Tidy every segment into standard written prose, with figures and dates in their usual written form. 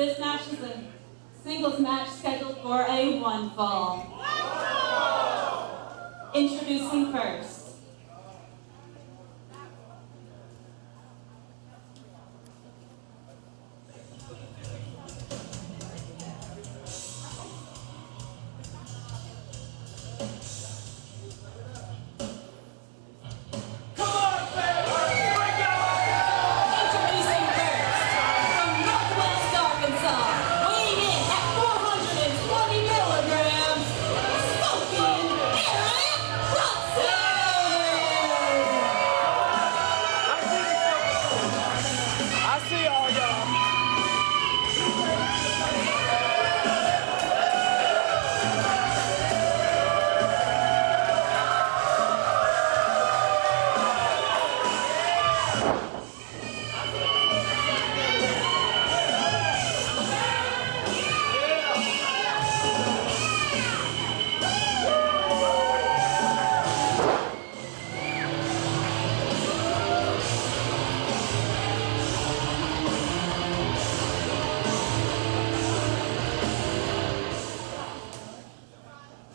This match is a singles match scheduled for a 1 fall. Introducing first.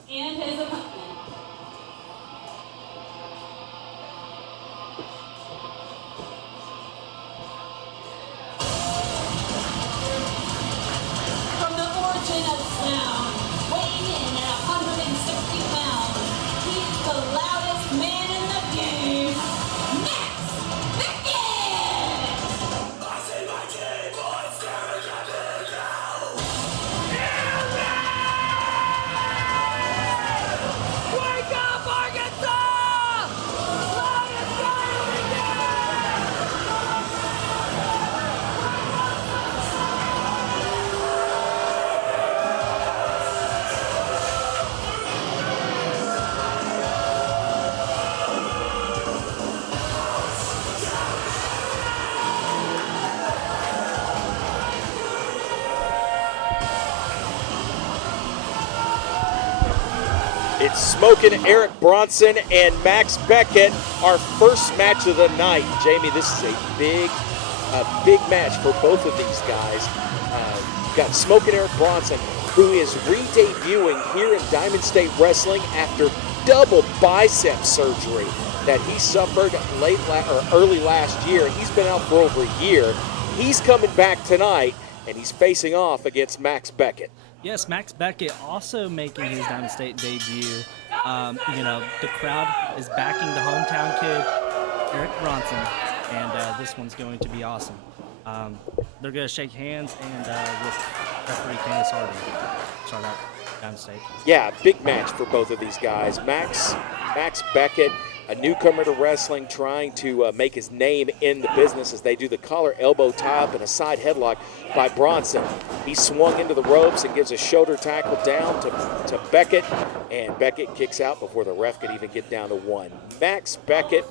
And his opponent. From the origin of sound, weighing in at 160 pounds, he's the loudest man in the game, Max Beckett! I see my keyboard staring at me now! Wake up, Arkansas! Loudest guy in the It's Smokin' Eric Bronson and Max Beckett, our first match of the night. Jamie, this is a big match for both of these guys. You've got Smokin' Eric Bronson, who is re-debuting here in Diamond State Wrestling after double bicep surgery that he suffered early last year. He's been out for over a year. He's coming back tonight, and he's facing off against Max Beckett. Yes, Max Beckett also making his Diamond State debut. The crowd is backing the hometown kid, Eric Bronson, and this one's going to be awesome. They're going to shake hands and with referee Candace Hardy start out Diamond State. Yeah, big match for both of these guys. Max Beckett, a newcomer to wrestling, trying to make his name in the business as they do the collar elbow tie-up and a side headlock by Bronson. He swung into the ropes and gives a shoulder tackle down to Beckett, and Beckett kicks out before the ref could even get down to one. Max Beckett,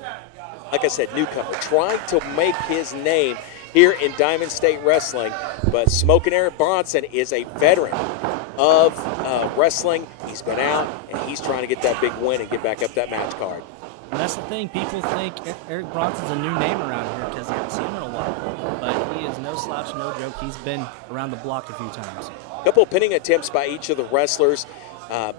like I said, newcomer, trying to make his name here in Diamond State Wrestling, but Smokin' Eric Bronson is a veteran of wrestling. He's been out, and he's trying to get that big win and get back up that match card. And that's the thing, people think Eric Bronson's a new name around here because they haven't seen him in a while. But he is no slouch, no joke. He's been around the block a few times. A couple pinning attempts by each of the wrestlers.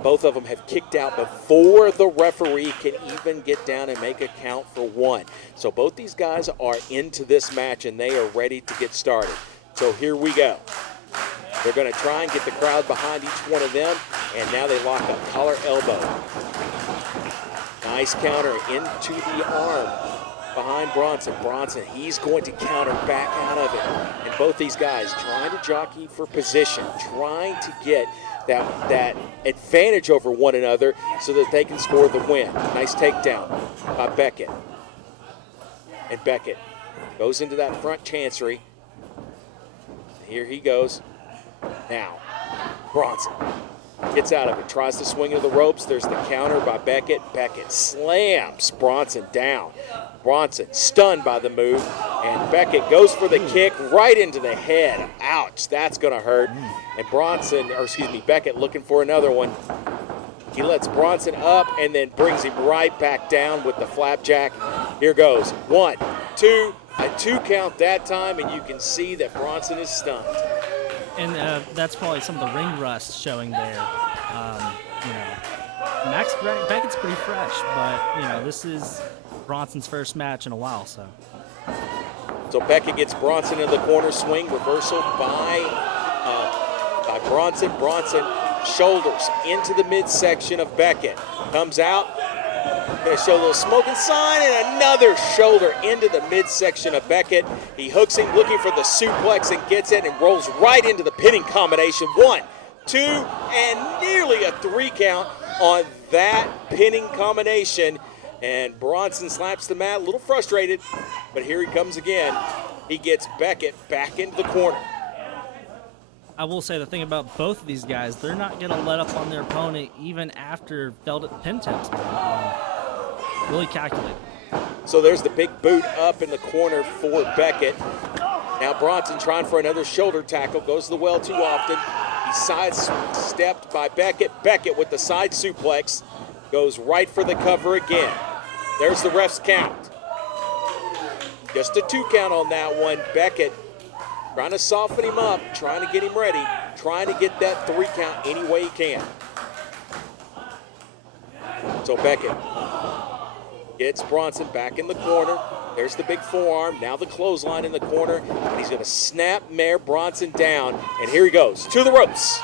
Both of them have kicked out before the referee can even get down and make a count for one. So both these guys are into this match, and they are ready to get started. So here we go. They're going to try and get the crowd behind each one of them, and now they lock up collar elbow. Nice counter into the arm behind Bronson. Bronson, he's going to counter back out of it. And both these guys trying to jockey for position, trying to get that advantage over one another so that they can score the win. Nice takedown by Beckett. And Beckett goes into that front chancery. Here he goes. Now, Bronson gets out of it, tries to swing into the ropes. There's the counter by Beckett. Beckett slams Bronson down. Bronson stunned by the move, and Beckett goes for the kick right into the head. Ouch, that's going to hurt. And Beckett looking for another one. He lets Bronson up and then brings him right back down with the flapjack. Here goes. 1, 2, a 2 count that time, and you can see that Bronson is stunned. And that's probably some of the ring rust showing there. You know, Beckett's pretty fresh, but, you know, this is Bronson's first match in a while, so. So Beckett gets Bronson in the corner swing, reversal by Bronson. Bronson shoulders into the midsection of Beckett. Comes out, gonna show a little smoking sign, and another shoulder into the midsection of Beckett. He hooks him, looking for the suplex, and gets it, and rolls right into the pinning combination. 1, 2, and nearly a 3 count on that pinning combination. And Bronson slaps the mat, a little frustrated, but here he comes again. He gets Beckett back into the corner. I will say the thing about both of these guys, they're not going to let up on their opponent even after velvet pin taps. Really calculated. So there's the big boot up in the corner for Beckett. Now Bronson trying for another shoulder tackle, goes to the well too often. He's sidestepped by Beckett. Beckett with the side suplex goes right for the cover again. There's the ref's count. Just a 2 count on that one. Beckett trying to soften him up, trying to get him ready, trying to get that 3 count any way he can. So Beckett gets Bronson back in the corner. There's the big forearm, now the clothesline in the corner, and he's gonna snap Mayor Bronson down, and here he goes, to the ropes.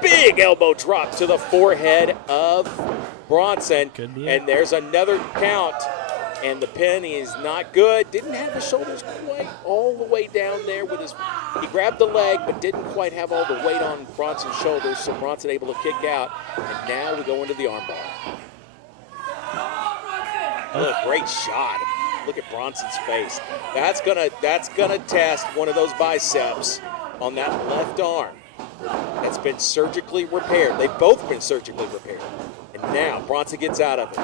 Big elbow drop to the forehead of Bronson, and there's another count, and the pin is not good. Didn't have the shoulders quite all the way down there with his, he grabbed the leg, but didn't quite have all the weight on Bronson's shoulders, so Bronson able to kick out, and now we go into the armbar. Look, great shot. Look at Bronson's face. That's gonna test one of those biceps on that left arm. That's been surgically repaired. They've both been surgically repaired. And now Bronson gets out of it.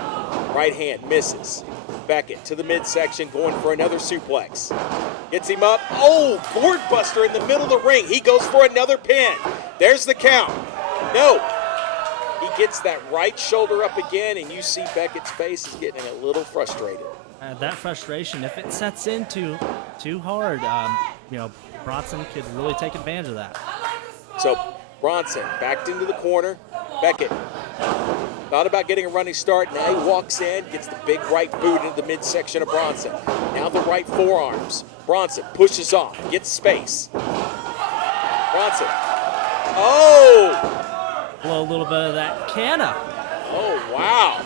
Right hand misses. Beckett to the midsection, going for another suplex. Gets him up. Oh, board buster in the middle of the ring. He goes for another pin. There's the count. No. He gets that right shoulder up again, and you see Beckett's face is getting a little frustrated. That frustration, if it sets in too hard, you know, Bronson could really take advantage of that. So Bronson backed into the corner. Beckett thought about getting a running start. Now he walks in, gets the big right boot into the midsection of Bronson. Now the right forearms. Bronson pushes off, gets space. Bronson. Oh! Blow a little bit of that canna. Oh, wow.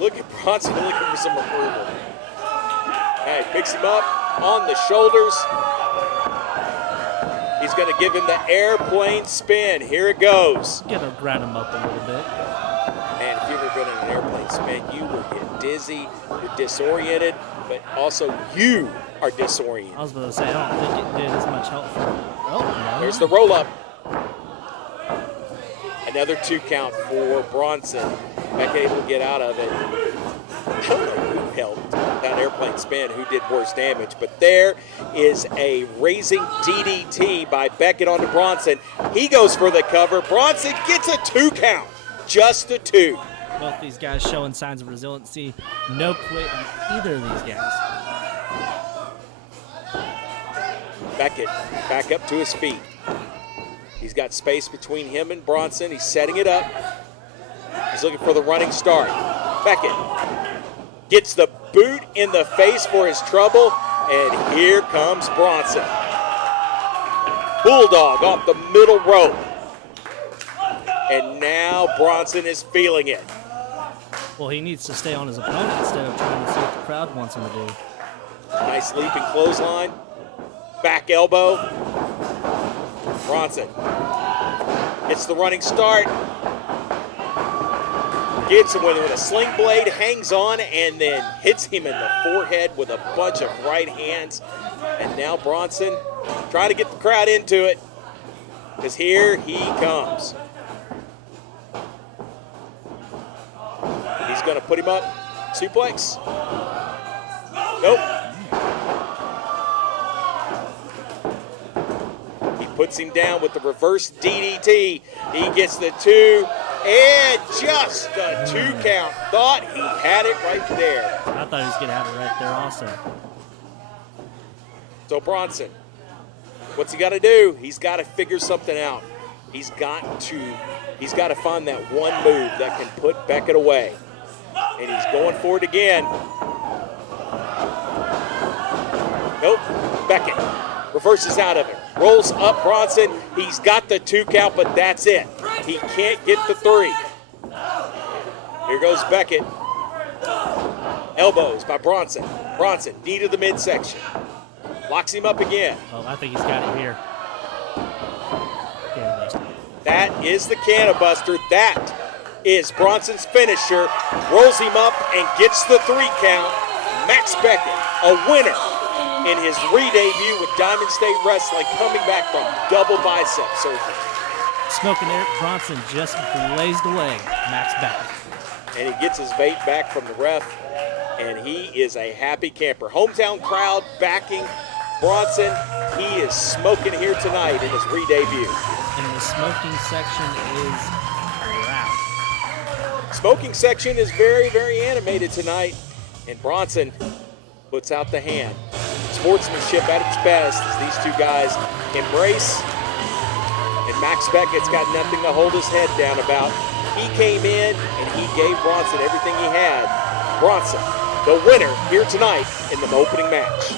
Look at Bronson looking for some approval. Hey, picks him up on the shoulders. He's going to give him the airplane spin. Here it goes. Gonna grind him up a little bit. And if you've ever been in an airplane spin, you will get dizzy, you're disoriented, but also you are disoriented. I was about to say, I don't think it did as much help for him. Oh, no. There's the roll-up. Another 2 count for Bronson. Beckett able to get out of it. I don't know who helped that airplane spin, who did worse damage, but there is a raising DDT by Beckett onto Bronson. He goes for the cover. Bronson gets a 2 count. Just a 2. Both these guys showing signs of resiliency. No quit on either of these guys. Beckett back up to his feet. He's got space between him and Bronson. He's setting it up. He's looking for the running start. Beckett gets the boot in the face for his trouble, and here comes Bronson. Bulldog off the middle rope. And now Bronson is feeling it. Well, he needs to stay on his opponent instead of trying to see what the crowd wants him to do. Nice leaping clothesline. Back elbow. Bronson gets the running start. Gets him with a sling blade, hangs on, and then hits him in the forehead with a bunch of right hands. And now Bronson trying to get the crowd into it, because here he comes. He's going to put him up. Suplex. Nope. He puts him down with the reverse DDT. He gets the 2. And just a 2 count. Thought he had it right there. I thought he was going to have it right there also. So Bronson What's he got to do? He's got to figure something out. He's got to find that one move that can put Beckett away. And he's going for it again. Nope. Beckett reverses out of it. Rolls up Bronson. He's got the 2 count, but that's it. He can't get the 3. Here goes Beckett. Elbows by Bronson. Bronson, knee to the midsection. Locks him up again. Well, I think he's got it here. That is the cannon buster. That is Bronson's finisher. Rolls him up and gets the 3 count. Max Beckett, a winner in his re-debut with Diamond State Wrestling, coming back from double bicep surgery. Smoking Eric Bronson just blazed away Max Beckett. And he gets his bait back from the ref, and he is a happy camper. Hometown crowd backing Bronson. He is smoking here tonight in his re-debut. And the smoking section is loud. Smoking section is very, very animated tonight, and Bronson puts out the hand. Sportsmanship at its best as these 2 guys embrace, and Max Beckett's got nothing to hold his head down about. He came in and he gave Bronson everything he had. Bronson, the winner here tonight in the opening match.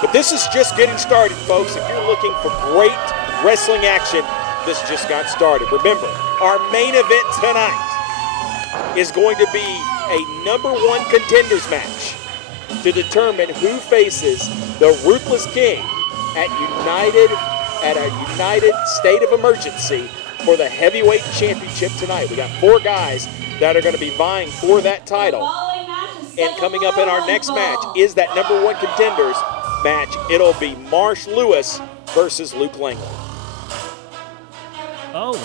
But this is just getting started, folks. If you're looking for great wrestling action, this just got started. Remember, our main event tonight is going to be a #1 contenders match to determine who faces the Ruthless King at a United State of Emergency for the heavyweight championship tonight. We got 4 guys that are going to be vying for that title. And coming up in our next match is that #1 contenders match. It'll be Marsh Lewis versus Luke Langley. Oh.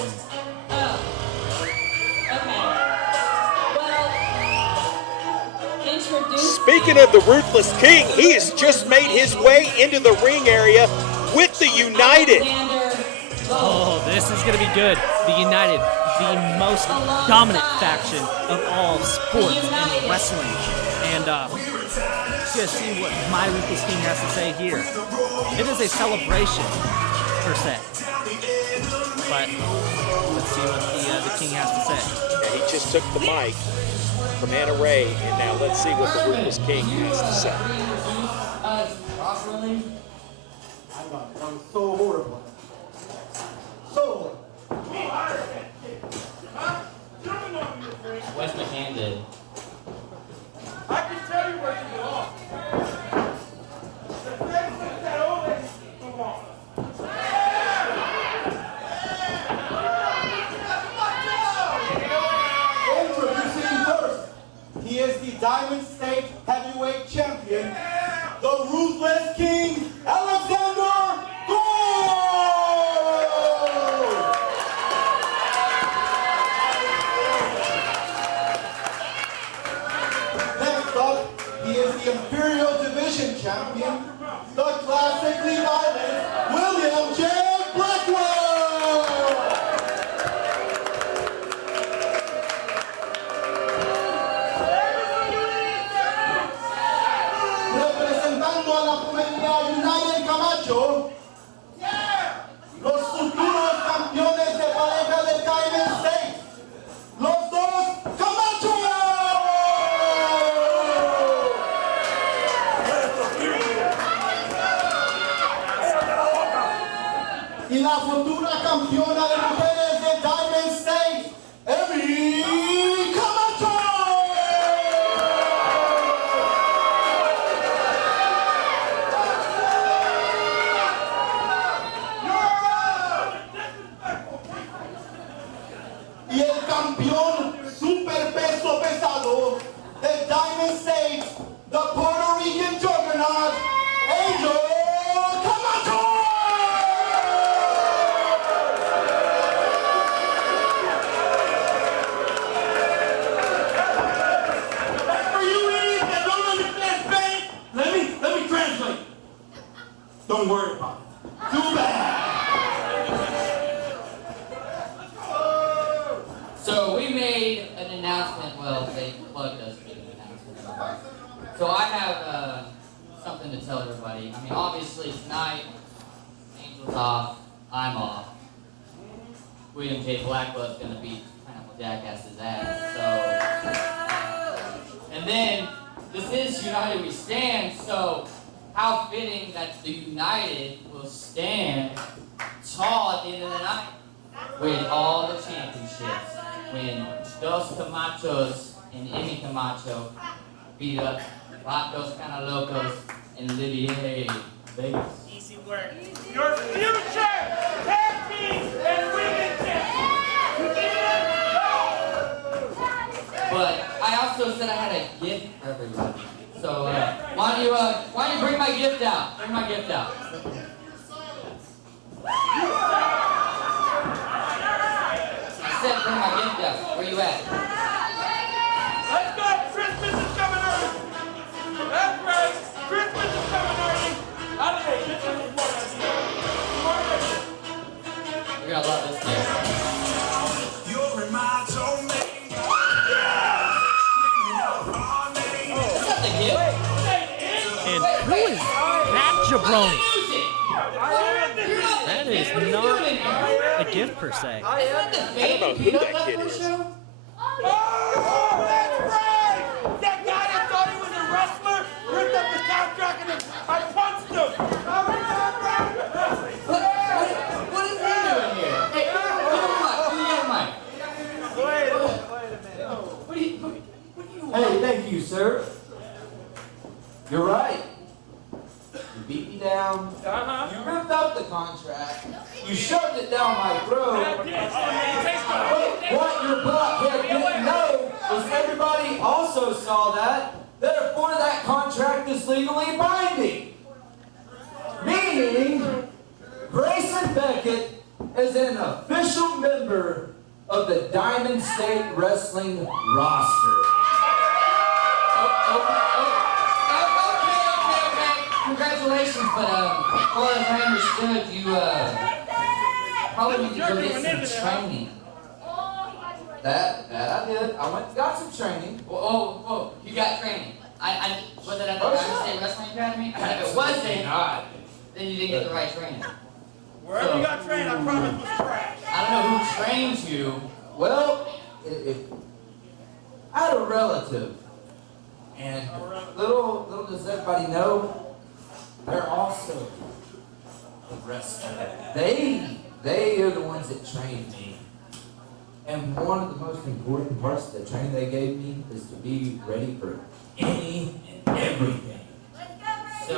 Speaking of the Ruthless King, he has just made his way into the ring area with the United. Oh, this is going to be good. The United, the most dominant faction of all sports and wrestling. And just see what my Ruthless King has to say here. It is a celebration, per se. But let's see what the King has to say. Yeah, he just took the mic from Anna Ray, and now let's see what the Ruthless King has to say. That was so horrible. So West McCann did. I can tell you where you belong. The thing with that old lady, come on. Introducing first, he is the Diamond State Heavyweight Champion, the Ruthless King, Alexander Gold! Next up, he is the Imperial Division Champion, the classically violent William J. Blackwell! Representando a la familia United Kamacho, los futuros campeones de pareja de Diamond State, los 2 Kamacho! Y la futura campeona de mujeres de Diamond State, Emmy Kamacho! Y el campeón superpeso pesado de Diamond State, the Puerto Rican juggernaut, Angel Camacho! For you idiots that don't understand Spanish, let me translate. Don't worry about it. Too bad. So we made an announcement. Well, they plugged us with an announcement. So I have something to tell everybody. I mean, obviously tonight was off. I'm off. William J. Blackwell's gonna beat Pineapple Jackass's ass. So, and then this is United We Stand. So, how fitting that the United will stand tall at the end of the night with all the championships. When Dos Camachos and Emmy Kamacho beat up Vatos Canalocos and Lydia Vegas. Easy work. Your future tag team and women's But I also said I had a gift for everybody. So why don't you bring my gift out? Bring my gift out. I said bring my gift out. Where you at? Let's go! Christmas is coming early! That's right! Christmas is coming early! Hey, this is a smart idea. Smart idea. You're gonna love this gift. Is that the gift? And who is that jabroni? That is not a gift per se. Is that the I don't know fake who peanut that kid butter is. show? Oh, that's right! That guy that thought he was a wrestler ripped up the contract and I punched him! What is he doing here? Hey, give him a mic. Wait a minute. What do you Hey, thank you, sir. You're right. You beat me down. You ripped up the contract. You shoved it down my throat. But what your blockhead didn't know was everybody also saw that. Therefore, that contract is legally binding. Meaning, Grayson Beckett is an official member of the Diamond State Wrestling roster. Okay. Congratulations, but as far as I understood, you probably need to go get some training. That I did. I went and got some training. Whoa, you got training. Was it at the Diamond State Wrestling Academy? And if it wasn't, not. then you didn't get the right training. Wherever you got trained, I promise was trash. I don't know who trained you. Well, I had a relative, and little does everybody know, they're also a wrestler. They are the ones that trained me. And one of the most important parts of the training they gave me is to be ready for any and everything. So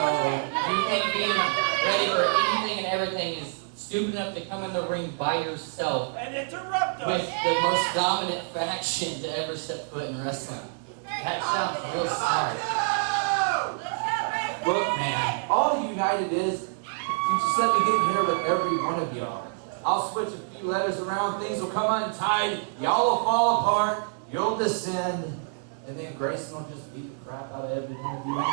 you think being ready for anything and everything is stupid enough to come in the ring by yourself And interrupt us. with the most dominant faction to ever step foot in wrestling? That sounds real smart. Look, man, all United is, you just let me get in here with every one of y'all. I'll switch a few letters around, things will come untied, y'all will fall apart, you'll descend, and then Grayson will just beat the crap out of every one of you.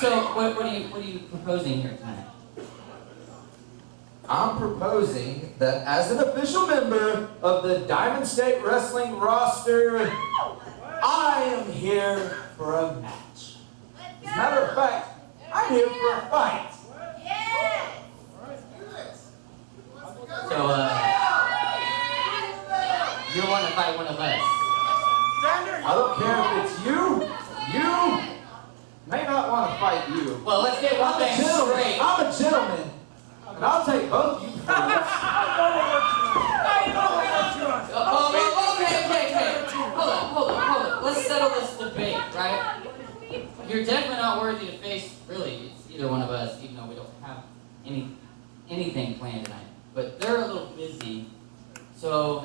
So what are you proposing here tonight? I'm proposing that as an official member of the Diamond State Wrestling roster, I am here for a match. As a matter of fact, I'm here for a fight. So you're wanting to fight one of us. I don't care if it's you may not want to fight you. Well, let's get one thing straight. I'm a gentleman, and I'll take both you fools. Okay. Hold up. Let's settle this debate, right? You're definitely not worthy to face, really, it's either one of us, even though we don't have anything planned tonight. But they're a little busy, so,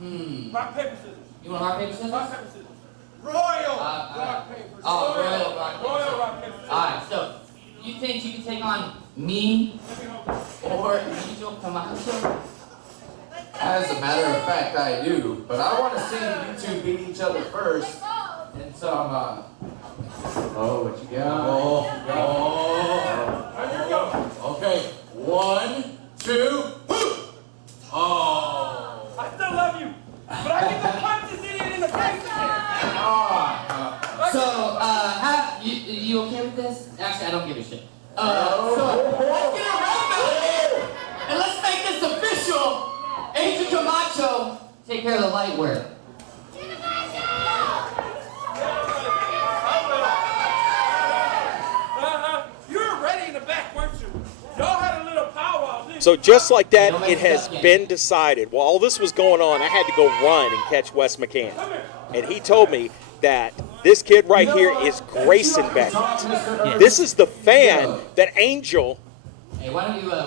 Rock, paper, scissors. You want rock, paper, scissors? Rock, paper, scissors. Royal rock, paper, scissors. Oh, royal rock, paper, Royal rock, paper, scissors. Alright, so, you think you can take on me or Angel Kamacho? As a matter of fact, I do. But I want to see you two beat each other first. And so I'm, what you got? Here you go. Okay, 1, 2, oh. I still love you, but I get to punch this idiot in the face again. Ah. So, you you okay with this? Actually, I don't give a shit. So, let's get a red belt, and let's make this official. Angel Camacho, take care of the light work. You were ready in the back, weren't you? Y'all had a little powwow. So just like that, it has been decided. While all this was going on, I had to go run and catch Wes McCann. And he told me that this kid right here is Grayson Beckett. This is the fan that Angel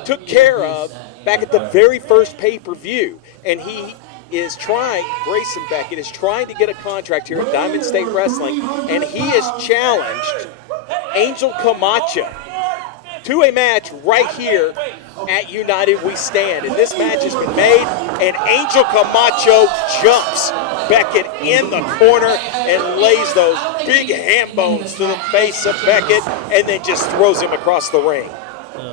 took care of back at the very first pay-per-view. And he is trying, Grayson Beckett is trying to get a contract here at Diamond State Wrestling, and he has challenged Angel Camacho to a match right here at United We Stand. And this match has been made, and Angel Camacho jumps Beckett in the corner and lays those big ham bones to the face of Beckett and then just throws him across the ring.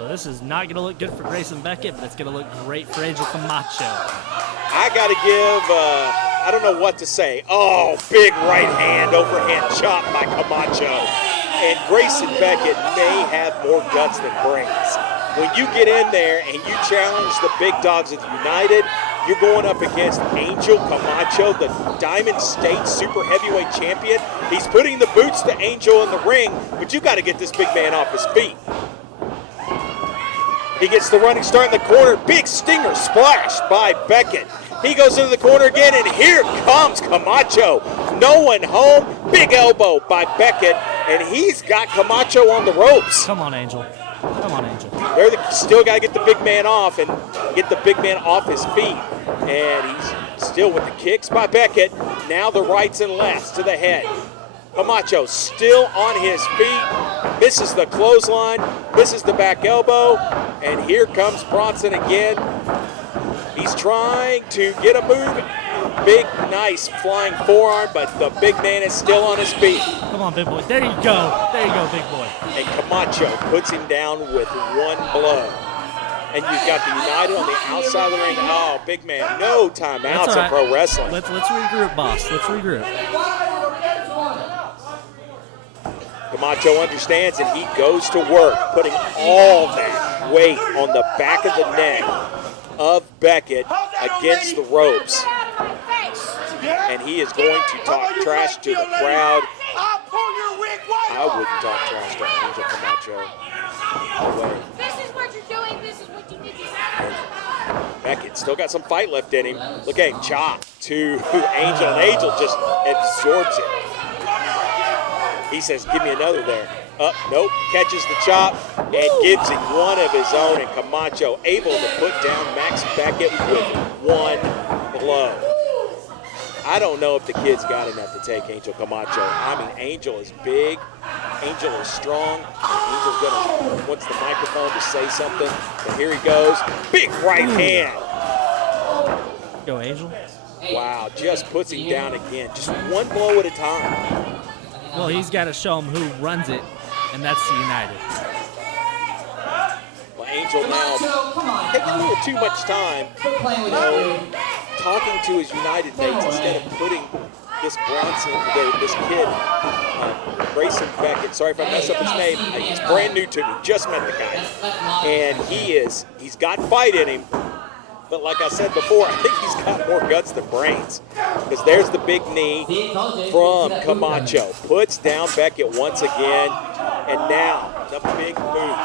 This is not going to look good for Grayson Beckett, but it's going to look great for Angel Camacho. I got to give, I don't know what to say. Oh, big right hand, overhand chop by Kamacho. And Grayson Beckett may have more guts than brains. When you get in there and you challenge the big dogs of United, you're going up against Angel Camacho, the Diamond State Super Heavyweight Champion. He's putting the boots to Angel in the ring, but you got to get this big man off his feet. He gets the running start in the corner. Big stinger splash by Beckett. He goes into the corner again, and here comes Kamacho. No one home. Big elbow by Beckett, and he's got Kamacho on the ropes. Come on, Angel. Come on, Angel. Still got to get the big man off and get the big man off his feet. And he's still with the kicks by Beckett. Now the rights and lefts to the head. Kamacho still on his feet. Misses the clothesline. Misses the back elbow. And here comes Bronson again. He's trying to get a move. Big, nice flying forearm, but the big man is still on his feet. Come on, big boy. There you go. There you go, big boy. And Kamacho puts him down with one blow. And you've got the United on the outside of the ring. Oh, big man, no timeouts in pro wrestling. Let's regroup, boss. Let's regroup. Camacho understands, and he goes to work, putting all that weight on the back of the neck of Beckett against the ropes. And he is going to talk trash to the crowd. I wouldn't talk trash to Angel Camacho. No way. This is what you're doing. This is what you did. Beckett still got some fight left in him. Look at him chop to Angel, and Angel just absorbs it. He says, give me another there. Nope, catches the chop and gives him one of his own, and Kamacho able to put down Max Beckett with one blow. I don't know if the kid's got enough to take Angel Camacho. I mean, Angel is big. Angel is strong. Angel's wants the microphone to say something. And here he goes. Big right hand. Go, Angel. Wow, just puts him down again. Just one blow at a time. Well, he's got to show him who runs it, and that's the United. Well, Angel now taking a little too much time, talking to his United mates instead of putting this this kid, Grayson Beckett. Sorry if I mess up his name. He's brand new to me. Just met the guy, and he's got fight in him. But like I said before, I think he's got more guts than brains. Because there's the big knee from Kamacho. Puts down Beckett once again. And now the big move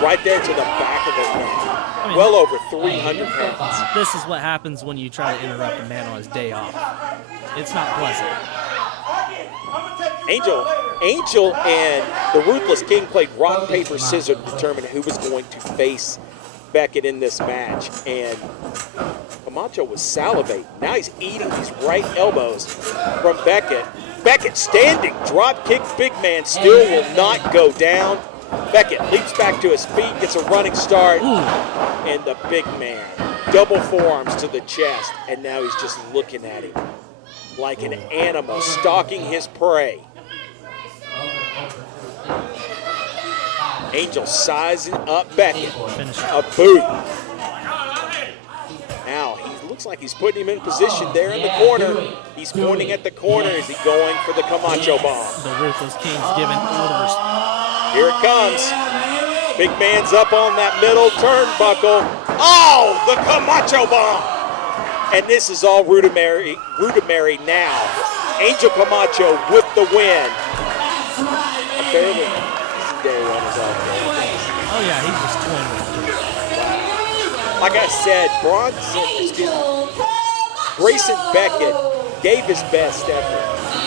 right there to the back of the neck. Well over 300 pounds. This is what happens when you try to interrupt a man on his day off. It's not pleasant. Angel and the Ruthless King played rock, paper, scissors to determine who was going to face Beckett in this match, and Kamacho was salivating. Now he's eating these right elbows from Beckett. Beckett standing, drop kick, big man still will not go down. Beckett leaps back to his feet, gets a running start, and the big man, double forearms to the chest, and now he's just looking at him like an animal stalking his prey. Angel sizing up Beckett. A boot. Now, he looks like he's putting him in position there in the corner. He's pointing at the corner. Is he going for the Camacho bomb? The Ruthless King's giving orders. Here it comes. Big man's up on that middle turnbuckle. Oh, the Kamacho bomb. And this is all rudimentary now. Angel Kamacho with the win. A fairly easy day on his own. Oh yeah, he's just twinning. Like I said, Grayson Beckett gave his best effort.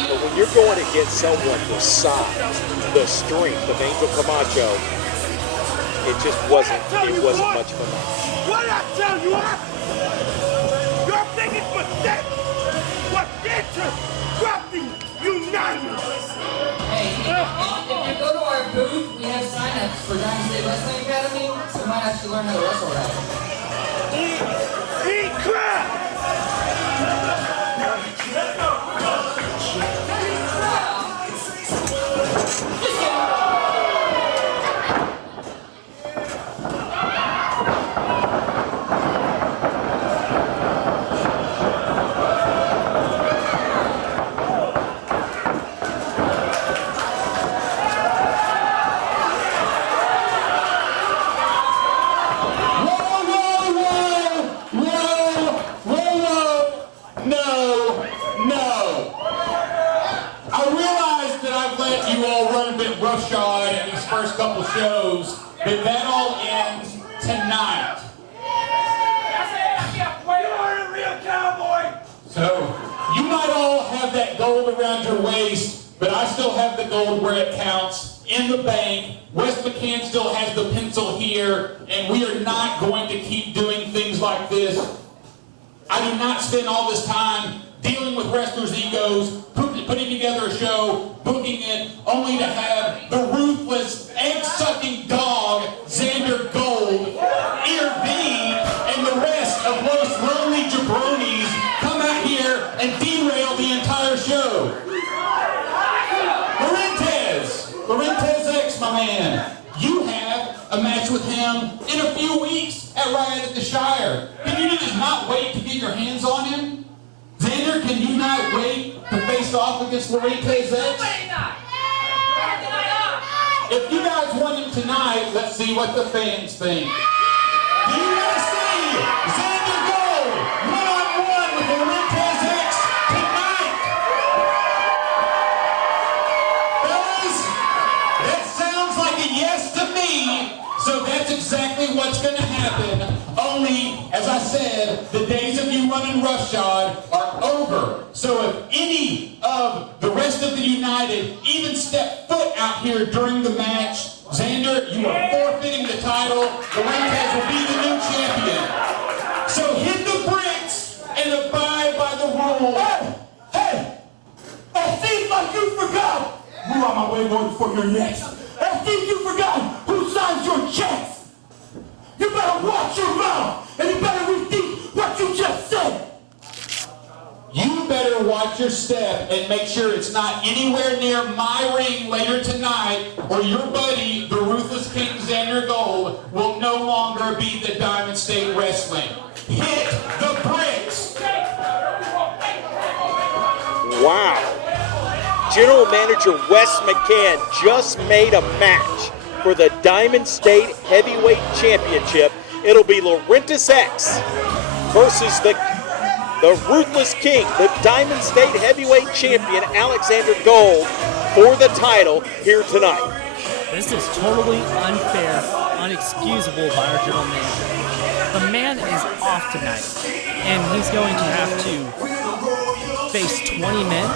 But when you're going against someone the size, the strength of Angel Kamacho, it just wasn't much of a match. What I tell you, your biggest mistake was interrupting United. Hey, if you go to our booth, we have sign-ups for Diamond State Wrestling Academy, so you might actually learn how to wrestle right. Eat crap! Couple shows, but that all ends tonight. You're a real cowboy. So you might all have that gold around your waist, but I still have the gold where it counts in the bank. Wes McCann still has the pencil here, and we are not going to keep doing things like this. I do not spend all this time dealing with wrestlers' egos, putting together a show, booking it, only to have the ruthless, egg-sucking dog, Xander Gold, intervene, and the rest of Los Lonely Jabronis come out here and derail the entire show. Lorentez X, my man, you have a match with him in a few weeks at Riot at the Shire. Can you just not wait to get your hands on him? Xander, can you not wait to face off against Lorentez X? If you guys want him tonight, let's see what the fans think. Do you want to see Xander Gold one-on-one with Lorentez X tonight? Fellas, that sounds like a yes to me, so that's exactly what's going to happen. Only, as I said, the days of you running roughshod are over. So if any of the rest of the United even step foot out here during the match, Xander, you are forfeiting the title. Lorentez will be the new champion. So hit the bricks and abide by the rules. Hey! It seems like you forgot who on my way going for your next. It seems you forgot who signs your checks. You better watch your mouth, and you better rethink what you just said. You better watch your step and make sure it's not anywhere near my ring later tonight, or your buddy, the Ruthless King Xander Gold, will no longer be the Diamond State Wrestling. Hit the bricks! Wow. General Manager Wes McCann just made a match for the Diamond State Heavyweight Championship. It'll be Lorentez X versus the Ruthless King, the Diamond State Heavyweight Champion, Alexander Gold, for the title here tonight. This is totally unfair, unexcusable by our general manager. The man is off tonight, and he's going to have to face 20 men.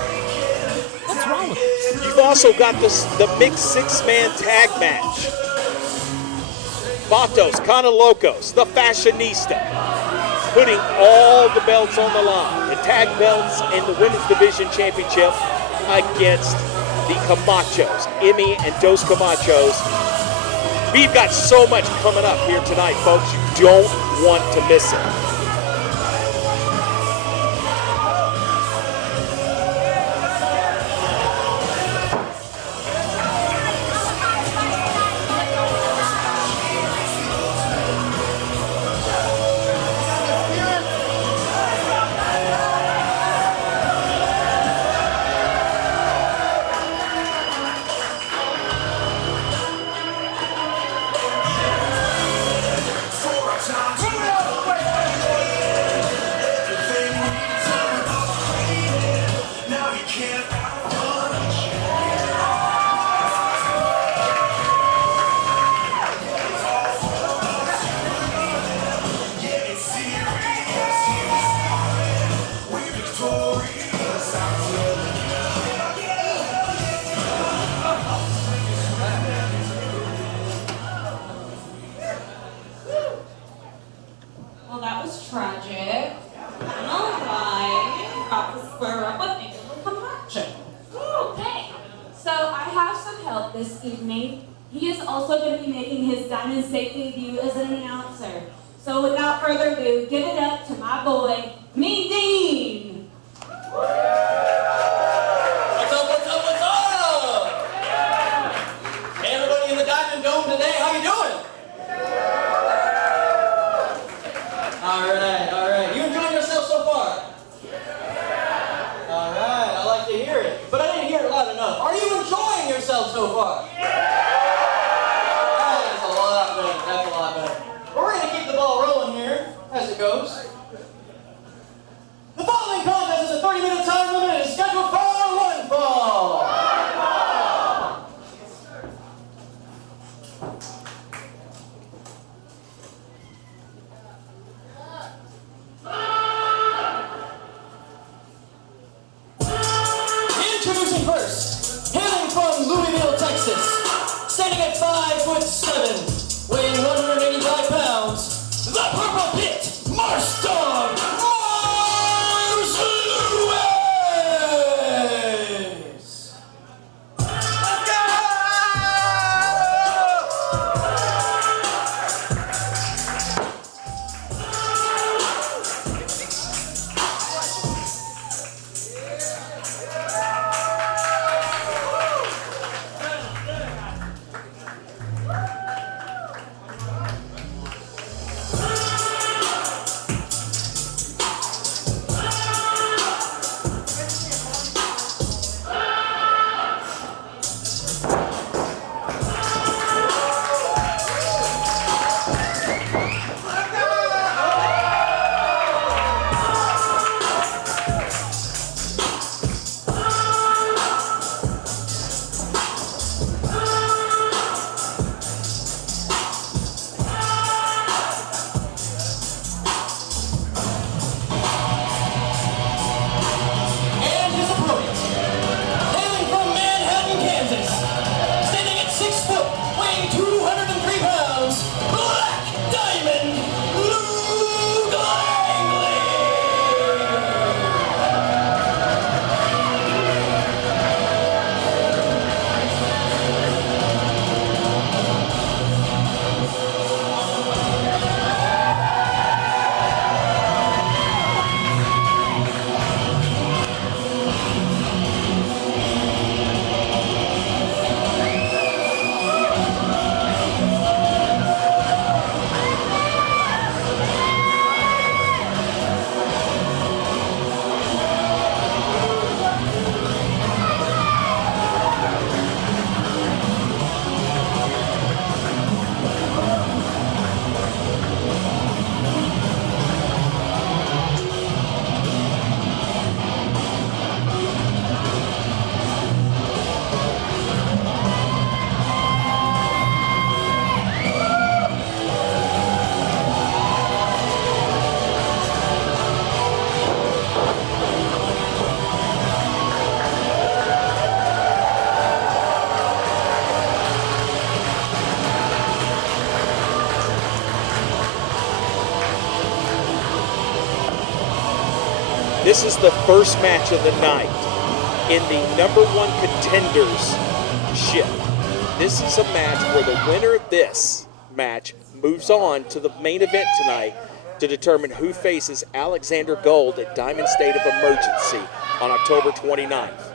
What's wrong with this? You've also got the mixed six-man tag match. Vatos, Canalocos, the Fashionista, putting all the belts on the line. The tag belts and the Women's Division Championship against the Kamachos, Emmy and Dos Kamachos. We've got so much coming up here tonight, folks. You don't want to miss it. excuse me, he is also going to be making his Diamond State debut as an announcer. So without further ado, give it up to my boy, Mean Dean. What's up, what's up, what's up? Hey, everybody in the Diamond Dome today, how you doing? All right. You enjoying yourself so far? All right, I like to hear it. But I didn't hear it loud enough. Are you enjoying yourself so far? That's a lot better. That's a lot better. Well, we're going to keep the ball rolling here as it goes. The following contest is a 30-minute time limit and is scheduled for one fall. Introducing first, hailing from Louisville, Texas, standing at 5'7", weighing 185 pounds, the Purple Pit, Marsh Dog, Mars Lewis! Let's go! And his opponent, hailing from Manhattan, Kansas, standing at 6 foot, weighing 203 pounds, Black Diamond, Luke Langley! This is the first match of the night in the #1 contenders ship. This is a match where the winner of this match moves on to the main event tonight to determine who faces Alexander Gold at Diamond State of Emergency on October 29th.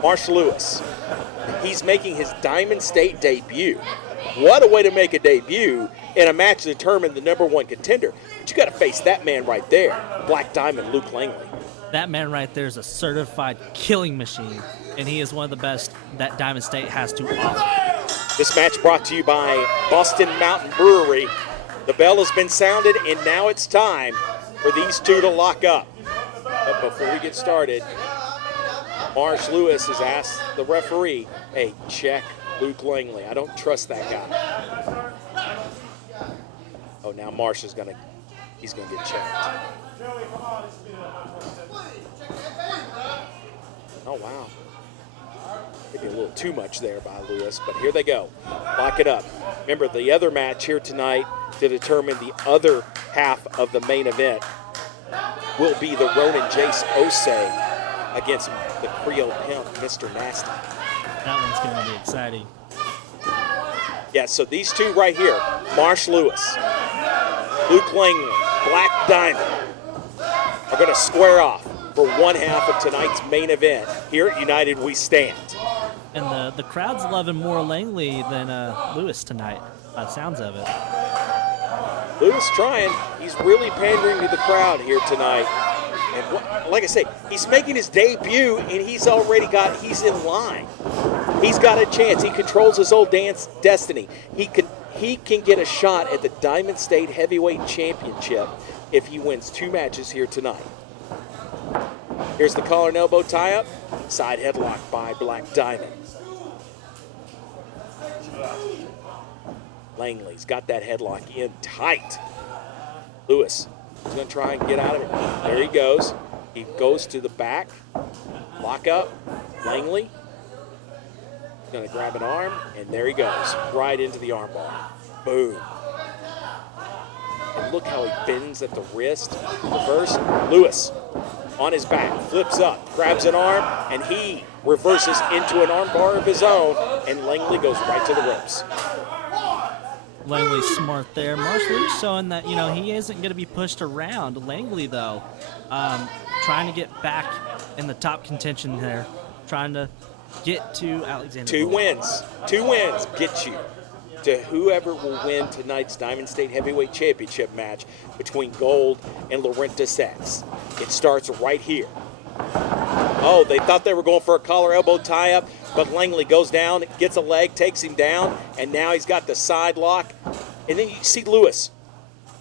Marsh Lewis, he's making his Diamond State debut. What a way to make a debut in a match to determine the #1 contender. But you got to face that man right there, Black Diamond Luke Langley. That man right there is a certified killing machine, and he is one of the best that Diamond State has to offer. This match brought to you by Boston Mountain Brewery. The bell has been sounded, and now it's time for these two to lock up. But before we get started, Marsh Lewis has asked the referee, hey, check Luke Langley. I don't trust that guy. Oh, now Marsh is he's gonna get checked. Oh, wow. Maybe a little too much there by Lewis, but here they go. Lock it up. Remember, the other match here tonight to determine the other half of the main event will be the Ronin Jace Osei against the Creole Pimp, Mr. Nasty. That one's going to be exciting. Yeah, so these two right here, Marsh Lewis, Luke Langley, Black Diamond, are going to square off for one half of tonight's main event. Here at United We Stand. And the crowd's loving more Langley than Lewis tonight, by the sounds of it. Lewis trying. He's really pandering to the crowd here tonight. And like I say, he's making his debut, and he's in line. He's got a chance. He controls his old destiny. He can get a shot at the Diamond State Heavyweight Championship if he wins 2 matches here tonight. Here's the collar and elbow tie-up. Side headlock by Black Diamond. Langley's got that headlock in tight. Lewis is going to try and get out of it. There he goes. He goes to the back. Lock up. Langley going to grab an arm, and there he goes. Right into the armbar. Boom. And look how he bends at the wrist. Reverse. Lewis on his back, flips up, grabs an arm, and he reverses into an armbar of his own, and Langley goes right to the ropes. Langley's smart there. Marsh Lewis showing that, he isn't going to be pushed around. Langley, though, trying to get back in the top contention there, trying to get to Alexander. 2 wins. 2 wins get you to whoever will win tonight's Diamond State Heavyweight Championship match between Gold and Laurentis X. It starts right here. Oh, they thought they were going for a collar elbow tie-up, but Langley goes down, gets a leg, takes him down, and now he's got the side lock. And then you see Lewis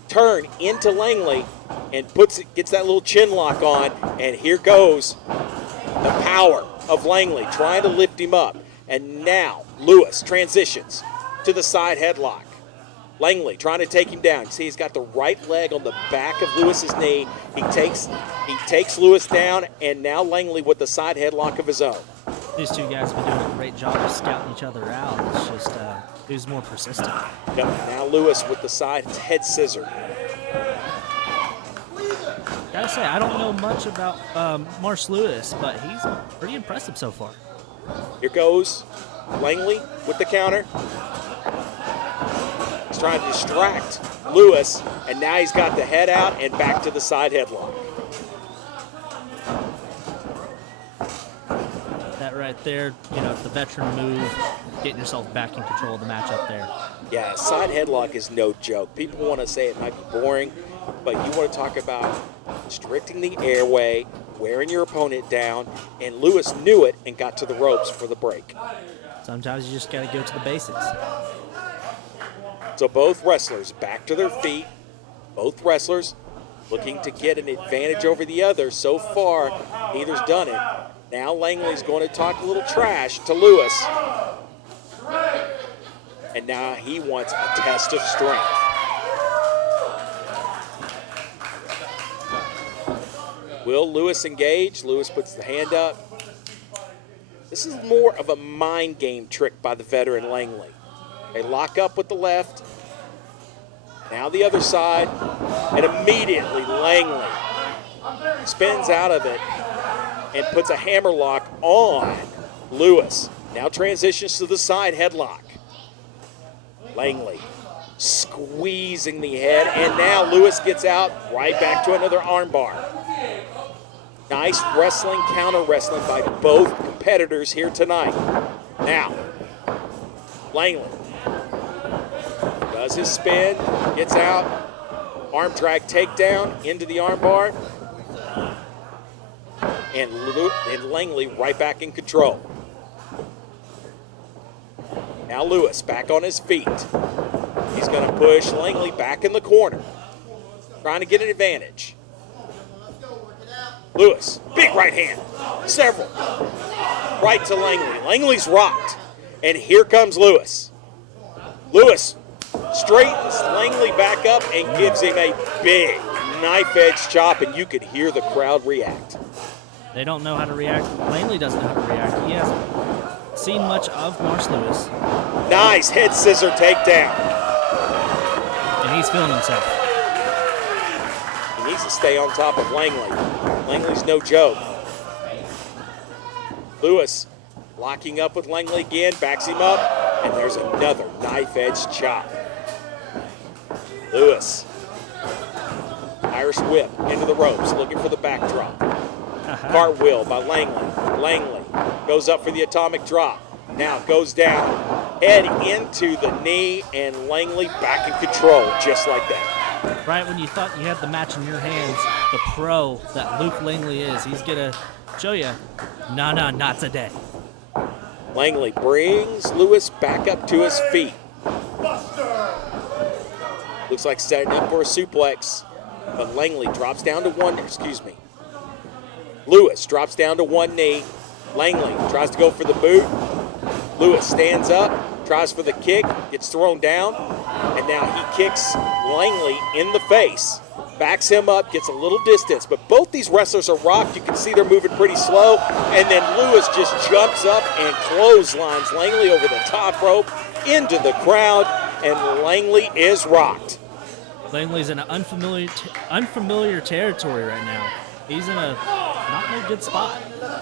turn into Langley and gets that little chin lock on, and here goes the power of Langley trying to lift him up. And now Lewis transitions to the side headlock. Langley trying to take him down. See, he's got the right leg on the back of Lewis's knee. He takes Lewis down, and now Langley with the side headlock of his own. These two guys have been doing a great job of scouting each other out. It's just who's more persistent. Yep. Now Lewis with the side head scissor. Gotta say, I don't know much about Marsh Lewis, but he's pretty impressive so far. Here goes Langley with the counter. He's trying to distract Lewis, and now he's got the head out and back to the side headlock. That right there, the veteran move, getting yourself back in control of the match up there. Yeah, side headlock is no joke. People want to say it might be boring, but you want to talk about restricting the airway, wearing your opponent down, and Lewis knew it and got to the ropes for the break. Sometimes you just got to go to the basics. So both wrestlers back to their feet. Both wrestlers looking to get an advantage over the other. So far, neither's done it. Now Langley's going to talk a little trash to Lewis. And now he wants a test of strength. Will Lewis engage? Lewis puts the hand up. This is more of a mind game trick by the veteran Langley. They lock up with the left. Now the other side. And immediately Langley spins out of it and puts a hammerlock on Lewis. Now transitions to the side headlock. Langley squeezing the head, and now Lewis gets out right back to another armbar. Nice wrestling, counter wrestling by both competitors here tonight. Now, Langley does his spin, gets out, arm drag takedown into the armbar, and Langley right back in control. Now Lewis back on his feet. He's going to push Langley back in the corner, trying to get an advantage. Lewis, big right hand, several. Right to Langley. Langley's rocked, and here comes Lewis. Lewis straightens Langley back up and gives him a big knife-edge chop, and you could hear the crowd react. They don't know how to react. Langley doesn't know how to react. He hasn't seen much of Marsh Lewis. Nice head scissor takedown. And he's feeling himself. He needs to stay on top of Langley. Langley's no joke. Lewis locking up with Langley again, backs him up. And there's another knife-edge chop. Lewis. Irish whip into the ropes, looking for the backdrop. Cartwheel by Langley. Langley goes up for the atomic drop. Now goes down, head into the knee, and Langley back in control, just like that. Right when you thought you had the match in your hands, the pro that Luke Langley is, he's gonna show you, no, not today. Langley brings Lewis back up to his feet. Looks like setting up for a suplex, but Langley drops down to Lewis drops down to one knee. Langley tries to go for the boot. Lewis stands up, tries for the kick, gets thrown down, and now he kicks Langley in the face. Backs him up, gets a little distance, but both these wrestlers are rocked. You can see they're moving pretty slow, and then Lewis just jumps up and clotheslines Langley over the top rope into the crowd, and Langley is rocked. Langley's in an unfamiliar territory right now. He's in a not in a good spot.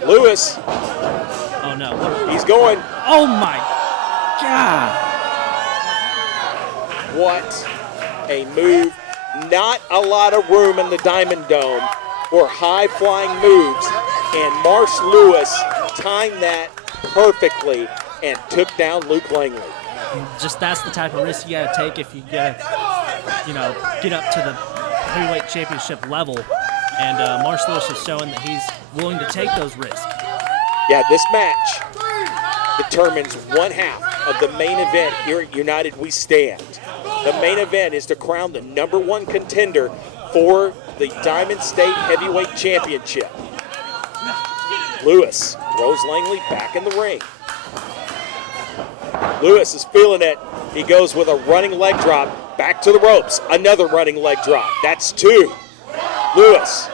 Lewis. Oh no. He's going. Oh my God. What a move. Not a lot of room in the Diamond Dome for high-flying moves, and Marsh Lewis timed that perfectly and took down Luke Langley. Just that's the type of risk you got to take if you got to, get up to the heavyweight championship level. And Marsh Lewis is showing that he's willing to take those risks. Yeah, this match determines one half of the main event here at United We Stand. The main event is to crown the #1 contender for the Diamond State Heavyweight Championship. Lewis throws Langley back in the ring. Lewis is feeling it. He goes with a running leg drop back to the ropes. Another running leg drop. That's two. Lewis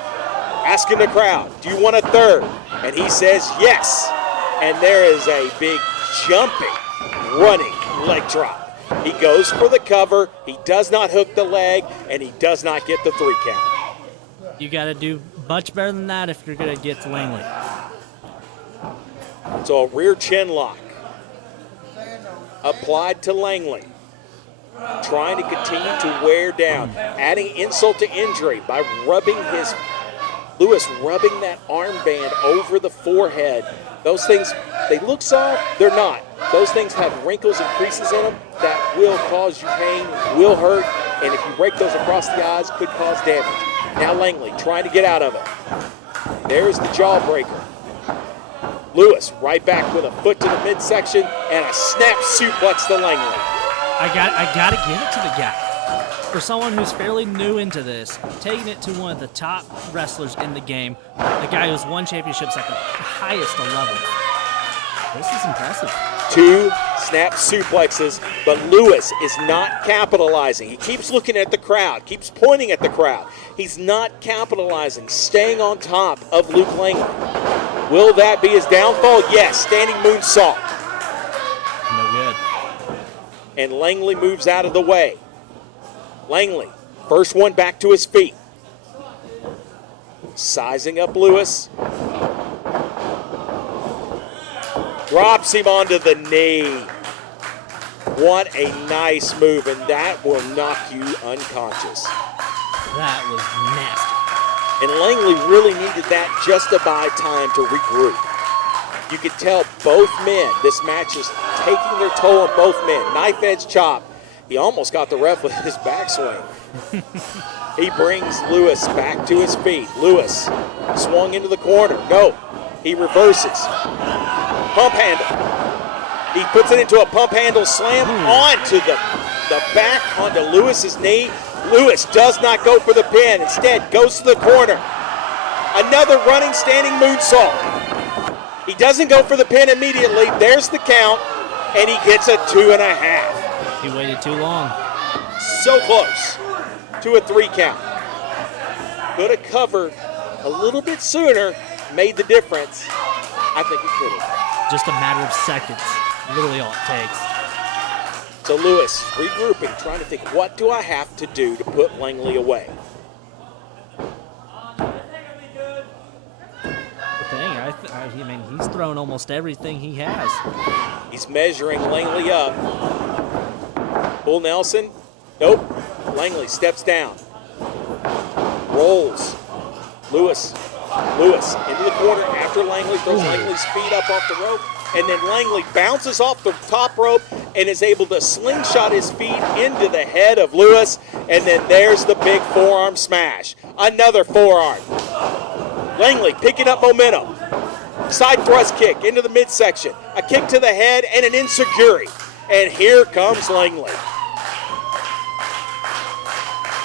asking the crowd, do you want a third? And he says yes. And there is a big jumping, running leg drop. He goes for the cover. He does not hook the leg, and he does not get the 3 count. You got to do much better than that if you're going to get to Langley. So a rear chin lock applied to Langley, trying to continue to wear down, adding insult to injury by Lewis rubbing that armband over the forehead. Those things, they look soft, they're not. Those things have wrinkles and creases in them that will cause you pain, will hurt, and if you break those across the eyes, could cause damage. Now Langley trying to get out of it. There's the jawbreaker. Lewis right back with a foot to the midsection and a snap suplex to Langley. I got to give it to the guy. For someone who's fairly new into this, taking it to one of the top wrestlers in the game, the guy who's won championships at the highest of levels. This is impressive. 2 snap suplexes, but Lewis is not capitalizing. He keeps looking at the crowd, keeps pointing at the crowd. He's not capitalizing, staying on top of Luke Langley. Will that be his downfall? Yes, standing moonsault. No good. And Langley moves out of the way. Langley, first one back to his feet. Sizing up Lewis. Drops him onto the knee. What a nice move, and that will knock you unconscious. That was nasty. And Langley really needed that just to buy time to regroup. You could tell both men, this match is taking their toll on both men. Knife edge chop. He almost got the ref with his backswing. He brings Lewis back to his feet. Lewis swung into the corner. No, he reverses. Pump handle. He puts it into a pump handle slam onto the back, onto Lewis's knee. Lewis does not go for the pin. Instead, goes to the corner. Another running, standing moonsault. He doesn't go for the pin immediately. There's the count, and he gets a 2.5. He waited too long. So close to a 3 count. Could have covered a little bit sooner, made the difference. I think he could have. Just a matter of seconds. Literally all it takes. So Lewis regrouping, trying to think, what do I have to do to put Langley away? The thing, He's thrown almost everything he has. He's measuring Langley up. Bull Nelson. Nope. Langley steps down. Rolls. Lewis into the corner after Langley throws Langley's feet up off the rope. And then Langley bounces off the top rope and is able to slingshot his feet into the head of Lewis. And then there's the big forearm smash. Another forearm. Langley picking up momentum. Side thrust kick into the midsection. A kick to the head and an enziguri. And here comes Langley.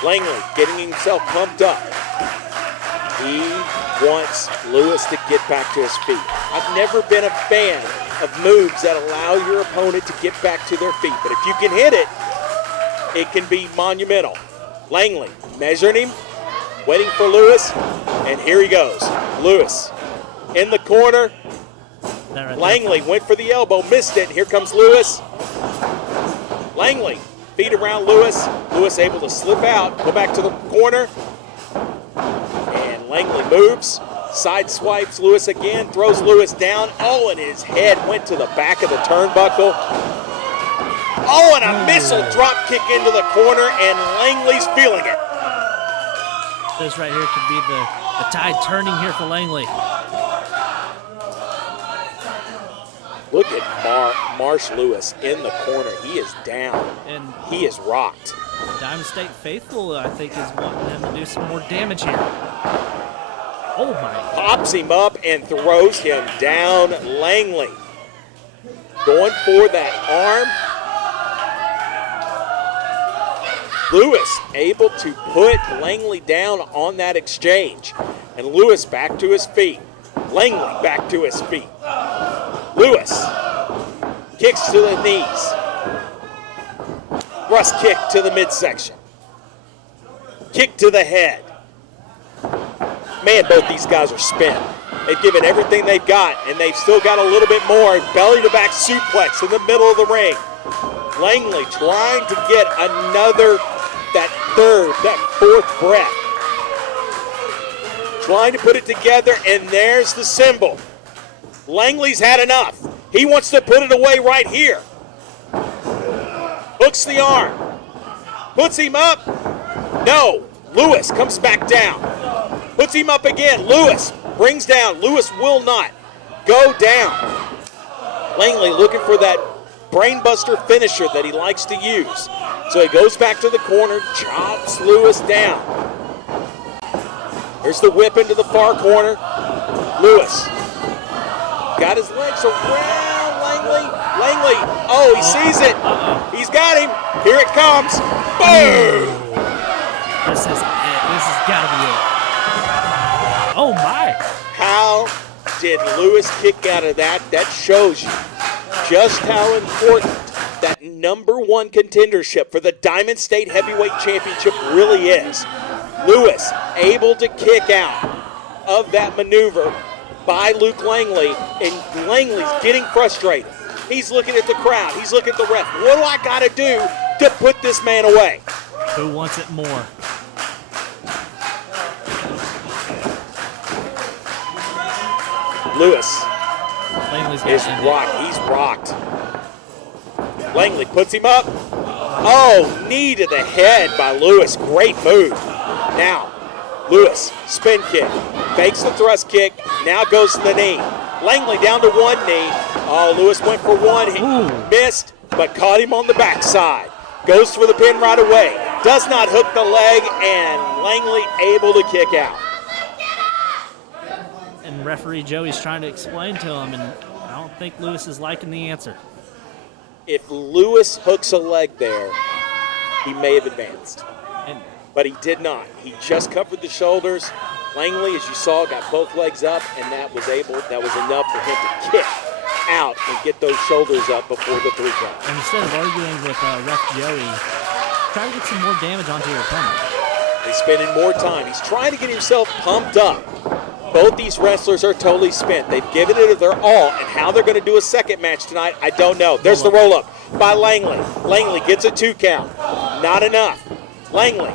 Langley getting himself pumped up. He wants Lewis to get back to his feet. I've never been a fan of moves that allow your opponent to get back to their feet. But if you can hit it, it can be monumental. Langley measuring him, waiting for Lewis, and here he goes. Lewis in the corner. Langley went for the elbow, missed it. Here comes Lewis. Langley, feet around Lewis. Lewis able to slip out, go back to the corner. And Langley moves, side swipes Lewis again, throws Lewis down. Oh, and his head went to the back of the turnbuckle. Oh, and a missile drop kick into the corner, and Langley's feeling it. This right here could be the tide turning here for Langley. Look at Marsh Lewis in the corner. He is down. And he is rocked. Diamond State faithful, I think, is wanting him to do some more damage here. Oh, my. Pops him up and throws him down. Langley going for that arm. Lewis able to put Langley down on that exchange. And Lewis back to his feet. Langley back to his feet. Lewis kicks to the knees. Thrust kick to the midsection. Kick to the head. Man, both these guys are spent. They've given everything they've got, and they've still got a little bit more. Belly to back suplex in the middle of the ring. Langley trying to get another, that third, that fourth breath. Trying to put it together, and there's the symbol. Langley's had enough. He wants to put it away right here. Hooks the arm. Puts him up. No. Lewis comes back down. Puts him up again. Lewis brings down. Lewis will not go down. Langley looking for that brainbuster finisher that he likes to use. So he goes back to the corner, chops Lewis down. There's the whip into the far corner. Lewis got his legs around Langley. Langley, oh, he sees it. He's got him. Here it comes. Boom! This is it. This has got to be it. Oh, my. How did Lewis kick out of that? That shows you just how important that #1 contendership for the Diamond State Heavyweight Championship really is. Lewis able to kick out of that maneuver by Luke Langley, and Langley's getting frustrated. He's looking at the crowd. He's looking at the ref. What do I got to do to put this man away? Who wants it more? Lewis Langley's is rocked. He's rocked. Langley puts him up. Oh, knee to the head by Lewis. Great move. Now, Lewis, spin kick. Fakes the thrust kick. Now goes to the knee. Langley down to one knee. Oh, Lewis went for one. He missed, but caught him on the backside. Goes for the pin right away. Does not hook the leg, and Langley able to kick out. And referee Joey's trying to explain to him, and I don't think Lewis is liking the answer. If Lewis hooks a leg there, he may have advanced. But he did not. He just covered the shoulders. Langley, as you saw, got both legs up, and that was enough for him to kick out and get those shoulders up before the 3 count. And instead of arguing with ref Joey, try to get some more damage onto your opponent. He's spending more time. He's trying to get himself pumped up. Both these wrestlers are totally spent. They've given it their all, and how they're going to do a second match tonight, I don't know. There's the roll-up by Langley. Langley gets a 2 count. Not enough. Langley.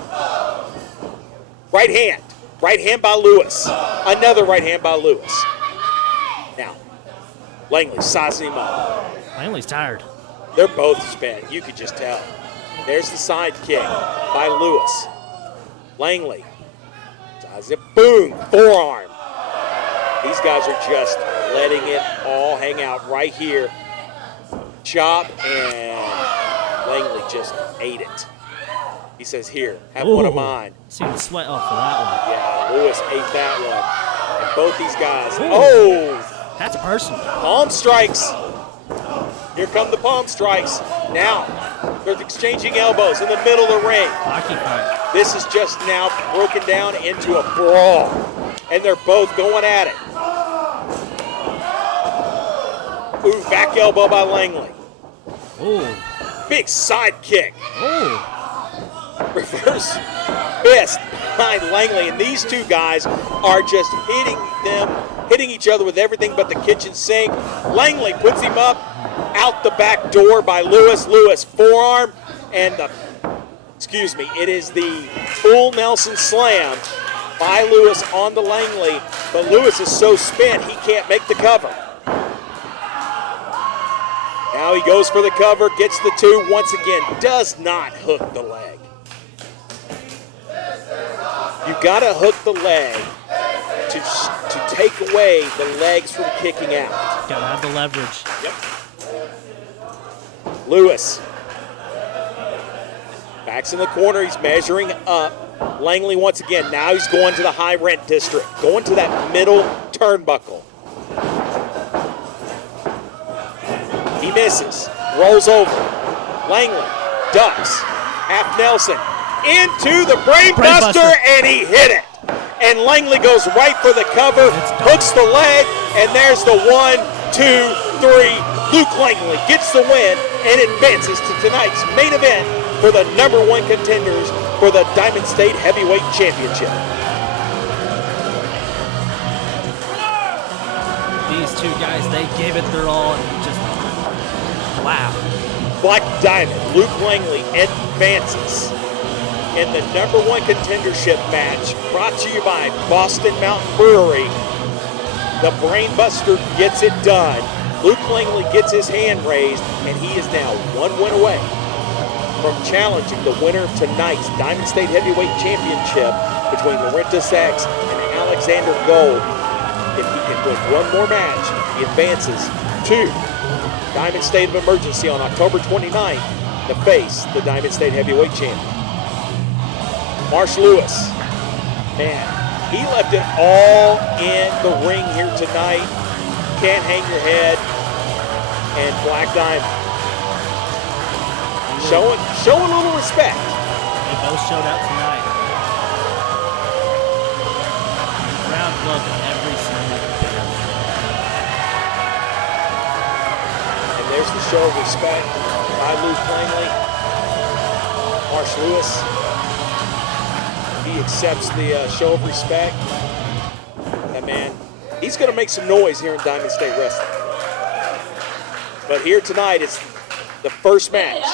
Right hand. Right hand by Lewis. Another right hand by Lewis. Now, Langley sizing him up. Langley's tired. They're both spent. You could just tell. There's the side kick by Lewis. Langley. Sizes it. Boom. Forearm. These guys are just letting it all hang out right here. Chop, and Langley just ate it. He says, here, have one of mine. Seen the sweat off of that one. Yeah, Lewis ate that one. And both these guys, oh! That's personal. Palm strikes. Here come the palm strikes. Now, they're exchanging elbows in the middle of the ring. Hockey fight. This is just now broken down into a brawl. And they're both going at it. Ooh, back elbow by Langley. Ooh. Big side kick. Ooh. Reverse fist behind Langley, and these two guys are just hitting each other with everything but the kitchen sink. Langley puts him up out the back door by Lewis. Lewis forearm, and it is the full Nelson slam by Lewis on the Langley, but Lewis is so spent he can't make the cover. Now he goes for the cover, gets the two once again, does not hook the leg. You gotta hook the leg to take away the legs from kicking out. Gotta have the leverage. Yep. Lewis. Backs in the corner, he's measuring up. Langley once again, now he's going to the high rent district, going to that middle turnbuckle. He misses, rolls over. Langley ducks, half Nelson, into the brain buster, and he hit it. And Langley goes right for the cover, hooks the leg, and there's the 1, 2, 3. Luke Langley gets the win and advances to tonight's main event for the #1 contenders for the Diamond State Heavyweight Championship. These two guys, they gave it their all, and just wow. Black Diamond, Luke Langley advances in the #1 contendership match brought to you by Boston Mountain Brewery. The Brainbuster gets it done. Luke Langley gets his hand raised, and he is now 1 win away from challenging the winner of tonight's Diamond State Heavyweight Championship between Laurentis X and Alexander Gold. If he can win one more match, he advances to Diamond State of Emergency on October 29th to face the Diamond State Heavyweight Champion. Marsh Lewis, man, he left it all in the ring here tonight. Can't hang your head. And Black Diamond showing a little respect. They both showed out tonight. Round glove in every single bit. And there's the show of respect by Luke Langley. Marsh Lewis. He accepts the show of respect. That man, he's going to make some noise here in Diamond State Wrestling. But here tonight, it's the first match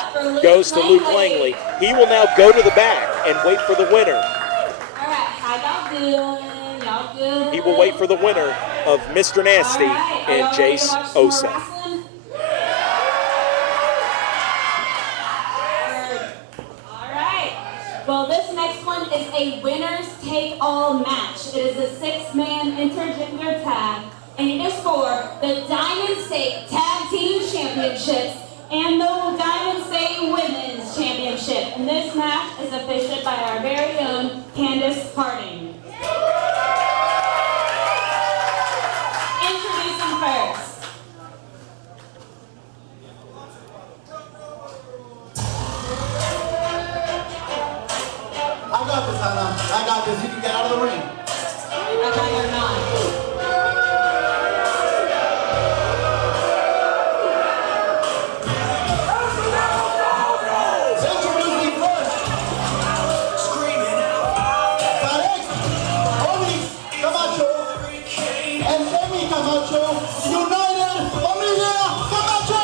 goes to Luke Langley. He will now go to the back and wait for the winner. All right, how y'all doing? Y'all good? He will wait for the winner of Mr. Nasty and Jace Osa. All right. Well, this next one is a winners take all match. It is a 6-man intergender tag, and it is for the Diamond State Tag Team Championships and the Diamond State Women's Championship. And this match is officiated by our very own Candace Harding. Introducing first. I got this, Hannah. I got this. You can get out of the ring. Okay, you're not. Introducing first. Kamacho and Emi Kamacho, united Emilia Kamacho!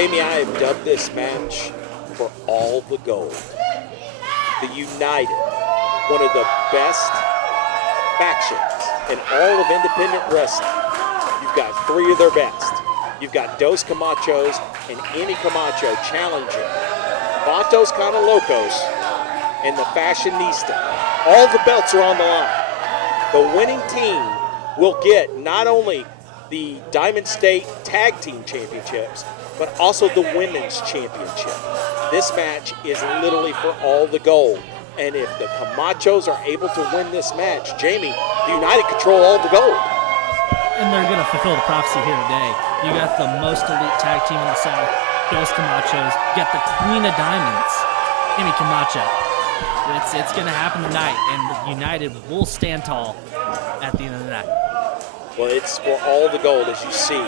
Jamie, I have dubbed this match for all the gold. The United, one of the best factions in all of independent wrestling. You've got three of their best. You've got Dos Camachos and Emi Camacho challenging Vatos Locos and the Fashionista. All the belts are on the line. The winning team will get not only the Diamond State Tag Team Championships, but also the Women's Championship. This match is literally for all the gold. And if the Camachos are able to win this match, Jamie, the United control all the gold. And they're going to fulfill the prophecy here today. You got the most elite tag team in the South, Dos Camachos. You got the Queen of Diamonds, Emi Camacho. It's going to happen tonight, and the United will stand tall at the end of the night. Well, it's for all the gold, as you see.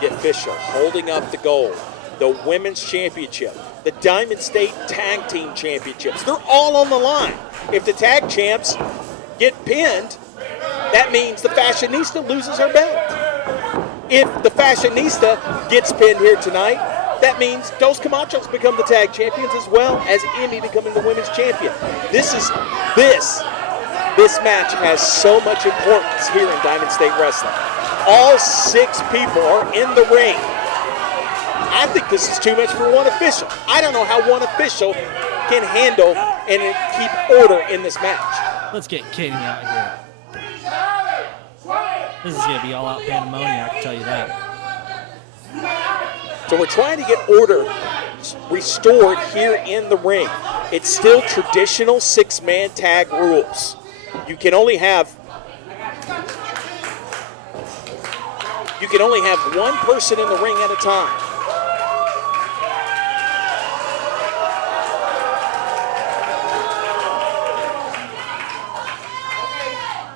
The official holding up the gold. The Women's Championship, the Diamond State Tag Team Championships. They're all on the line. If the tag champs get pinned, that means the Fashionista loses her belt. If the Fashionista gets pinned here tonight, that means Dos Camachos become the tag champions as well as Emi becoming the women's champion. This match has so much importance here in Diamond State Wrestling. All 6 people are in the ring. I think this is too much for one official. I don't know how one official can handle and keep order in this match. Let's get Katie out here. This is going to be all-out pandemonium, I can tell you that. So we're trying to get order restored here in the ring. It's still traditional 6-man tag rules. You can only have one person in the ring at a time.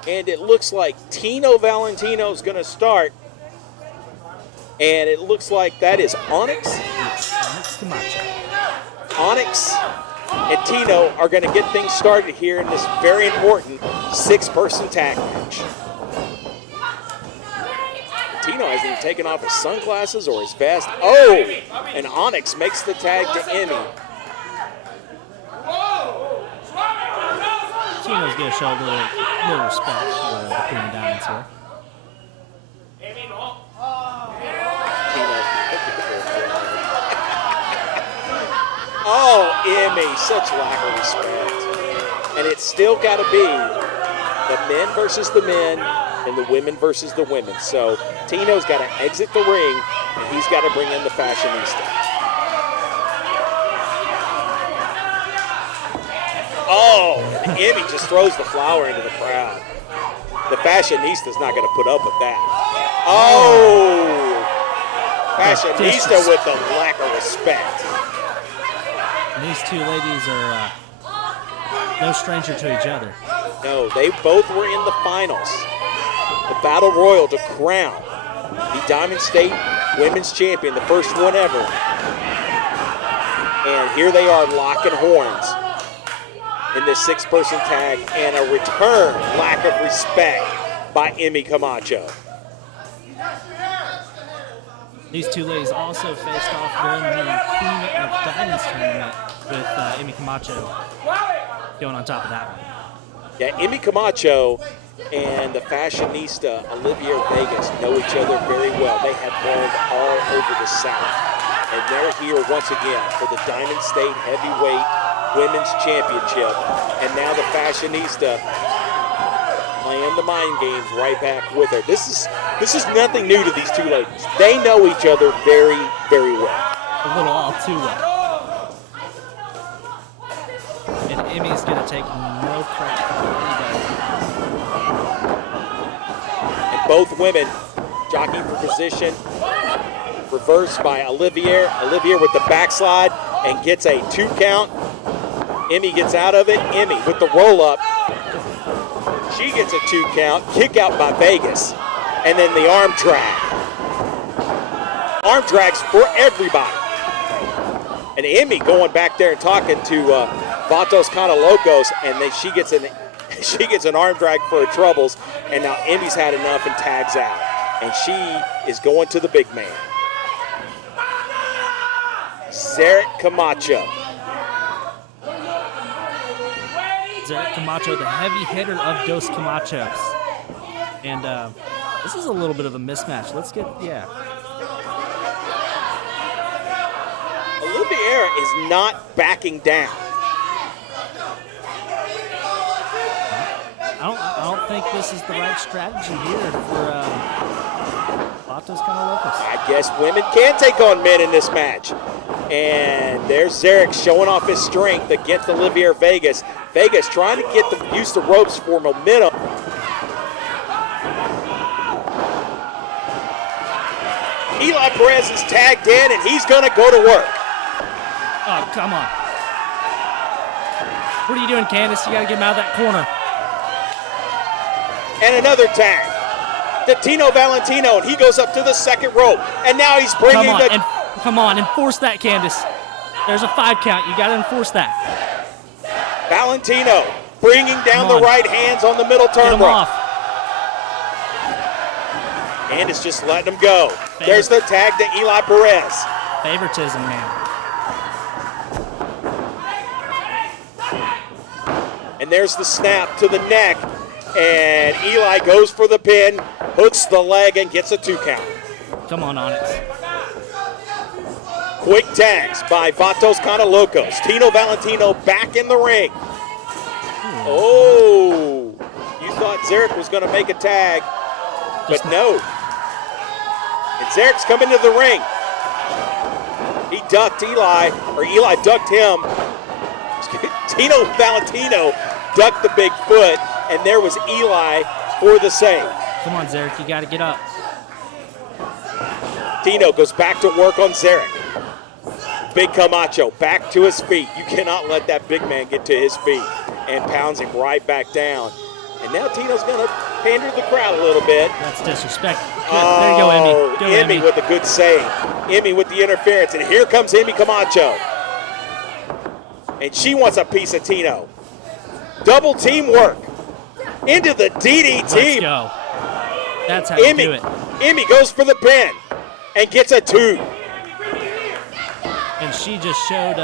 And it looks like Tino Valentino is going to start. And it looks like that is Onyx. Onyx Camacho. Onyx and Tino are going to get things started here in this very important 6-person tag match. Tino hasn't even taken off his sunglasses or his vest. Oh, and Onyx makes the tag to Emi. Tino's going to show a little respect for the Queen of Diamonds here. Oh, Emi, such lack of respect. And it's still got to be the men versus the men and the women versus the women. So Tino's got to exit the ring, and he's got to bring in the Fashionista. Oh, and Emi just throws the flower into the crowd. The Fashionista's not going to put up with that. Oh, Fashionista with the lack of respect. And these two ladies are no stranger to each other. No, they both were in the finals. The Battle Royal to crown the Diamond State Women's Champion, the first one ever. And here they are locking horns in this 6-person tag, and a return lack of respect by Emi Camacho. These two ladies also faced off during the Queen of Diamonds tournament with Emi Camacho going on top of that one. Yeah, Emi Camacho and the Fashionista Olivia Vegas know each other very well. They have roamed all over the South. And they're here once again for the Diamond State Heavyweight Women's Championship. And now the Fashionista playing the mind games right back with her. This is nothing new to these two ladies. They know each other very, very well. A little all too well. And Emi's going to take no credit for anybody. And both women jockeying for position. Reversed by Olivier. Olivier with the backslide and gets a 2 count. Emi gets out of it. Emi with the roll up. She gets a 2 count. Kick out by Vegas. And then the arm drag. Arm drags for everybody. And Emi going back there and talking to Vatos Locos, and then she gets an arm drag for her troubles. And now Emi's had enough and tags out. And she is going to the big man. Zarek Kamacho. Zarek Kamacho, the heavy hitter of Dos Camachos. And this is a little bit of a mismatch. Let's get, yeah. Oliveira is not backing down. I don't think this is the right strategy here for Vatos Canalocos. I guess women can take on men in this match. And there's Zarek showing off his strength against Olivier Vegas. Vegas trying to get them use the ropes for momentum. Eli Perez is tagged in, and he's going to go to work. Oh, come on. What are you doing, Candace? You got to get him out of that corner. And another tag to Tino Valentino, and he goes up to the second rope. And now he's bringing Come on, enforce that, Candace. There's a 5 count. You got to enforce that. Valentino bringing down the right hands on the middle turn rope. And it's just letting him go. There's the tag to Eli Perez. Favoritism, man. And there's the snap to the neck. And Eli goes for the pin, hooks the leg, and gets a 2 count. Come on, Onyx. Quick tags by Vatos Canalocos. Tino Valentino back in the ring. Oh, you thought Zarek was going to make a tag, but no. And Zarek's coming to the ring. He ducked Eli, or Eli ducked him. Tino Valentino ducked the big foot, and there was Eli for the save. Come on, Zarek, you got to get up. Tino goes back to work on Zarek. Big Kamacho back to his feet. You cannot let that big man get to his feet, and pounds him right back down. And now Tino's going to pander the crowd a little bit. That's disrespect. Good. There you go, Emmy. Go, Emmy with a good save. Emmy with the interference, and here comes Emmy Kamacho. And she wants a piece of Tino. Double teamwork. Into the DDT. Let's go. That's how you do it. Emmy goes for the pin and gets a 2. And she just showed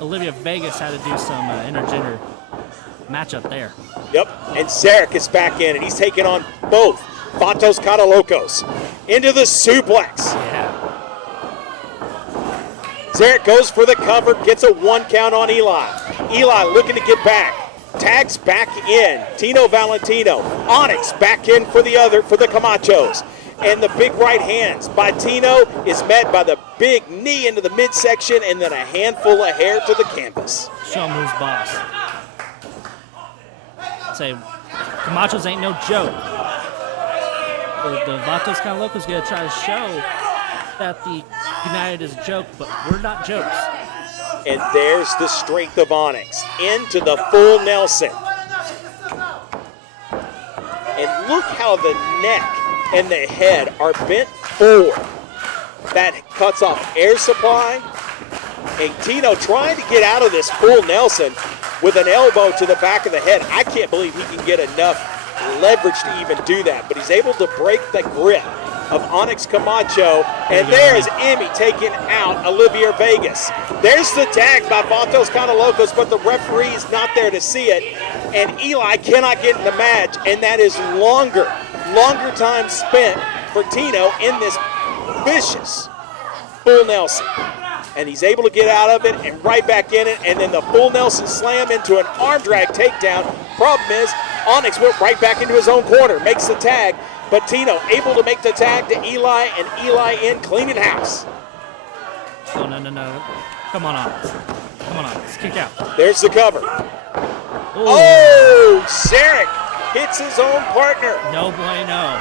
Olivia Vegas how to do some intergender matchup there. Yep, and Zarek is back in, and he's taking on both Vatos Canalocos. Into the suplex. Yeah. Zarek goes for the cover, gets a 1 count on Eli. Eli looking to get back. Tags back in. Tino Valentino. Onyx back in for the Camachos. And the big right hands by Tino is met by the big knee into the midsection and then a handful of hair to the canvas. Show him who's boss. Say, Camachos ain't no joke. The Vatos Canalocos going to try to show that the United is a joke, but we're not jokes. And there's the strength of Onyx into the full Nelson. And look how the neck and the head are bent forward. That cuts off air supply. And Tino trying to get out of this full Nelson with an elbow to the back of the head. I can't believe he can get enough leverage to even do that. But he's able to break the grip of Onyx Kamacho. And there's Emmy taking out Olivia Vegas. There's the tag by Vatos Canalocos, but the referee is not there to see it. And Eli cannot get in the match, and that is longer time spent for Tino in this vicious full Nelson. And he's able to get out of it and right back in it, and then the full Nelson slam into an arm drag takedown. Problem is, Onyx went right back into his own corner, makes the tag, but Tino able to make the tag to Eli, and Eli in cleaning house. Oh, no. Come on, Onyx. Come on, Onyx. Kick out. There's the cover. Oh, Zarek hits his own partner. No bueno.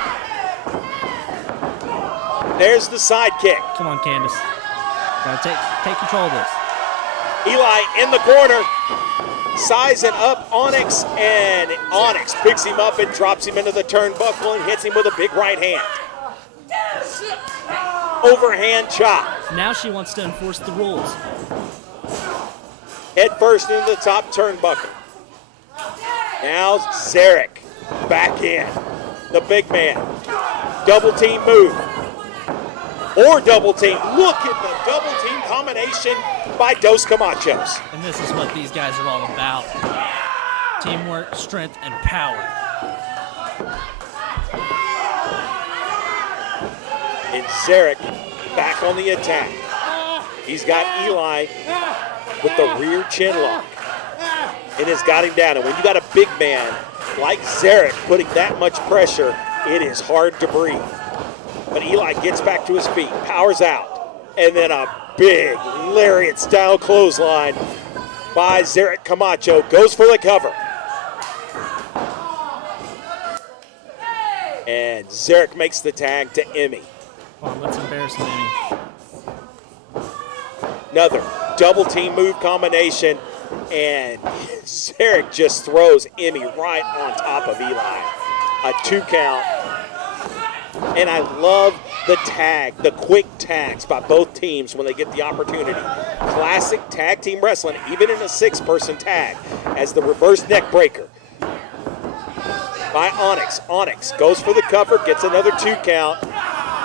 There's the sidekick. Come on, Candace. Gotta take control of this. Eli in the corner, sizing up Onyx, and Onyx picks him up and drops him into the turnbuckle and hits him with a big right hand. Overhand chop. Now she wants to enforce the rules. Head first into the top turnbuckle. Now Zarek back in. The big man. Double team move. Or double team. Look at the double team combination by Dos Camachos. And this is what these guys are all about. Teamwork, strength, and power. And Zarek back on the attack. He's got Eli with the rear chin lock and has got him down. And when you got a big man like Zarek putting that much pressure, it is hard to breathe. But Eli gets back to his feet, powers out, and then a big lariat-style clothesline by Zarek Camacho. Goes for the cover. And Zarek makes the tag to Emmy. Come on, let's embarrass him, Emmy. Another double team move combination, and Zarek just throws Emmy right on top of Eli. A 2 count. And I love the tag, the quick tags by both teams when they get the opportunity. Classic tag team wrestling, even in a 6-person tag, as the reverse neck breaker by Onyx. Onyx goes for the cover, gets another 2 count,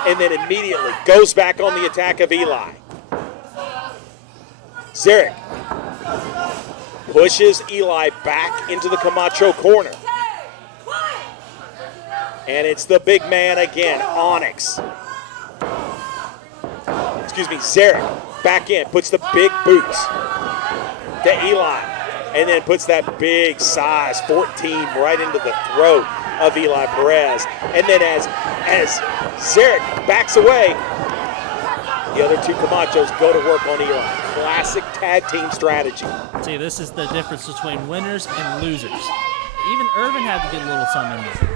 and then immediately goes back on the attack of Eli. Zarek pushes Eli back into the Camacho corner. And it's the big man again, Onyx. Zarek back in, puts the big boots to Eli, and then puts that big size 14 right into the throat of Eli Perez. And then as Zarek backs away, the other 2 Camachos go to work on Eli. Classic tag team strategy. See, this is the difference between winners and losers. Even Irvin had to get a little something in there.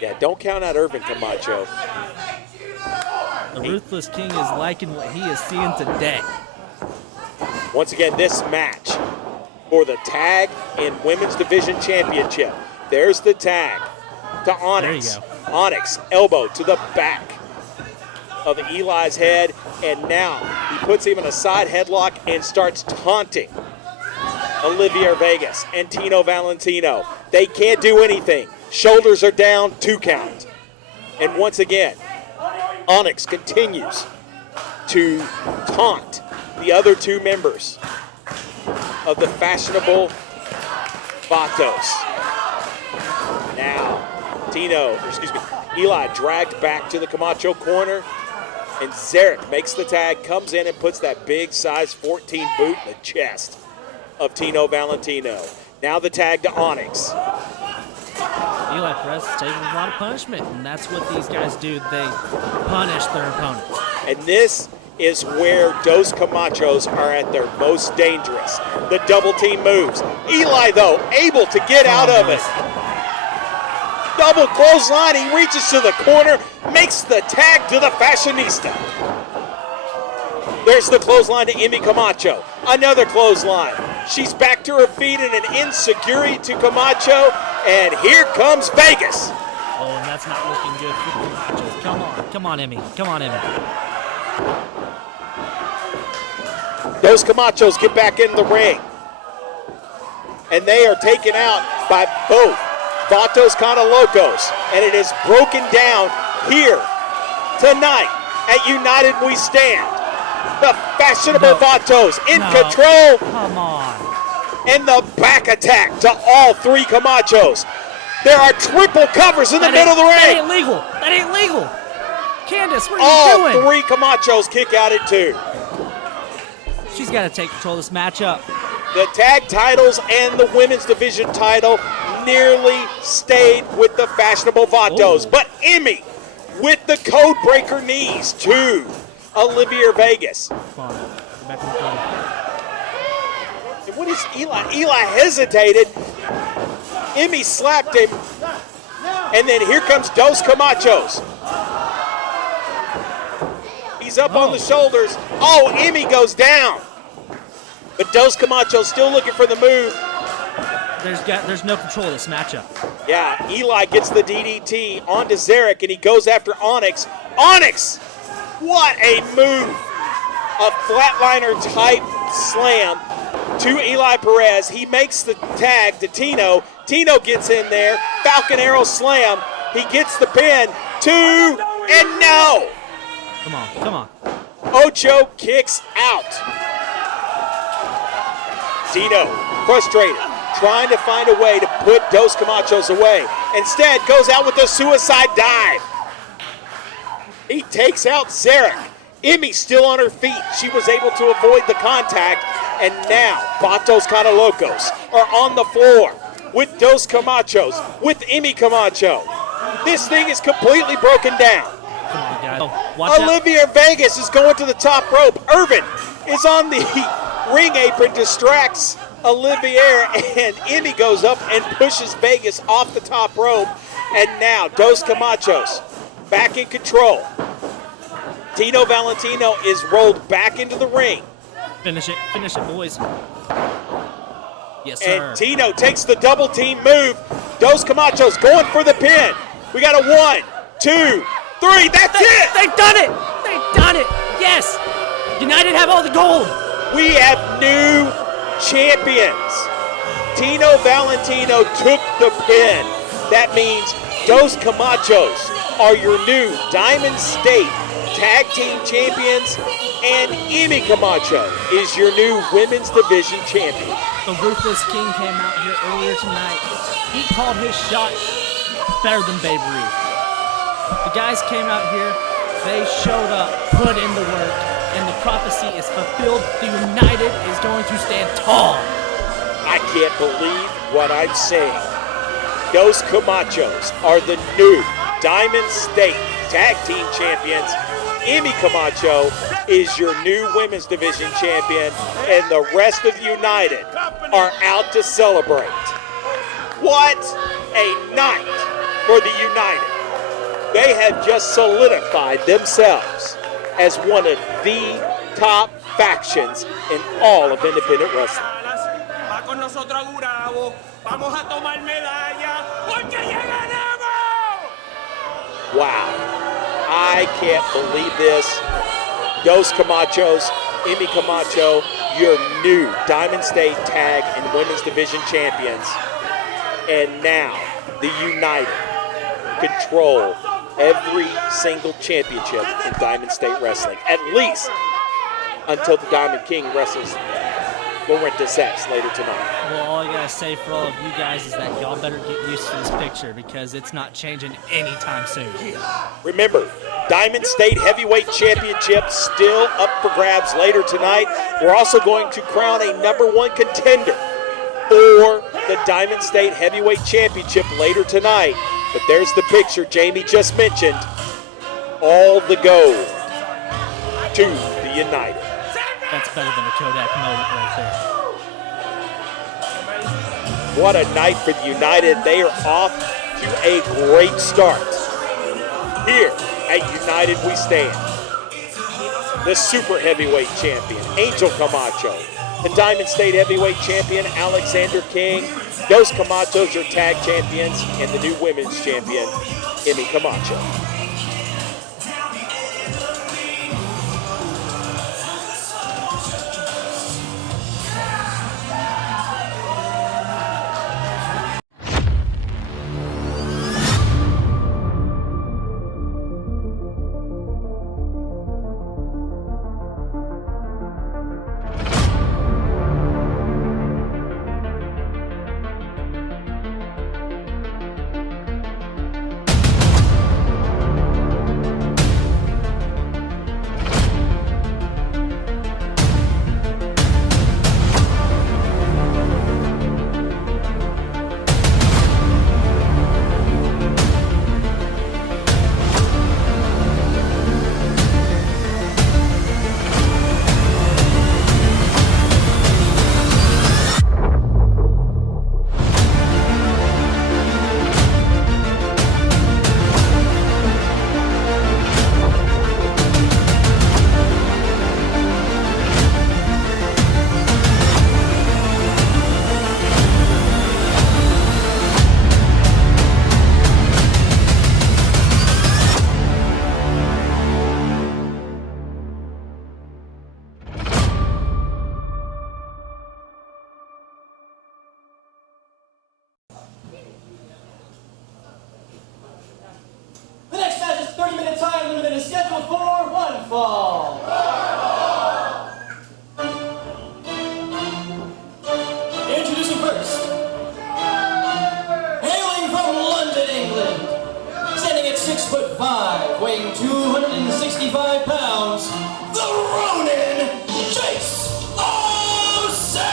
Yeah, don't count out Irvin Camacho. The Ruthless King is liking what he is seeing today. Once again, this match for the Tag and Women's Division Championship. There's the tag to Onyx. There you go. Onyx, elbow to the back of Eli's head, and now he puts him in a side headlock and starts taunting Olivier Vegas and Tino Valentino. They can't do anything. Shoulders are down, 2 count. And once again, Onyx continues to taunt the other 2 members of the fashionable Vatos. Now, Eli dragged back to the Camacho corner, and Zarek makes the tag, comes in and puts that big size 14 boot in the chest of Tino Valentino. Now the tag to Onyx. Eli Perez is taking a lot of punishment, and that's what these guys do. They punish their opponents. And this is where Dos Camachos are at their most dangerous. The double team moves. Eli, though, able to get out of it. Double clothesline, he reaches to the corner, makes the tag to the Fashionista. There's the clothesline to Emmy Camacho. Another clothesline. She's back to her feet in an insecurity to Camacho, and here comes Vegas. Oh, and that's not looking good for the Camachos. Come on, Emmy. Come on, Emmy. Those Camachos get back in the ring, and they are taken out by both Vatos Cana Locos, and it is broken down here tonight at United We Stand. The fashionable Vatos in control. Come on. And the back attack to all 3 Camachos. There are triple covers in the middle of the ring. That ain't legal. That ain't legal. Candace, what are you doing? All 3 Camachos kick out at 2. She's got to take control of this matchup. The tag titles and the women's division title nearly stayed with the fashionable Vatos. Ooh. But Emmy with the code breaker knees to Olivier Vegas. Come on. Get back in the corner. And what is Eli? Eli hesitated. Emmy slapped him. And then here comes Dos Camachos. He's up on the shoulders. Oh, Emmy goes down. But Dos Camacho's still looking for the move. There's no control of this matchup. Yeah, Eli gets the DDT onto Zarek, and he goes after Onyx. Onyx! What a move! A flatliner type slam to Eli Perez. He makes the tag to Tino. Tino gets in there. Falcon Arrow slam. He gets the pin. 2 and no! Come on, come on. Ocho kicks out. Tino, frustrated, trying to find a way to put Dos Camachos away. Instead, goes out with a suicide dive. He takes out Zarek. Emmy still on her feet. She was able to avoid the contact. And now, Vatos Canalocos are on the floor with Dos Camachos, with Emmy Kamacho. This thing is completely broken down. Come on, guys. Oh, watch out. Olivia Vegas is going to the top rope. Irvin is on the ring apron, distracts Olivier, and Emmy goes up and pushes Vegas off the top rope. And now, Dos Camachos back in control. Tino Valentino is rolled back into the ring. Finish it, boys. Yes, sir. And Tino takes the double team move. Dos Camachos going for the pin. We got a 1, 2, 3. That's it. They've done it. They've done it. Yes. United have all the gold. We have new champions. Tino Valentino took the pin. That means Dos Camachos are your new Diamond State Tag Team Champions, and Emmy Kamacho is your new Women's Division Champion. The Ruthless King came out here earlier tonight. He called his shot better than Babe Ruth. The guys came out here, they showed up, put in the work, and the prophecy is fulfilled. The United is going to stand tall. I can't believe what I'm saying. Dos Camachos are the new Diamond State Tag Team Champions. Emmy Kamacho is your new Women's Division Champion, and the rest of United are out to celebrate. What a night for the United. They have just solidified themselves as one of the top factions in all of independent wrestling. Wow. I can't believe this. Dos Camachos, Emmy Kamacho, your new Diamond State Tag and Women's Division Champions. And now, the United control every single championship in Diamond State Wrestling, at least until the Diamond King wrestles Laurentis X later tonight. Well, all I gotta say for all of you guys is that y'all better get used to this picture because it's not changing anytime soon. Remember, Diamond State Heavyweight Championship still up for grabs later tonight. We're also going to crown a #1 contender for the Diamond State Heavyweight Championship later tonight. But there's the picture Jamie just mentioned. All the gold to the United. That's better than a Kodak moment right there. What a night for the United. They are off to a great start. Here at United we stand. The Super Heavyweight Champion, Angel Camacho. The Diamond State Heavyweight Champion, Alexander King. Dos Camachos are tag champions, and the new women's champion, Emmy Kamacho. The next match is 30-minute time limit and is scheduled for one fall. 265 pounds, the Ronin, Chase Osei!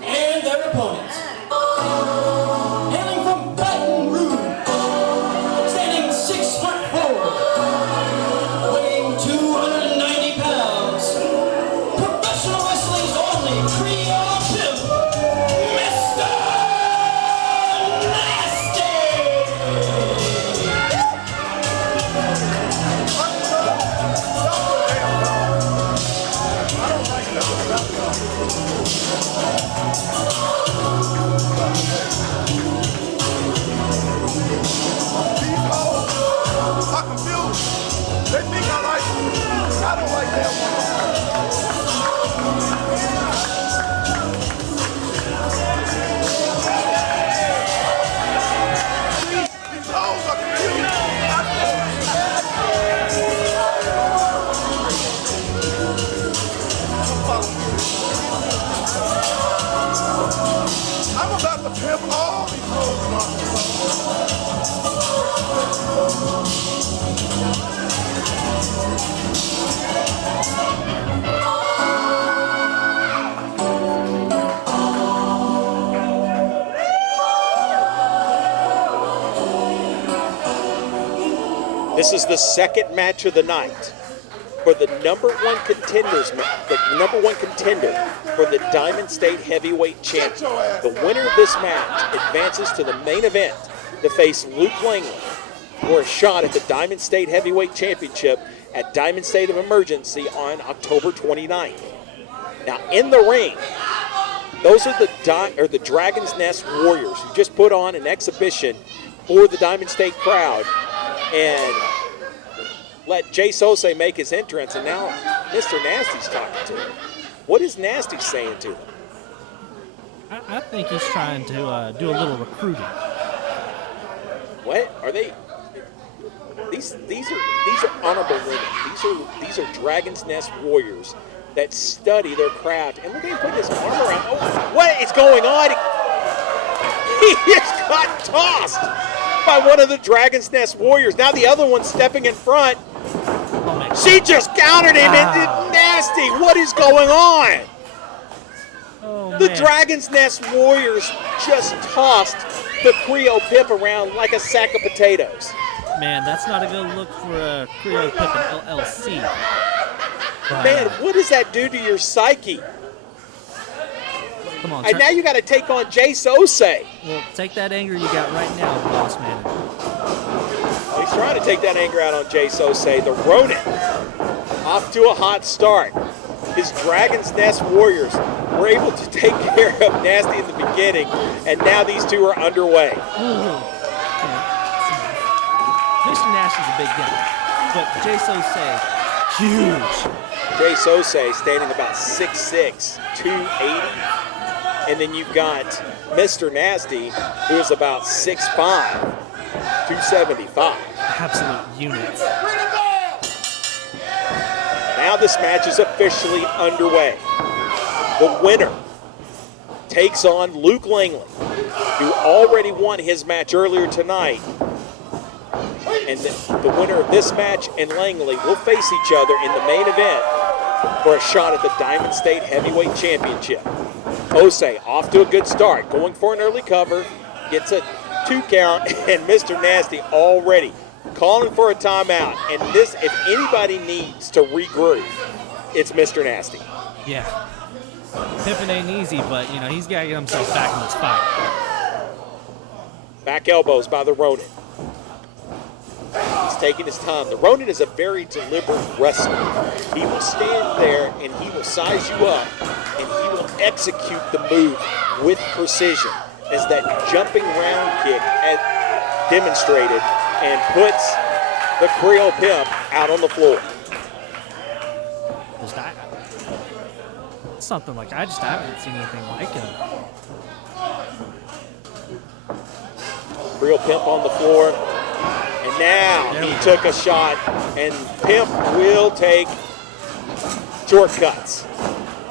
And their opponent, hailing from Baton Rouge, standing 6'4", weighing 290 pounds, professional wrestling's only Creole pimp, Mr. Nasty! I'm confused. They think I like it. I don't like that one. These hoes are confused. I'm about to pimp all these hoes. This is the second match of the night for the number one contender for the Diamond State Heavyweight Champion. The winner of this match advances to the main event to face Luke Langley for a shot at the Diamond State Heavyweight Championship at Diamond State of Emergency on October 29th. Now in the ring, those are the Dragon's Nest Warriors who just put on an exhibition for the Diamond State crowd and let Jace Osei make his entrance, and now Mr. Nasty's talking to him. What is Nasty saying to them? I think he's trying to do a little recruiting. What are they? These are honorable women. These are Dragon's Nest Warriors that study their craft. And look at him putting his arm around. Oh, what is going on? He just got tossed by one of the Dragon's Nest Warriors. Now the other one's stepping in front. She just countered him into Nasty. What is going on? The Dragon's Nest Warriors just tossed the Creole Pip around like a sack of potatoes. Man, that's not a good look for a Creole Pip and LLC. But, man, what does that do to your psyche? Come on. And now you got to take on Jace Osei. Well, take that anger you got right now, boss man. He's trying to take that anger out on Jace Osei. The Ronin off to a hot start. His Dragon's Nest Warriors were able to take care of Nasty in the beginning, and now these two are underway. Mr. Nasty's a big guy, but Jace Osei, huge. Jace Osei standing about 6'6", 280. And then you've got Mr. Nasty, who is about 6'5", 275. Absolute units. Now this match is officially underway. The winner takes on Luke Langley, who already won his match earlier tonight And the winner of this match and Langley will face each other in the main event for a shot at the Diamond State Heavyweight Championship. Osei off to a good start, going for an early cover, gets a 2 count, and Mr. Nasty already calling for a timeout. And this, if anybody needs to regroup, it's Mr. Nasty. Yeah. Pippin ain't easy, but, you know, he's got to get himself back in this fight. Back elbows by the Ronin. He's taking his time. The Ronin is a very deliberate wrestler. He will stand there and he will size you up and he will execute the move with precision, as that jumping round kick demonstrated, and puts the Creole Pimp out on the floor. Something like I haven't seen anything like him. Creole Pimp on the floor. And now he took a shot, and Pimp will take shortcuts.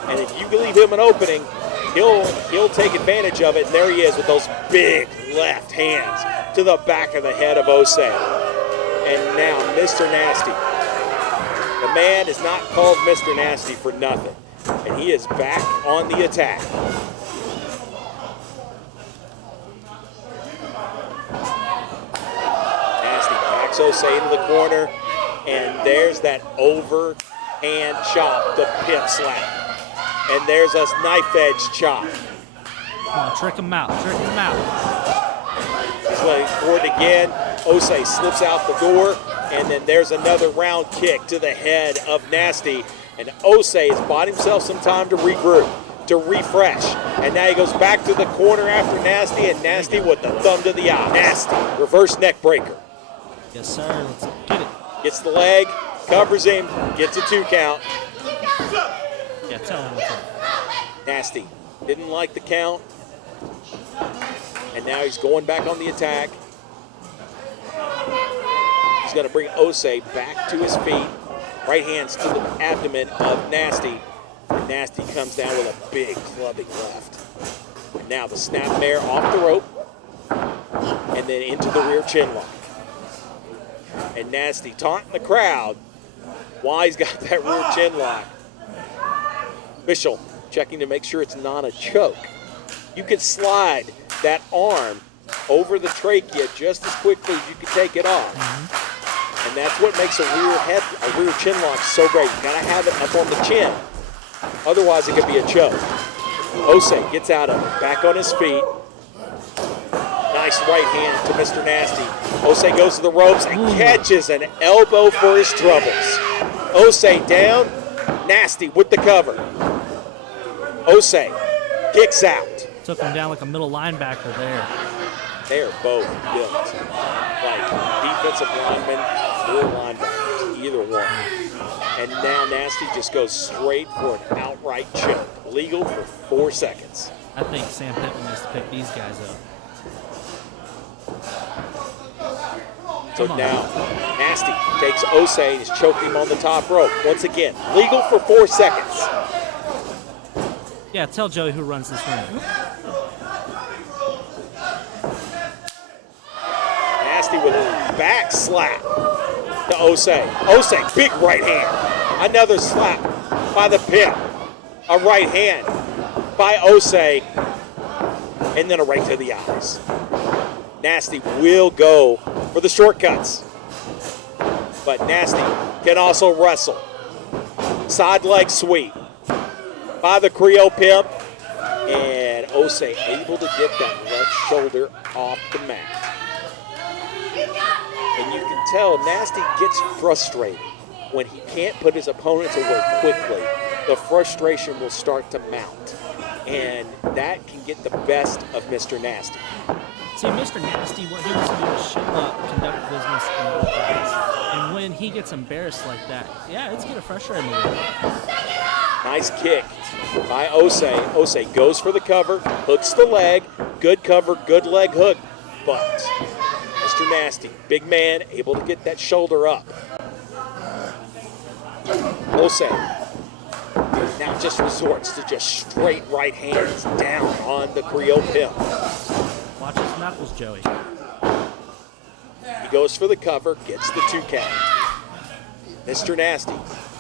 And if you leave him an opening, he'll take advantage of it. And there he is with those big left hands to the back of the head of Osei. And now Mr. Nasty. The man is not called Mr. Nasty for nothing. And he is back on the attack. Nasty backs Osei into the corner, and there's that overhand chop, the Pimp slap. And there's a knife edge chop. Come on, trick him out, trick him out. He's going for it again. Osei slips out the door, and then there's another round kick to the head of Nasty. And Osei has bought himself some time to regroup, to refresh. And now he goes back to the corner after Nasty, and Nasty with the thumb to the eye. Nasty, reverse neck breaker. Yes, sir. Let's get it. Gets the leg, covers him, gets a 2 count. Yeah, tell him what's up. Nasty didn't like the count. And now he's going back on the attack. He's going to bring Osei back to his feet. Right hands to the abdomen of Nasty. And Nasty comes down with a big clubbing left. And now the snapmare off the rope. And then into the rear chin lock. And Nasty taunting the crowd while he's got that rear chin lock. Official checking to make sure it's not a choke. You can slide that arm over the trachea just as quickly as you can take it off. And that's what makes a rear chin lock so great. You gotta have it up on the chin. Otherwise it could be a choke. Osei gets out of it, back on his feet. Nice right hand to Mr. Nasty. Osei goes to the ropes and catches an elbow for his troubles. Osei down, Nasty with the cover. Osei kicks out. Took him down like a middle linebacker there. They are both built like defensive linemen or linebackers, either one. And now Nasty just goes straight for an outright choke. Legal for 4 seconds. I think Sam Pittman needs to pick these guys up. So now Nasty takes Osei and is choking him on the top rope. Once again, legal for 4 seconds. Yeah, tell Joey who runs this ring. Nasty with a back slap to Osei. Osei, big right hand. Another slap by the Pimp. A right hand by Osei. And then a right to the eyes. Nasty will go for the shortcuts. But Nasty can also wrestle. Side leg sweep by the Creole Pimp. And Osei able to get that left shoulder off the mat. And you can tell Nasty gets frustrated when he can't put his opponents away quickly. The frustration will start to mount. And that can get the best of Mr. Nasty. See, Mr. Nasty, what he wants to do is show up, conduct business, and work rights. And when he gets embarrassed like that, yeah, it's getting frustrating. Nice kick by Osei. Osei goes for the cover, hooks the leg. Good cover, good leg hook. But Mr. Nasty, big man, able to get that shoulder up. Osei now just resorts to just straight right hands down on the Creole Pimp. Watch his knuckles, Joey. He goes for the cover, gets the 2 count. Mr. Nasty,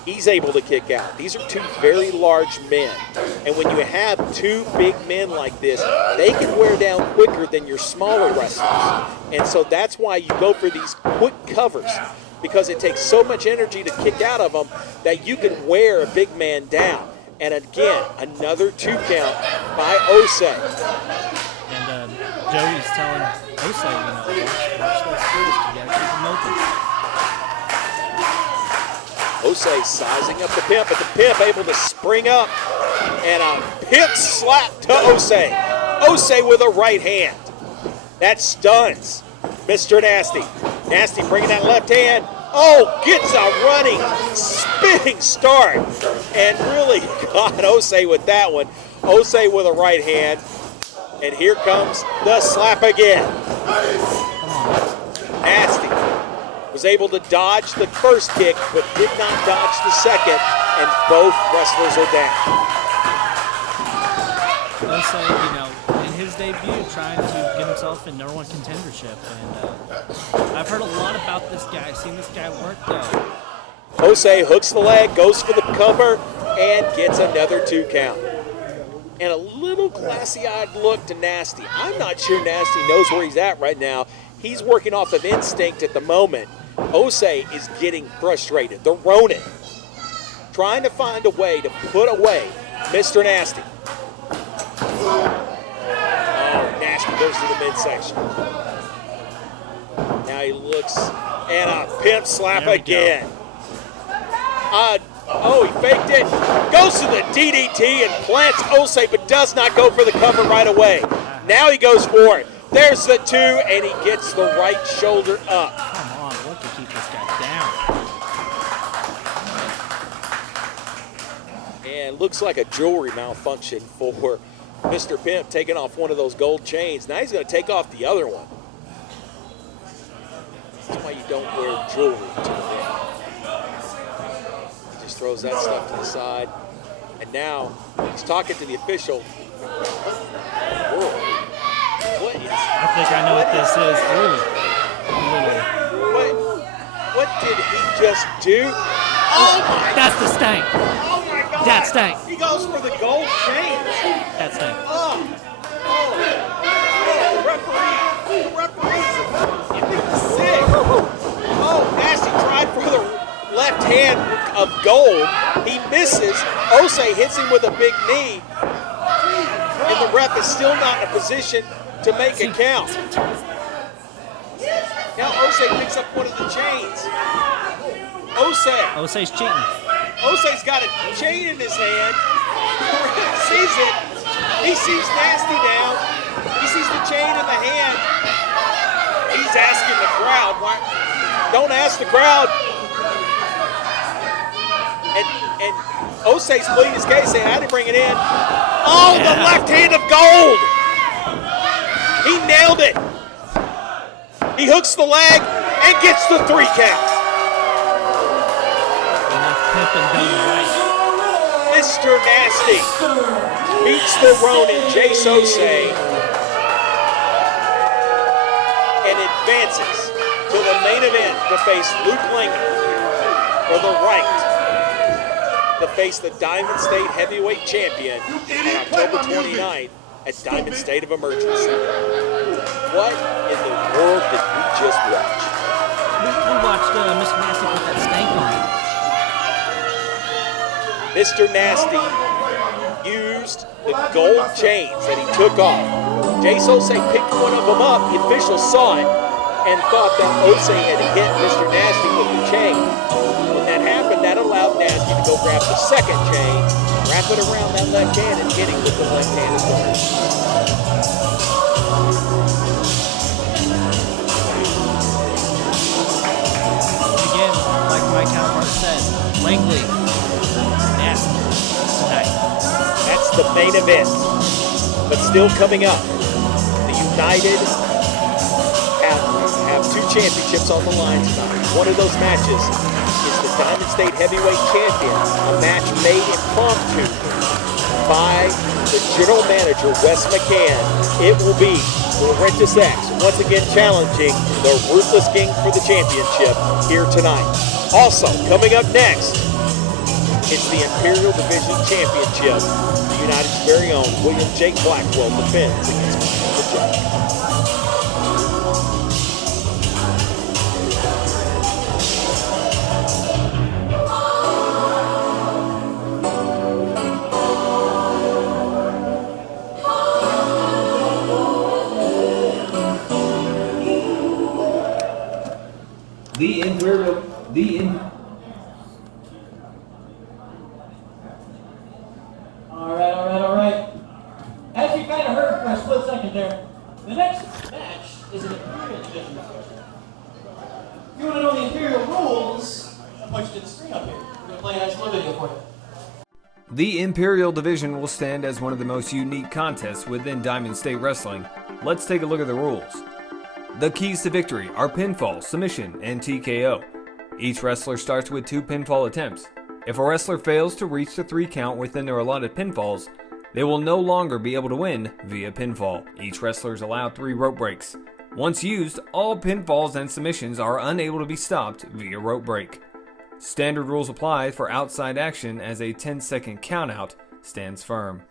he's able to kick out. These are 2 very large men. And when you have 2 big men like this, they can wear down quicker than your smaller wrestlers. And so that's why you go for these quick covers, because it takes so much energy to kick out of them that you can wear a big man down. And again, another 2 count by Osei. And Joey's telling Osei, watch those skills. You gotta keep them open. Osei sizing up the Pimp, but the Pimp able to spring up. And a Pimp slap to Osei. Osei with a right hand. That stuns Mr. Nasty. Nasty bringing that left hand. Oh, gets a running, spinning start. And really got Osei with that one. Osei with a right hand. And here comes the slap again. Nasty was able to dodge the first kick, but did not dodge the second. And both wrestlers are down. Osei, in his debut, trying to get himself in #1 contendership. And I've heard a lot about this guy. I've seen this guy work, though. Osei hooks the leg, goes for the cover, and gets another 2 count. And a little glassy-eyed look to Nasty. I'm not sure Nasty knows where he's at right now. He's working off of instinct at the moment. Osei is getting frustrated. The Ronin trying to find a way to put away Mr. Nasty. Oh, Nasty goes to the midsection. Now he looks, and a Pimp slap again. Oh, he faked it. Goes to the DDT and plants Osei, but does not go for the cover right away. Now he goes for it. There's the 2, and he gets the right shoulder up. Come on, look to keep this guy down. And looks like a jewelry malfunction for Mr. Pimp, taking off one of those gold chains. Now he's going to take off the other one. That's why you don't wear jewelry to the ring. He just throws that stuff to the side. And now he's talking to the official. Whoa. What is? I think I know what this is. What did he just do? Oh my! That's the stank. Oh my God! That stank. He goes for the gold chain. That stank. Oh, the referee's sick. Oh, Nasty tried for the left hand of gold. He misses. Osei hits him with a big knee. And the ref is still not in a position to make a count. Now Osei picks up one of the chains. Osei's cheating. Osei's got a chain in his hand. The ref sees it. He sees Nasty down. He sees the chain in the hand. He's asking the crowd. Why? Don't ask the crowd. And Osei's pleading his case, saying, I didn't bring it in. Oh, the left hand of gold. He nailed it. He hooks the leg and gets the 3 count. Mr. Nasty beats the Ronin, Jace Osei, and advances to the main event to face Luke Langley for the right to face the Diamond State Heavyweight Champion on October 29th at Diamond State of Emergency. What in the world did we just watch? We watched Mr. Nasty put that stank on. Mr. Nasty used the gold chains that he took off. Jace Osei picked one of them up. The official saw it and thought that Osei had hit Mr. Nasty with the chain. When that happened, that allowed Nasty to go grab the second chain, wrap it around that left hand, and hit him with the left hand as well. Again, like my counterpart said, Langley, Nasty tonight. That's the main event. But still coming up, the United have 2 championships on the line tonight. One of those matches is the Diamond State Heavyweight Champion, a match made impromptu by the general manager, Wes McCann. It will be Laurentis X once again challenging the Ruthless King for the championship here tonight. Also, coming up next, it's the Imperial Division Championship. The United's very own William J. Blackwell defends against Kamacho. All right. As you kind of heard for a split second there, the next match is an Imperial division match. If you want to know the Imperial rules, I'll put you to the screen up here. We're going to play a nice little video for you. The Imperial Division will stand as one of the most unique contests within Diamond State Wrestling. Let's take a look at the rules. The keys to victory are pinfall, submission, and TKO. Each wrestler starts with 2 pinfall attempts. If a wrestler fails to reach the 3 count within their allotted pinfalls, they will no longer be able to win via pinfall. Each wrestler is allowed 3 rope breaks. Once used, all pinfalls and submissions are unable to be stopped via rope break. Standard rules apply for outside action as a 10-second countout stands firm.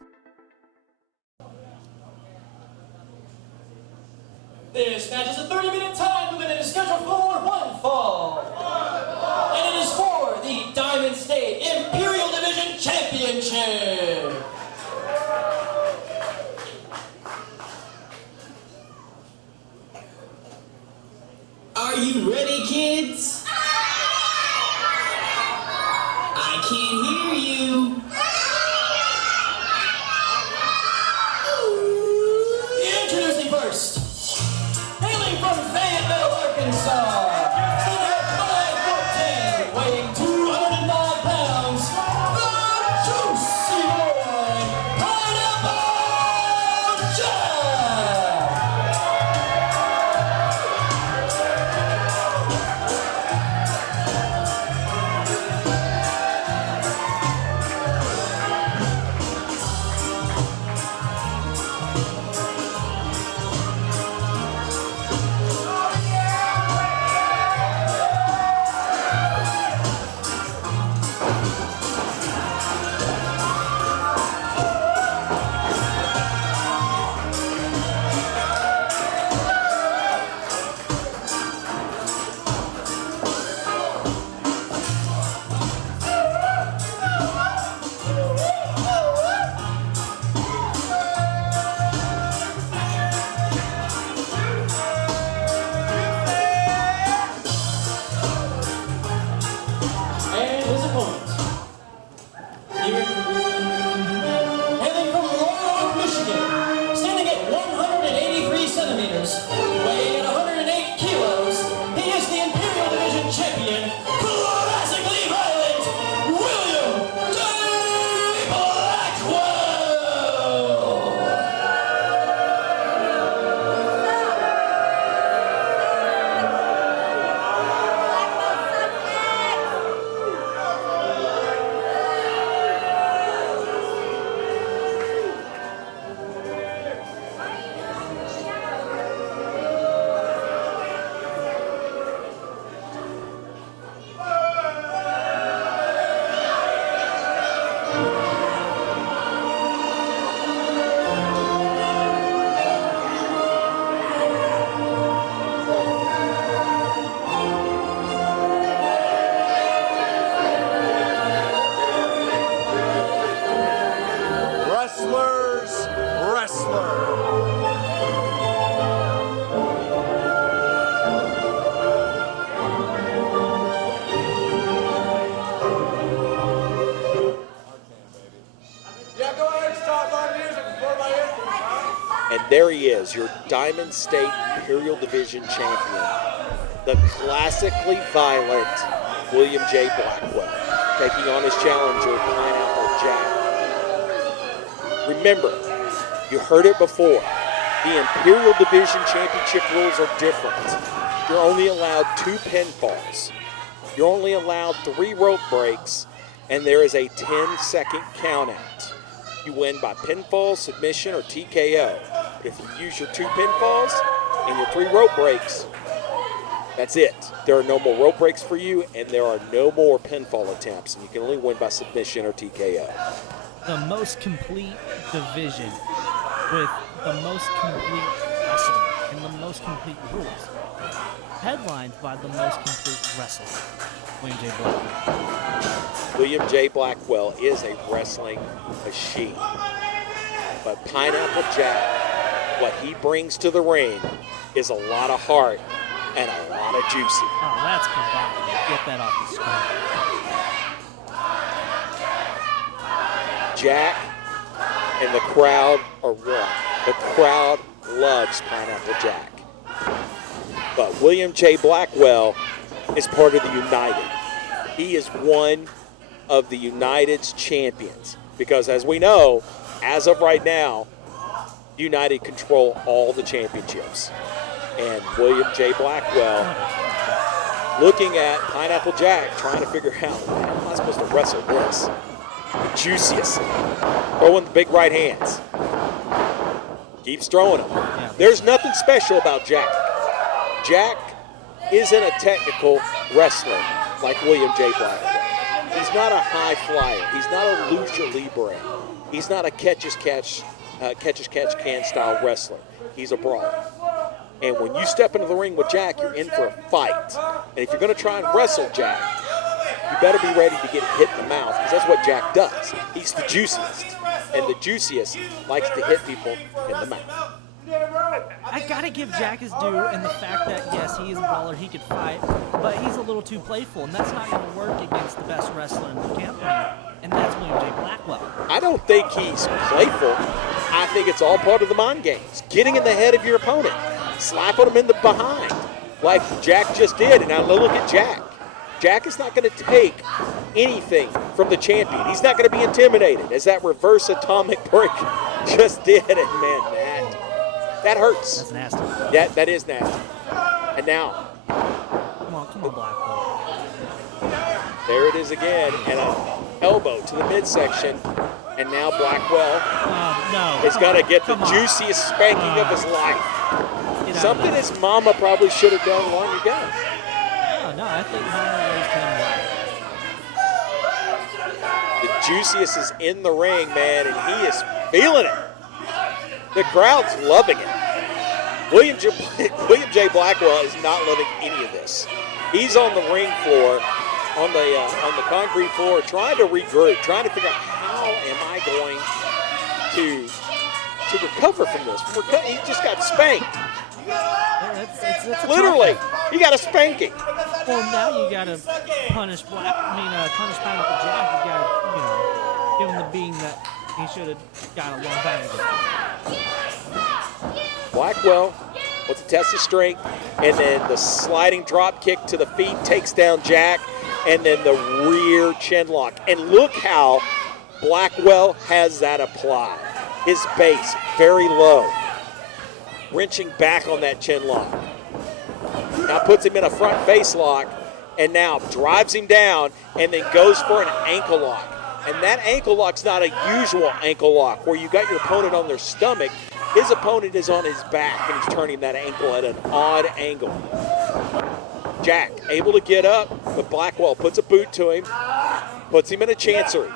This match is a 30-minute time limit and is scheduled for 1 fall. And it is for the Diamond State Imperial Division Championship. Are you ready, kids? I can't hear you. Introducing first, hailing from Fayetteville, Arkansas, standing at 5'10", weighing 205 pounds, the Juicy Boy, Pineapple Jack. And his opponent. Hailing from Royal Oak, Michigan, standing at 183 centimeters, weighing at 108 kilos, he is the Imperial Division Champion, classically violent, William J. Blackwell! Wrestlers, wrestler. Yeah, go ahead and start my music before my intro. And there he is, your Diamond State Imperial Division champion, the classically violent William J. Blackwell, taking on his challenger, Pineapple Jack. Remember, you heard it before, the Imperial Division Championship rules are different. You're only allowed 2 pinfalls. You're only allowed 3 rope breaks, and there is a 10-second countout. you win by pinfall, submission, or TKO. But if you use your 2 pinfalls and your 3 rope breaks, that's it. There are no more rope breaks for you, and there are no more pinfall attempts, and you can only win by submission or TKO. The most complete division with the most complete wrestling and the most complete rules. Headlined by the most complete wrestler, William J. Blackwell. William J. Blackwell is a wrestling machine. But Pineapple Jack, what he brings to the ring is a lot of heart and a lot of juicy. Oh, that's provocative. Get that off the screen. Jack and the crowd are one. The crowd loves Pineapple Jack. But William J. Blackwell is part of the United. He is one of the United's champions. Because as we know, as of right now, United control all the championships. And William J. Blackwell looking at Pineapple Jack, trying to figure out, how am I supposed to wrestle this? The juiciest. Throwing the big right hands. Keeps throwing them. There's nothing special about Jack. Jack isn't a technical wrestler like William J. Blackwell. He's not a high flyer. He's not a lucha libre. He's not a catch-as-catch can style wrestler. He's a brawler. And when you step into the ring with Jack, you're in for a fight. And if you're going to try and wrestle Jack, you better be ready to get hit in the mouth, because that's what Jack does. He's the juiciest. And the juiciest likes to hit people in the mouth. I gotta give Jack his due in the fact that, yes, he is a brawler, he could fight, but he's a little too playful, and that's not gonna work against the best wrestler in the campaign, and that's William J. Blackwell. I don't think he's playful. I think it's all part of the mind games. Getting in the head of your opponent, slapping him in the behind, like Jack just did. And now look at Jack. Jack is not going to take anything from the champion. He's not going to be intimidated, as that reverse atomic break just did. And man, that hurts. That's nasty. That is nasty. And now, come on, Blackwell. There it is again, and an elbow to the midsection. And now Blackwell is going to get the juiciest spanking of his life. Something his mama probably should have done long ago. No, I think Mama raised him right. The juiciest is in the ring, man, and he is feeling it. The crowd's loving it. William J. Blackwell is not loving any of this. He's on the ring floor, on the concrete floor, trying to regroup, trying to figure out how am I going to recover from this. He just got spanked. It's literally, he got a spanking. Well, now you gotta punish Pineapple Jack. You gotta, give him the beating that he should have got a long time ago. Blackwell wants to test his strength, and then the sliding drop kick to the feet takes down Jack, and then the rear chin lock. And look how Blackwell has that applied. His base very low, wrenching back on that chin lock. Now puts him in a front face lock, and now drives him down, and then goes for an ankle lock. And that ankle lock's not a usual ankle lock where you got your opponent on their stomach. His opponent is on his back, and he's turning that ankle at an odd angle. Jack able to get up, but Blackwell puts a boot to him, puts him in a chancery.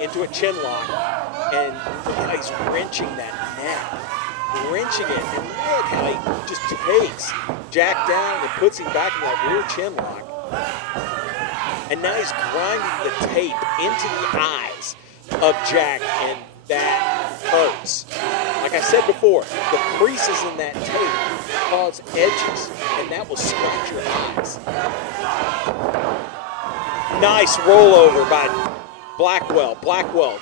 Into a chin lock, and look how he's wrenching that neck. Wrenching it, and look how he just takes Jack down and puts him back in that rear chin lock. And now he's grinding the tape into the eyes of Jack, and that hurts. Like I said before, the creases in that tape cause edges, and that will scratch your eyes. Nice rollover by Blackwell. Blackwell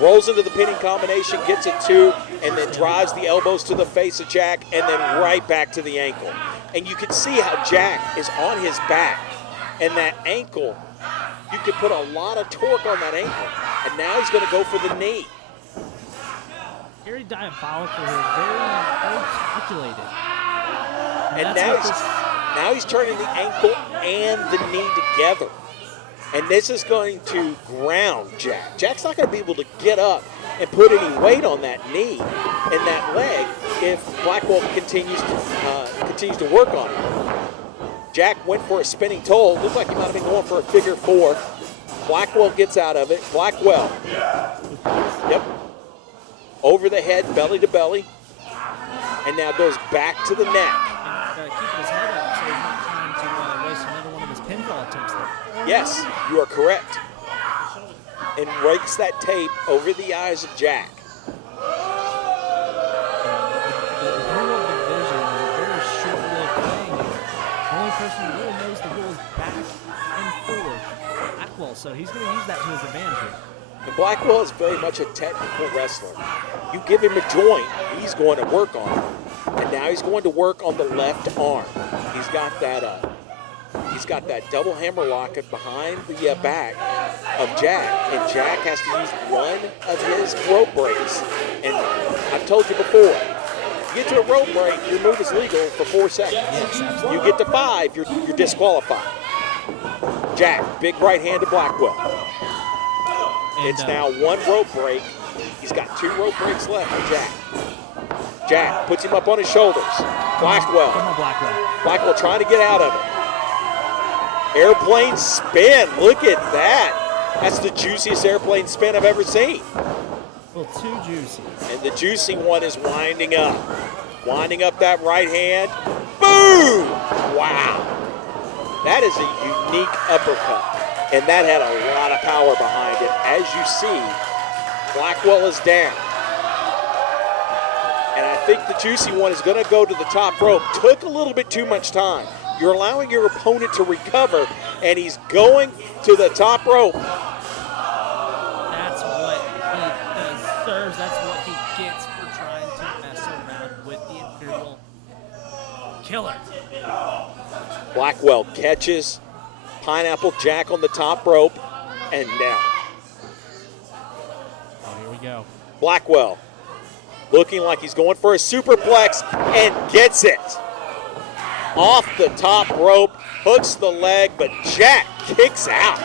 rolls into the pinning combination, gets it 2, and then drives the elbows to the face of Jack, and then right back to the ankle. And you can see how Jack is on his back, and that ankle, you could put a lot of torque on that ankle. And now he's going to go for the knee. Very diabolical here, very calculated. And now he's turning the ankle and the knee together. And this is going to ground Jack. Jack's not going to be able to get up and put any weight on that knee and that leg if Blackwell continues to work on it. Jack went for a spinning toe. Looked like he might have been going for a figure four. Blackwell gets out of it. Blackwell. Yep. Over the head, belly to belly. And now goes back to the neck. Keep his head up so he's not trying to waste another one of his pinfall attempts there. Yes, you are correct. And rakes that tape over the eyes of Jack. The Imperial division is a very short-lived thing. The only person who really knows the rules back and forth is Blackwell, so he's going to use that to his advantage here. And Blackwell is very much a technical wrestler. You give him a joint, he's going to work on it. And now he's going to work on the left arm. He's got that double hammer lock behind the back of Jack, and Jack has to use one of his rope breaks. And I've told you before, you get to a rope break, your move is legal for 4 seconds. You get to 5, you're disqualified. Jack, big right hand to Blackwell. It's now one rope break. He's got 2 rope breaks left for Jack. Jack puts him up on his shoulders. Blackwell. Come on, Blackwell. Blackwell trying to get out of it. Airplane spin. Look at that. That's the juiciest airplane spin I've ever seen. A little too juicy. And the juicy one is winding up. Winding up that right hand. Boom! Wow. That is a unique uppercut. And that had a lot of power behind it. As you see, Blackwell is down. And I think the juicy one is going to go to the top rope. Took a little bit too much time. You're allowing your opponent to recover, and he's going to the top rope. That's what he deserves. That's what he gets for trying to mess around with the Imperial Killer. Blackwell catches Pineapple Jack on the top rope, and down. Oh, here we go. Blackwell looking like he's going for a superplex and gets it. Off the top rope, hooks the leg, but Jack kicks out.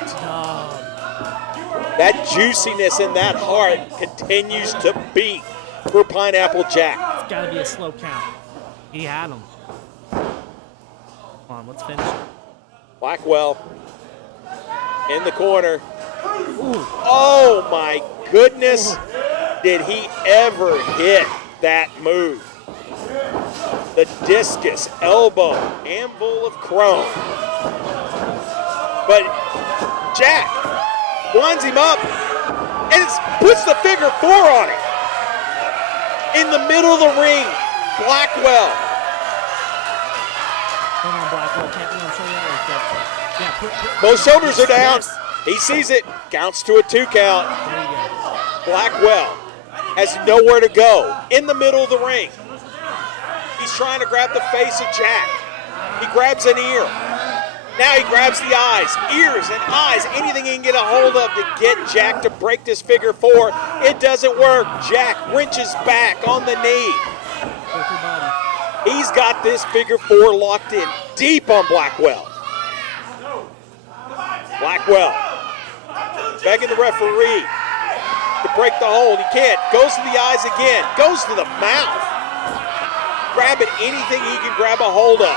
That juiciness in that heart continues to beat for Pineapple Jack. It's got to be a slow count. He had him. Come on, let's finish it. Blackwell in the corner. Ooh. Oh my goodness. Did he ever hit that move? The discus, elbow, anvil of chrome. But Jack winds him up and puts the figure 4 on him. In the middle of the ring, Blackwell. Come on, Blackwell. Can't let him show you that right there. Yeah, both shoulders are down. Yes. He sees it. Counts to a 2 count. There you go. Blackwell has nowhere to go in the middle of the ring. He's trying to grab the face of Jack. He grabs an ear. Now he grabs the eyes, ears and eyes, anything he can get a hold of to get Jack to break this figure 4. It doesn't work. Jack wrenches back on the knee. He's got this figure 4 locked in deep on Blackwell. Blackwell begging the referee to break the hold. He can't. Goes to the eyes again. Goes to the mouth. Grabbing anything he can grab a hold of.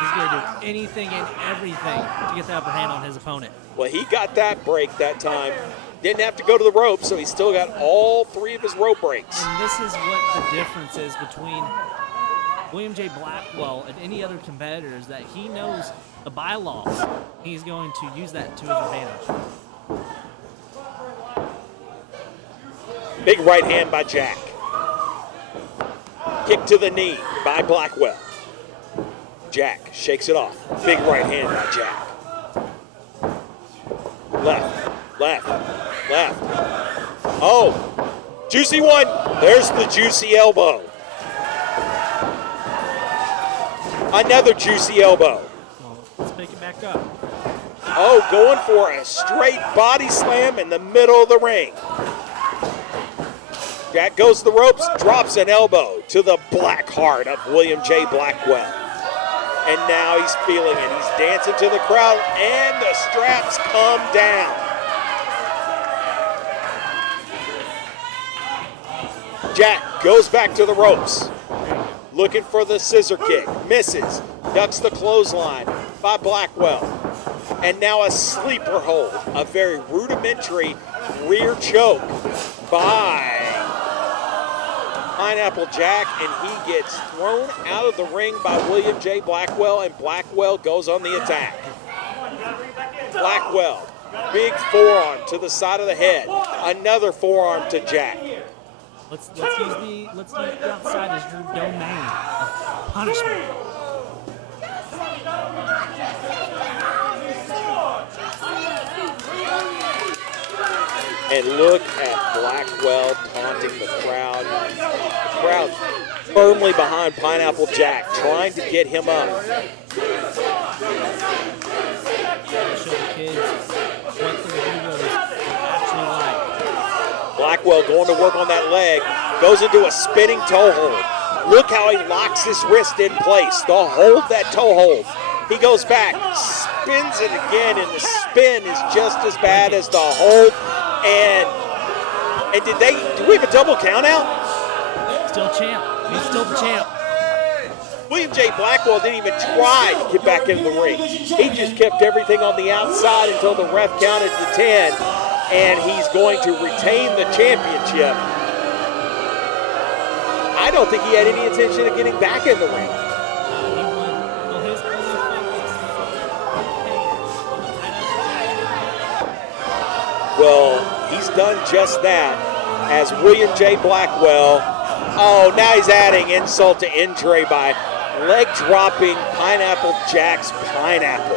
He's going to do anything and everything to get the upper hand on his opponent. Well, he got that break that time. Didn't have to go to the rope, so he still got all 3 of his rope breaks. And this is what the difference is between William J. Blackwell and any other competitors, that he knows the bylaws. He's going to use that to his advantage. Big right hand by Jack. Kick to the knee by Blackwell. Jack shakes it off. Big right hand by Jack. Left, left, left. Oh, juicy one. There's the juicy elbow. Another juicy elbow. Well, let's pick it back up. Oh, going for a straight body slam in the middle of the ring. Jack goes to the ropes, drops an elbow to the black heart of William J. Blackwell. And now he's feeling it. He's dancing to the crowd, and the straps come down. Jack goes back to the ropes, looking for the scissor kick. Misses, ducks the clothesline by Blackwell. And now a sleeper hold, a very rudimentary rear choke by Pineapple Jack, and he gets thrown out of the ring by William J. Blackwell, and Blackwell goes on the attack. Blackwell, big forearm to the side of the head, another forearm to Jack. Let's use the outside as your domain of punishment. And look at Blackwell taunting the crowd. The crowd firmly behind Pineapple Jack, trying to get him up. Show the kids what the hero is actually like. Blackwell going to work on that leg, goes into a spinning toe hold. Look how he locks his wrist in place. The hold, that toe hold. He goes back, spins it again, and the spin is just as bad as the hold. And do we have a double count out? Still champ. He's still the champ. William J. Blackwell didn't even try to get back into the ring. He just kept everything on the outside until the ref counted to 10, and he's going to retain the championship. I don't think he had any intention of getting back in the ring. Well, he's done just that as William J. Blackwell. Oh, now he's adding insult to injury by leg dropping Pineapple Jack's pineapple.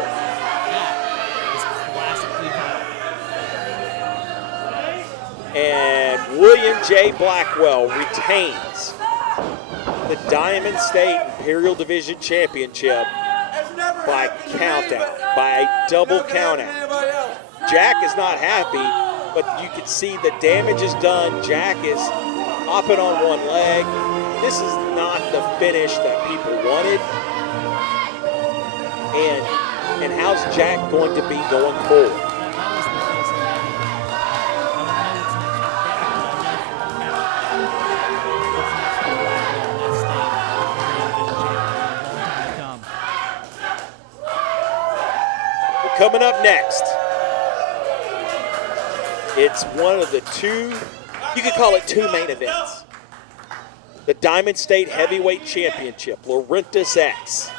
And William J. Blackwell retains the Diamond State Imperial Division Championship by countout, by a double countout. Jack is not happy, but you can see the damage is done. Jack is hopping on one leg. This is not the finish that people wanted. And how's Jack going to be going forward? Coming up next, it's one of the two, you could call it two main events. The Diamond State Heavyweight Championship, Laurentis X,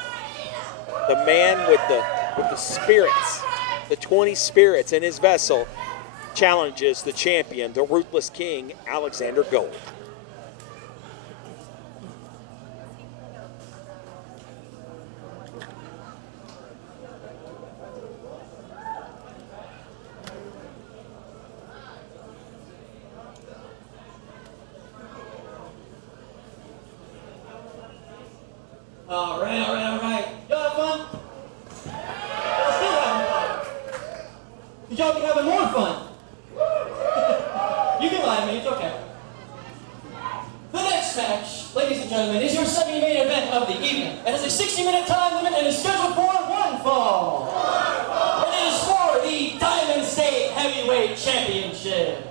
the man with the spirits, the 20 spirits in his vessel, challenges the champion, the Ruthless King, Alexander Gold. All right. Y'all have fun? Y'all still having fun? Could y'all be having more fun? You can lie to me, it's okay. The next match, ladies and gentlemen, is your semi-main event of the evening. It has a 60-minute time limit and is scheduled for one fall. It is for the Diamond State Heavyweight Championship.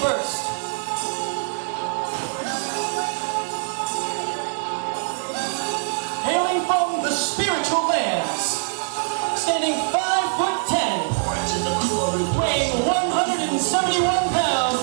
First, hailing from the spiritual lands, standing 5'10", weighing 171 pounds,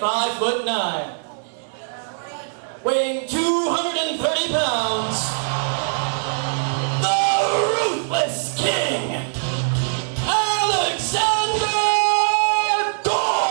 5'9", weighing 230 pounds, the Ruthless King, Alexander Gold!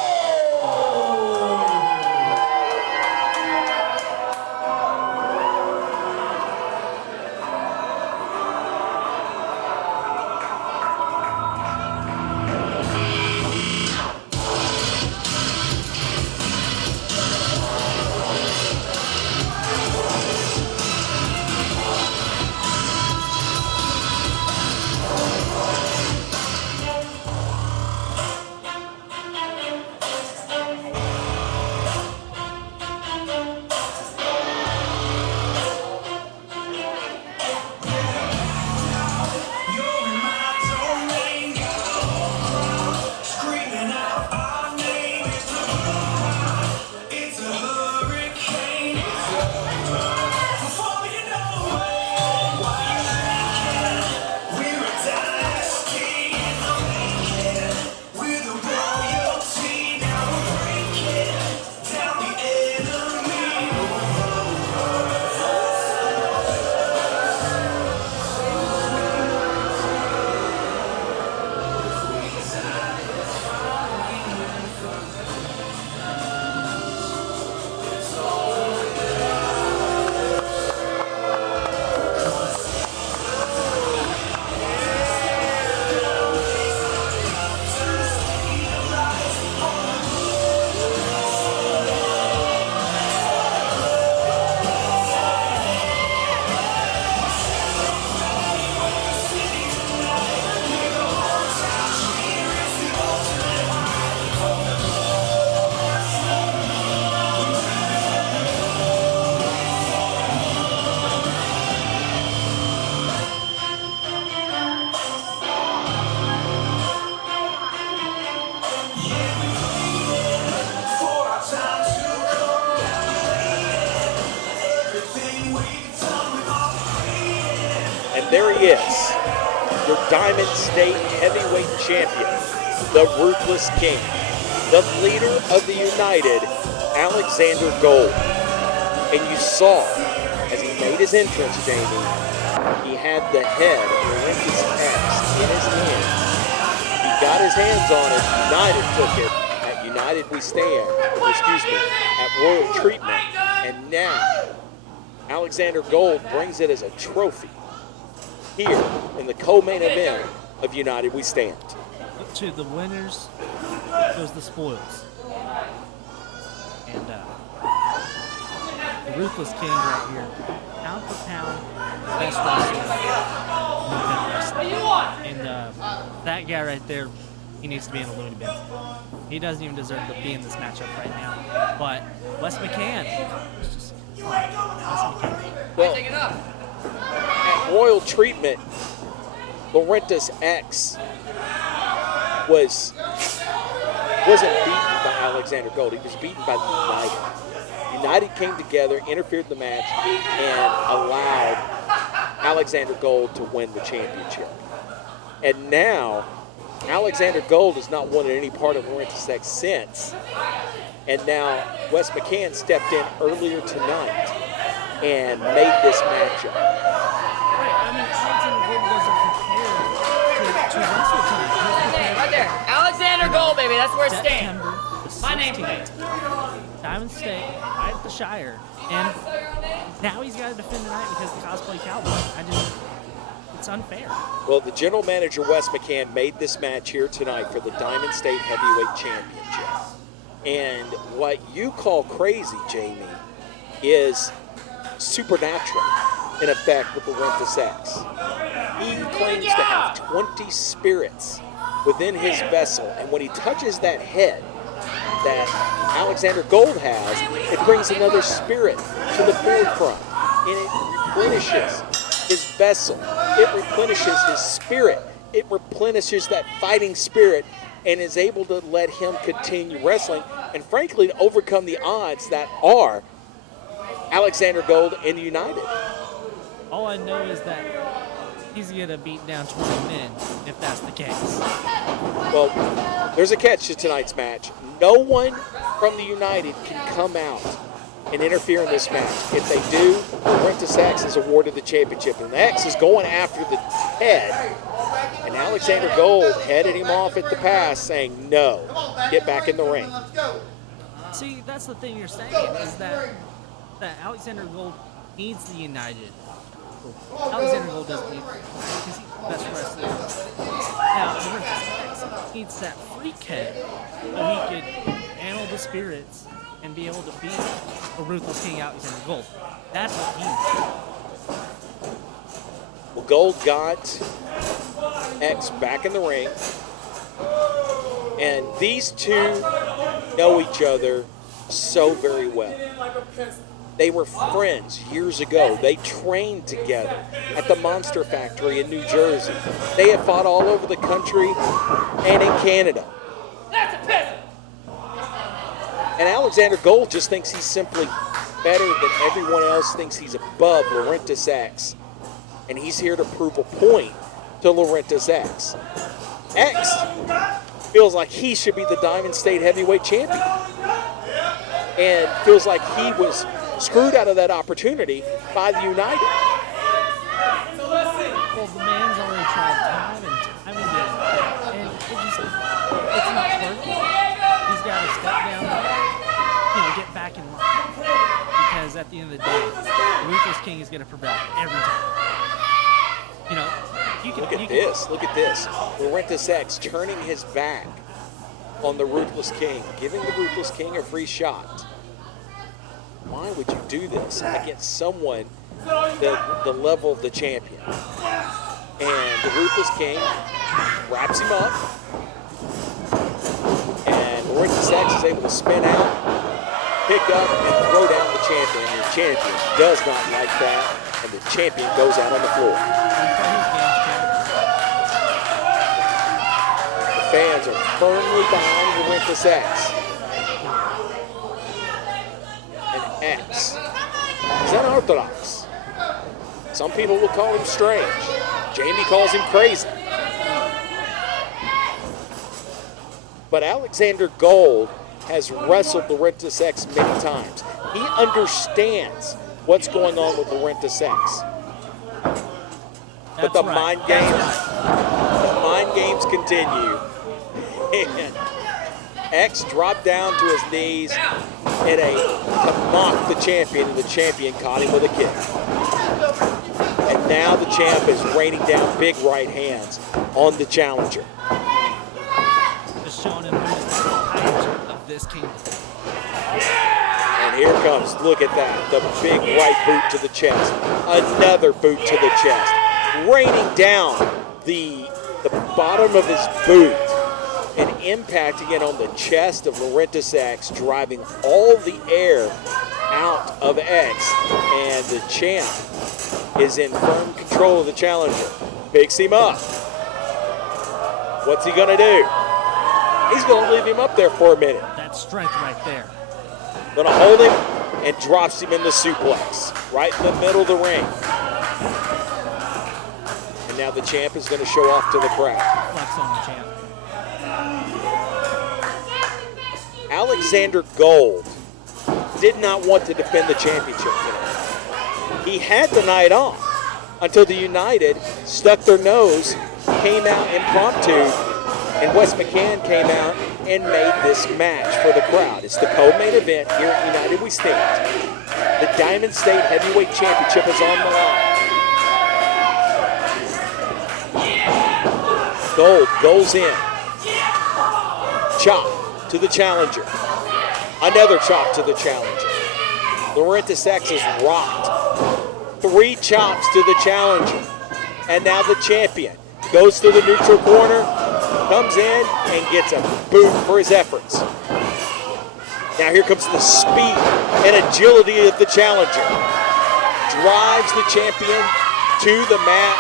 And there he is, your Diamond State Heavyweight Champion, the Ruthless King, the leader of the United, Alexander Gold. And you saw, as he made his entrance, Jamie, he had the head of Olympus X in his hands. He got his hands on it. United took it. At United We Stand, at Royal Treatment. And now, Alexander Gold brings it as a trophy here in the co-main event of United We Stand. To the winners goes the spoils. And the Ruthless King right here, pound for pound, best wrestler. And that guy right there, he needs to be in a loony bin. He doesn't even deserve to be in this matchup right now. But Wes McCann, it's just Wes McCann. Well, at Royal Treatment, Laurentis X wasn't beaten by Alexander Gold. He was beaten by the United. United came together, interfered in the match, and allowed Alexander Gold to win the championship. And now, Alexander Gold has not won any part of Laurentis X since. And now, Wes McCann stepped in earlier tonight and made this matchup. Right, I mean, Alexander Gold wasn't prepared to wrestle tonight. Right there. Alexander Gold, baby. That's where it stands. September the 16th. Diamond State, right at the Shire. And now he's got to defend tonight because of the cosplay cowboy. It's unfair. Well, the general manager, Wes McCann, made this match here tonight for the Diamond State Heavyweight Championship. And what you call crazy, Jamie, is supernatural in effect with the Laurentis X. He claims to have 20 spirits within his vessel, and when he touches that head that Alexander Gold has, it brings another spirit to the forefront, and it replenishes his vessel. It replenishes his spirit. It replenishes that fighting spirit and is able to let him continue wrestling and, frankly, to overcome the odds that are Alexander Gold and United. All I know is that he's going to beat down 20 men if that's the case. Well, there's a catch to tonight's match. No one from the United can come out and interfere in this match. If they do, Laurentis X is awarded the championship. And X is going after the head. And Alexander Gold headed him off at the pass, saying, no, get back in the ring. See, that's the thing you're saying, is that Alexander Gold needs the United. Alexander Gold doesn't need it because he's the best wrestler. Now, Laurentis X needs that freak head so he could handle the spirits and be able to beat the Ruthless King Alexander Gold. That's what he needs. Well, Gold got X back in the ring. And these two know each other so very well. They were friends years ago. They trained together at the Monster Factory in New Jersey. They have fought all over the country and in Canada. And Alexander Gold just thinks he's simply better than everyone else, thinks he's above Laurentis X. And he's here to prove a point to Laurentis X. X feels like he should be the Diamond State Heavyweight Champion. And feels like he was screwed out of that opportunity by the United. Well, the man's already tried time and time again, and it's not working. He's got to step down, get back in line. Because at the end of the day, the Ruthless King is going to prevail every time. Look at this. Laurentis X turning his back on the Ruthless King, giving the Ruthless King a free shot. Why would you do this against someone the level of the champion? And the Ruthless King wraps him up, and Laurentis X is able to spin out, pick up, and throw down the champion. And the champion does not like that, and the champion goes out on the floor. The fans are firmly behind Laurentis X. X is unorthodox. Some people will call him strange. Jamie calls him crazy. But Alexander Gold has wrestled Laurentis X many times. He understands what's going on with Laurentis X. But the mind games continue. And X dropped down to his knees to mock the champion, and the champion caught him with a kick. And now the champ is raining down big right hands on the challenger. Just showing him who's the proprietor of this kingdom. And here comes, look at that, the big right boot to the chest. Another boot to the chest. Raining down the bottom of his boot and impacting it on the chest of Laurentis X, driving all the air out of X. And the champ is in firm control of the challenger. Picks him up. What's he going to do? He's going to leave him up there for a minute. That's strength right there. Going to hold him and drops him in the suplex. Right in the middle of the ring. And now the champ is going to show off to the crowd. Flex on the champ. Alexander Gold did not want to defend the championship tonight. He had the night off until the United stuck their nose, came out impromptu, and Wes McCann came out and made this match for the crowd. It's the co-main event here at United We Stand. The Diamond State Heavyweight Championship is on the line. Gold goes in. Chop to the challenger. Another chop to the challenger. Laurentis X is rocked. 3 chops to the challenger. And now the champion goes to the neutral corner, comes in, and gets a boot for his efforts. Now here comes the speed and agility of the challenger. Drives the champion to the mat,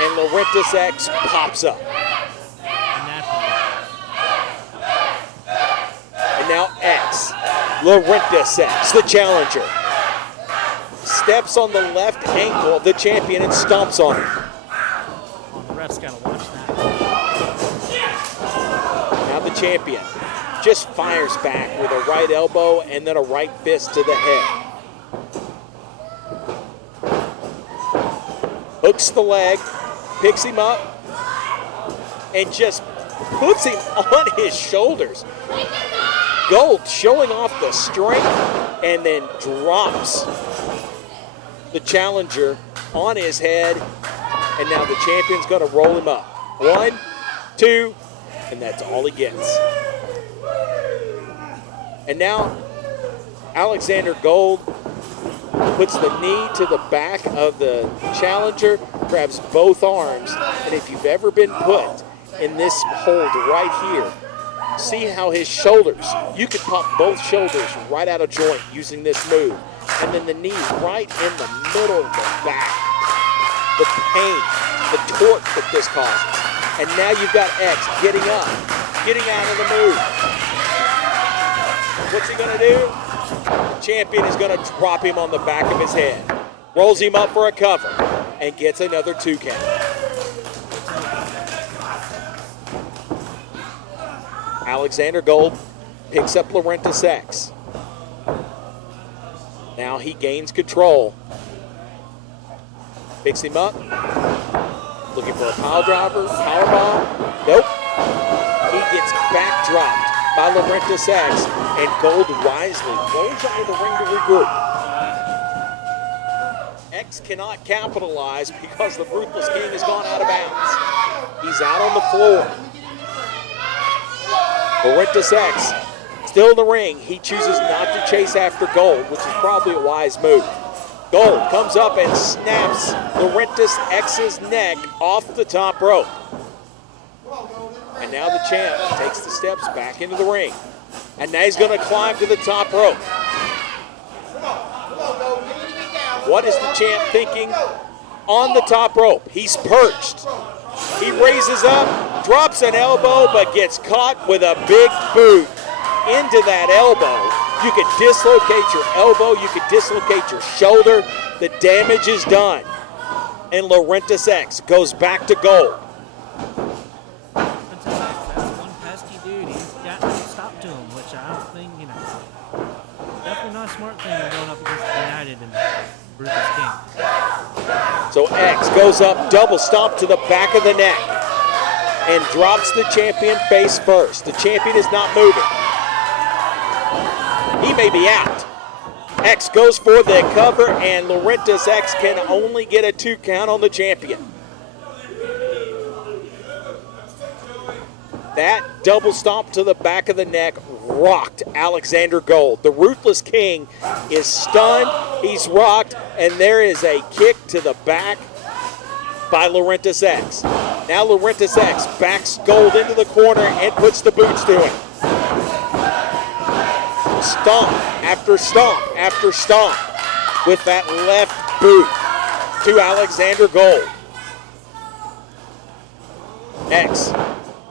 and Laurentis X pops up. And now X, Laurentis X, the challenger, steps on the left ankle of the champion and stomps on him. The ref's got to watch that. Now the champion just fires back with a right elbow and then a right fist to the head. Hooks the leg, picks him up, and just puts him on his shoulders. Gold showing off the strength and then drops the challenger on his head, and now the champion's going to roll him up. 1, 2, and that's all he gets. And now Alexander Gold puts the knee to the back of the challenger, grabs both arms, and if you've ever been put in this hold right here, see how his shoulders, you could pop both shoulders right out of joint using this move. And then the knee right in the middle of the back. The pain, the torque that this causes. And now you've got X getting up, getting out of the move. What's he gonna do? The champion is gonna drop him on the back of his head. Rolls him up for a cover and gets another 2 count. Alexander Gold picks up Laurentis X. Now he gains control. Picks him up. Looking for a pile driver, power bomb. Nope. He gets back dropped by Laurentis X, and Gold wisely rolls out of the ring to regroup. X cannot capitalize because the Ruthless King has gone out of bounds. He's out on the floor. Laurentis X still in the ring. He chooses not to chase after Gold, which is probably a wise move. Gold comes up and snaps Laurentis X's neck off the top rope. And now the champ takes the steps back into the ring. And now he's going to climb to the top rope. What is the champ thinking on the top rope? He's perched. He raises up, drops an elbow, but gets caught with a big boot into that elbow. You could dislocate your elbow, you could dislocate your shoulder. The damage is done. And Laurentis X goes back to Gold. That's one pesky dude. He's got to stop to him, which I don't think, definitely not a smart thing when going up against United and Ruthless King. So X goes up, double stomp to the back of the neck, and drops the champion face first. The champion is not moving. He may be out. X goes for the cover, and Laurentis X can only get a 2 count on the champion. That double stomp to the back of the neck rocked Alexander Gold. The Ruthless King is stunned, he's rocked, and there is a kick to the back by Laurentis X. Now Laurentis X backs Gold into the corner and puts the boots to him. Stomp after stomp after stomp with that left boot to Alexander Gold. X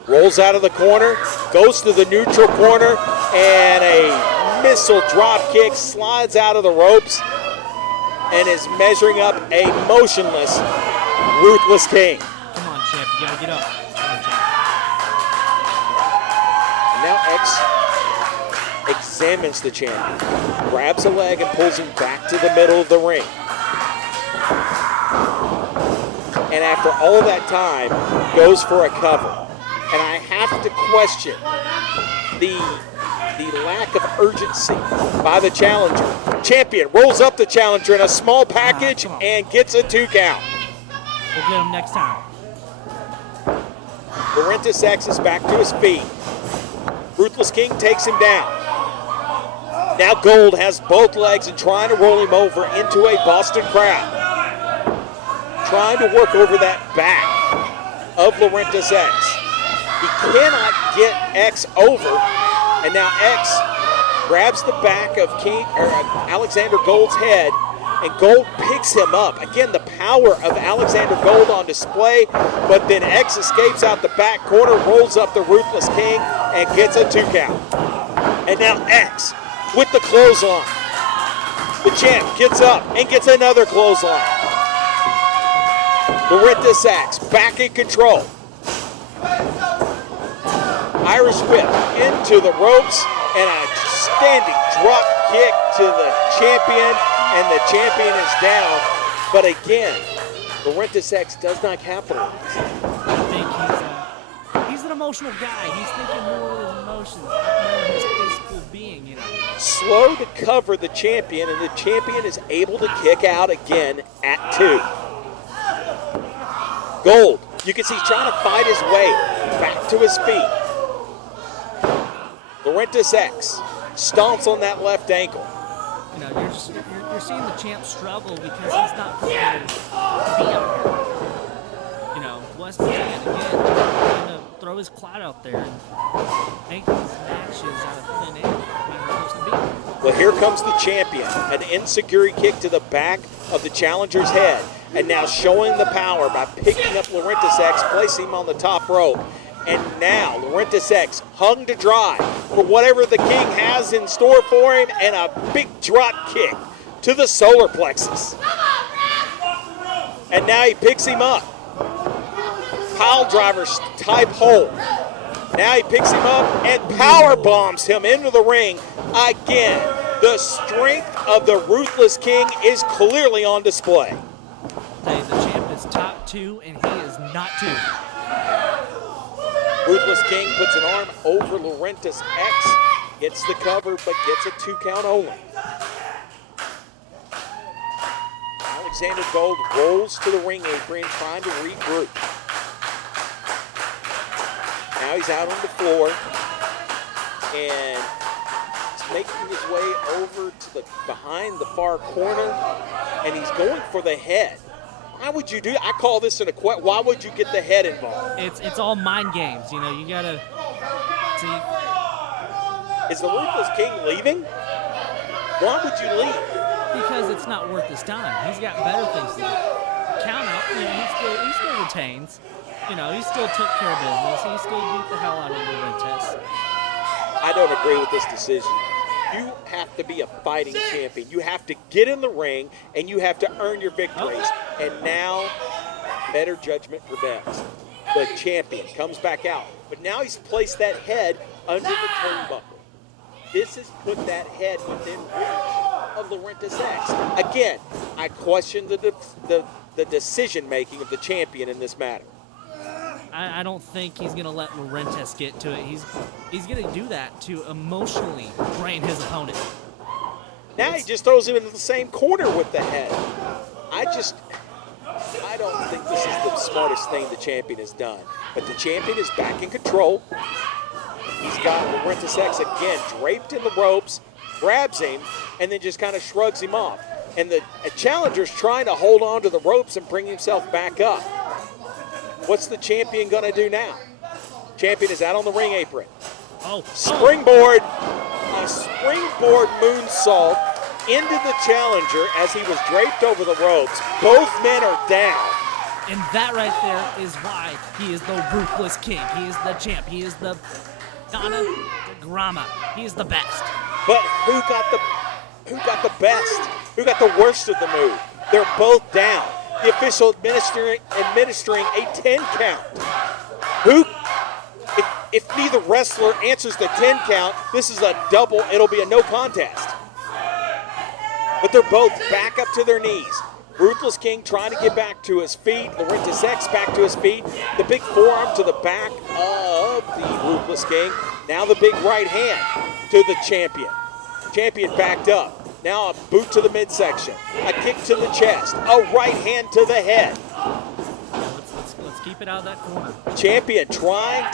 rolls out of the corner, goes to the neutral corner, and a missile drop kick slides out of the ropes and is measuring up a motionless Ruthless King. Come on, champ, you gotta get up. Come on, champ. And now X examines the champion, grabs a leg and pulls him back to the middle of the ring. And after all that time, goes for a cover. And I have to question the lack of urgency by the challenger. Champion rolls up the challenger in a small package and gets a 2 count. We'll get him next time. Laurentis X is back to his feet. Ruthless King takes him down. Now Gold has both legs and trying to roll him over into a Boston Crab. Trying to work over that back of Laurentis X. He cannot get X over, and now X grabs the back of Alexander Gold's head, and Gold picks him up. Again, the power of Alexander Gold on display, but then X escapes out the back corner, rolls up the Ruthless King, and gets a 2 count. And now X with the clothesline. The champ gets up and gets another clothesline. Laurentis X back in control. Irish whip into the ropes and a standing drop kick to the champion, and the champion is down. But again, Laurentis X does not capitalize. I think he's an emotional guy. He's thinking more with his emotions, not more his physical being, you know. Slow to cover the champion, and the champion is able to kick out again at 2. Gold, you can see he's trying to fight his way back to his feet. Laurentis X stomps on that left ankle. You know, you're seeing the champ struggle because he's not prepared to be out here. You know, West McCann again trying to throw his clout out there and make these matches out of thin air. Well, here comes the champion. An enziguri kick to the back of the challenger's head. And now showing the power by picking up Laurentis X, placing him on the top rope. And now Laurentis X hung to dry for whatever the king has in store for him, and a big drop kick to the solar plexus. And now he picks him up. Pile driver type hold. Now he picks him up and power bombs him into the ring. Again, the strength of the Ruthless King is clearly on display. The champ is top 2, and he is not 2. Ruthless King puts an arm over Laurentis X, gets the cover, but gets a 2 count only. Alexander Gold rolls to the ring apron, trying to regroup. Now he's out on the floor, and he's making his way over to the behind the far corner, and he's going for the head. Why would you do? I call this why would you get the head involved? It's all mind games, you know. You gotta see. Is the Ruthless King leaving? Why would you leave? Because it's not worth his time. He's got better things to do. Count out, you know, he still retains. You know, he still took care of business. He still beat the hell out of Laurentis. I don't agree with this decision. You have to be a fighting champion. You have to get in the ring, and you have to earn your victories. And now, better judgment prevails. The champion comes back out, but now he's placed that head under the turnbuckle. This has put that head within reach of Laurentis X. Again, I question the decision-making of the champion in this matter. I don't think he's going to let Laurentis get to it. He's going to do that to emotionally drain his opponent. Now he just throws him into the same corner with the head. I don't think this is the smartest thing the champion has done. But the champion is back in control. He's got Laurentis X again draped in the ropes, grabs him, and then just kind of shrugs him off. And the challenger's trying to hold on to the ropes and bring himself back up. What's the champion going to do now? Champion is out on the ring apron. Springboard. A springboard moonsault into the challenger as he was draped over the ropes. Both men are down. And that right there is why he is the Ruthless King. He is the champ. He is the Donna Grama. He is the best. But who got the best? Who got the worst of the move? They're both down. The official administering a 10 count. If neither wrestler answers the 10 count, this is a double, it'll be a no contest. But they're both back up to their knees. Ruthless King trying to get back to his feet. Laurentis X back to his feet. The big forearm to the back of the Ruthless King. Now the big right hand to the champion. Champion backed up. Now a boot to the midsection, a kick to the chest, a right hand to the head. Let's keep it out of that corner. Champion trying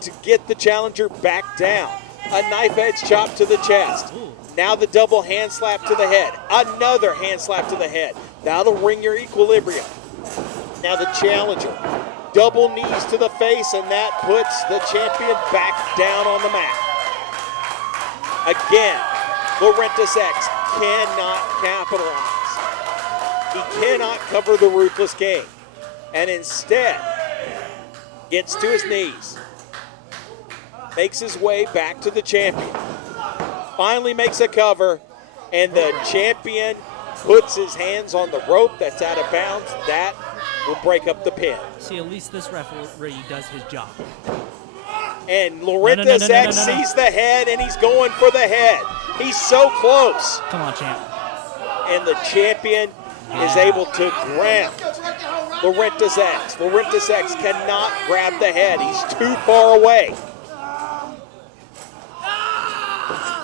to get the challenger back down. A knife edge chop to the chest. Now the double hand slap to the head. Another hand slap to the head. Now the ringer equilibrium. Now the challenger. Double knees to the face, and that puts the champion back down on the mat. Again, Laurentis X cannot capitalize. He cannot cover the Ruthless King, and instead gets to his knees, makes his way back to the champion, finally makes a cover, and the champion puts his hands on the rope that's out of bounds. That will break up the pin. See, at least this referee does his job. And Laurentis X sees the head, and he's going for the head. He's so close. Come on, champ. And the champion is able to grab Laurentis X. Laurentis X cannot grab the head. He's too far away.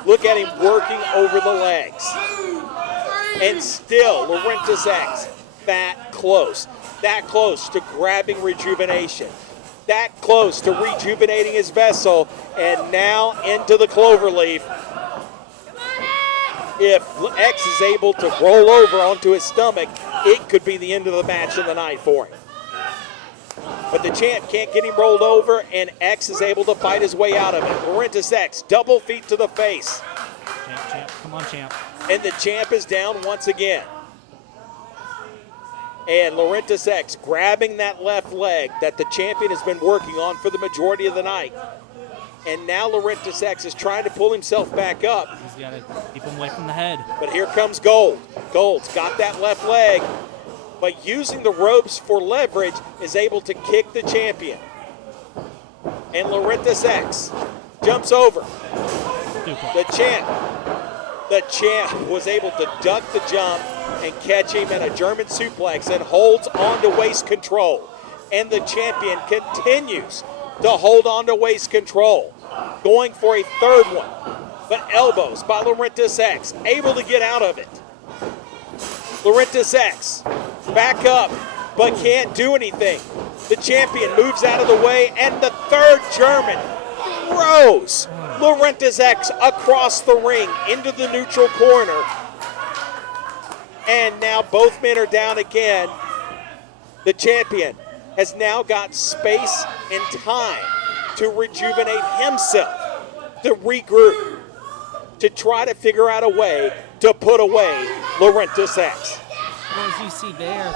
Look at him working over the legs. And still, Laurentis X that close to grabbing rejuvenation, that close to rejuvenating his vessel, and now into the cloverleaf. If X is able to roll over onto his stomach, it could be the end of the match of the night for him. But the champ can't get him rolled over, and X is able to fight his way out of it. Laurentis X, double feet to the face. Champ, come on, champ. And the champ is down once again. And Laurentis X grabbing that left leg that the champion has been working on for the majority of the night. And now Laurentis X is trying to pull himself back up. He's got to keep him away from the head. But here comes Gold. Gold's got that left leg, but using the ropes for leverage is able to kick the champion. And Laurentis X jumps over. The champ was able to duck the jump and catch him in a German suplex and holds on to waist control. And the champion continues to hold on to waist control, going for a third one. But elbows by Laurentis X, able to get out of it. Laurentis X back up, but can't do anything. The champion moves out of the way, and the third German throws Laurentis X across the ring into the neutral corner. And now both men are down again. The champion has now got space and time to rejuvenate himself, to regroup, to try to figure out a way to put away Laurentis X. Well, as you see there,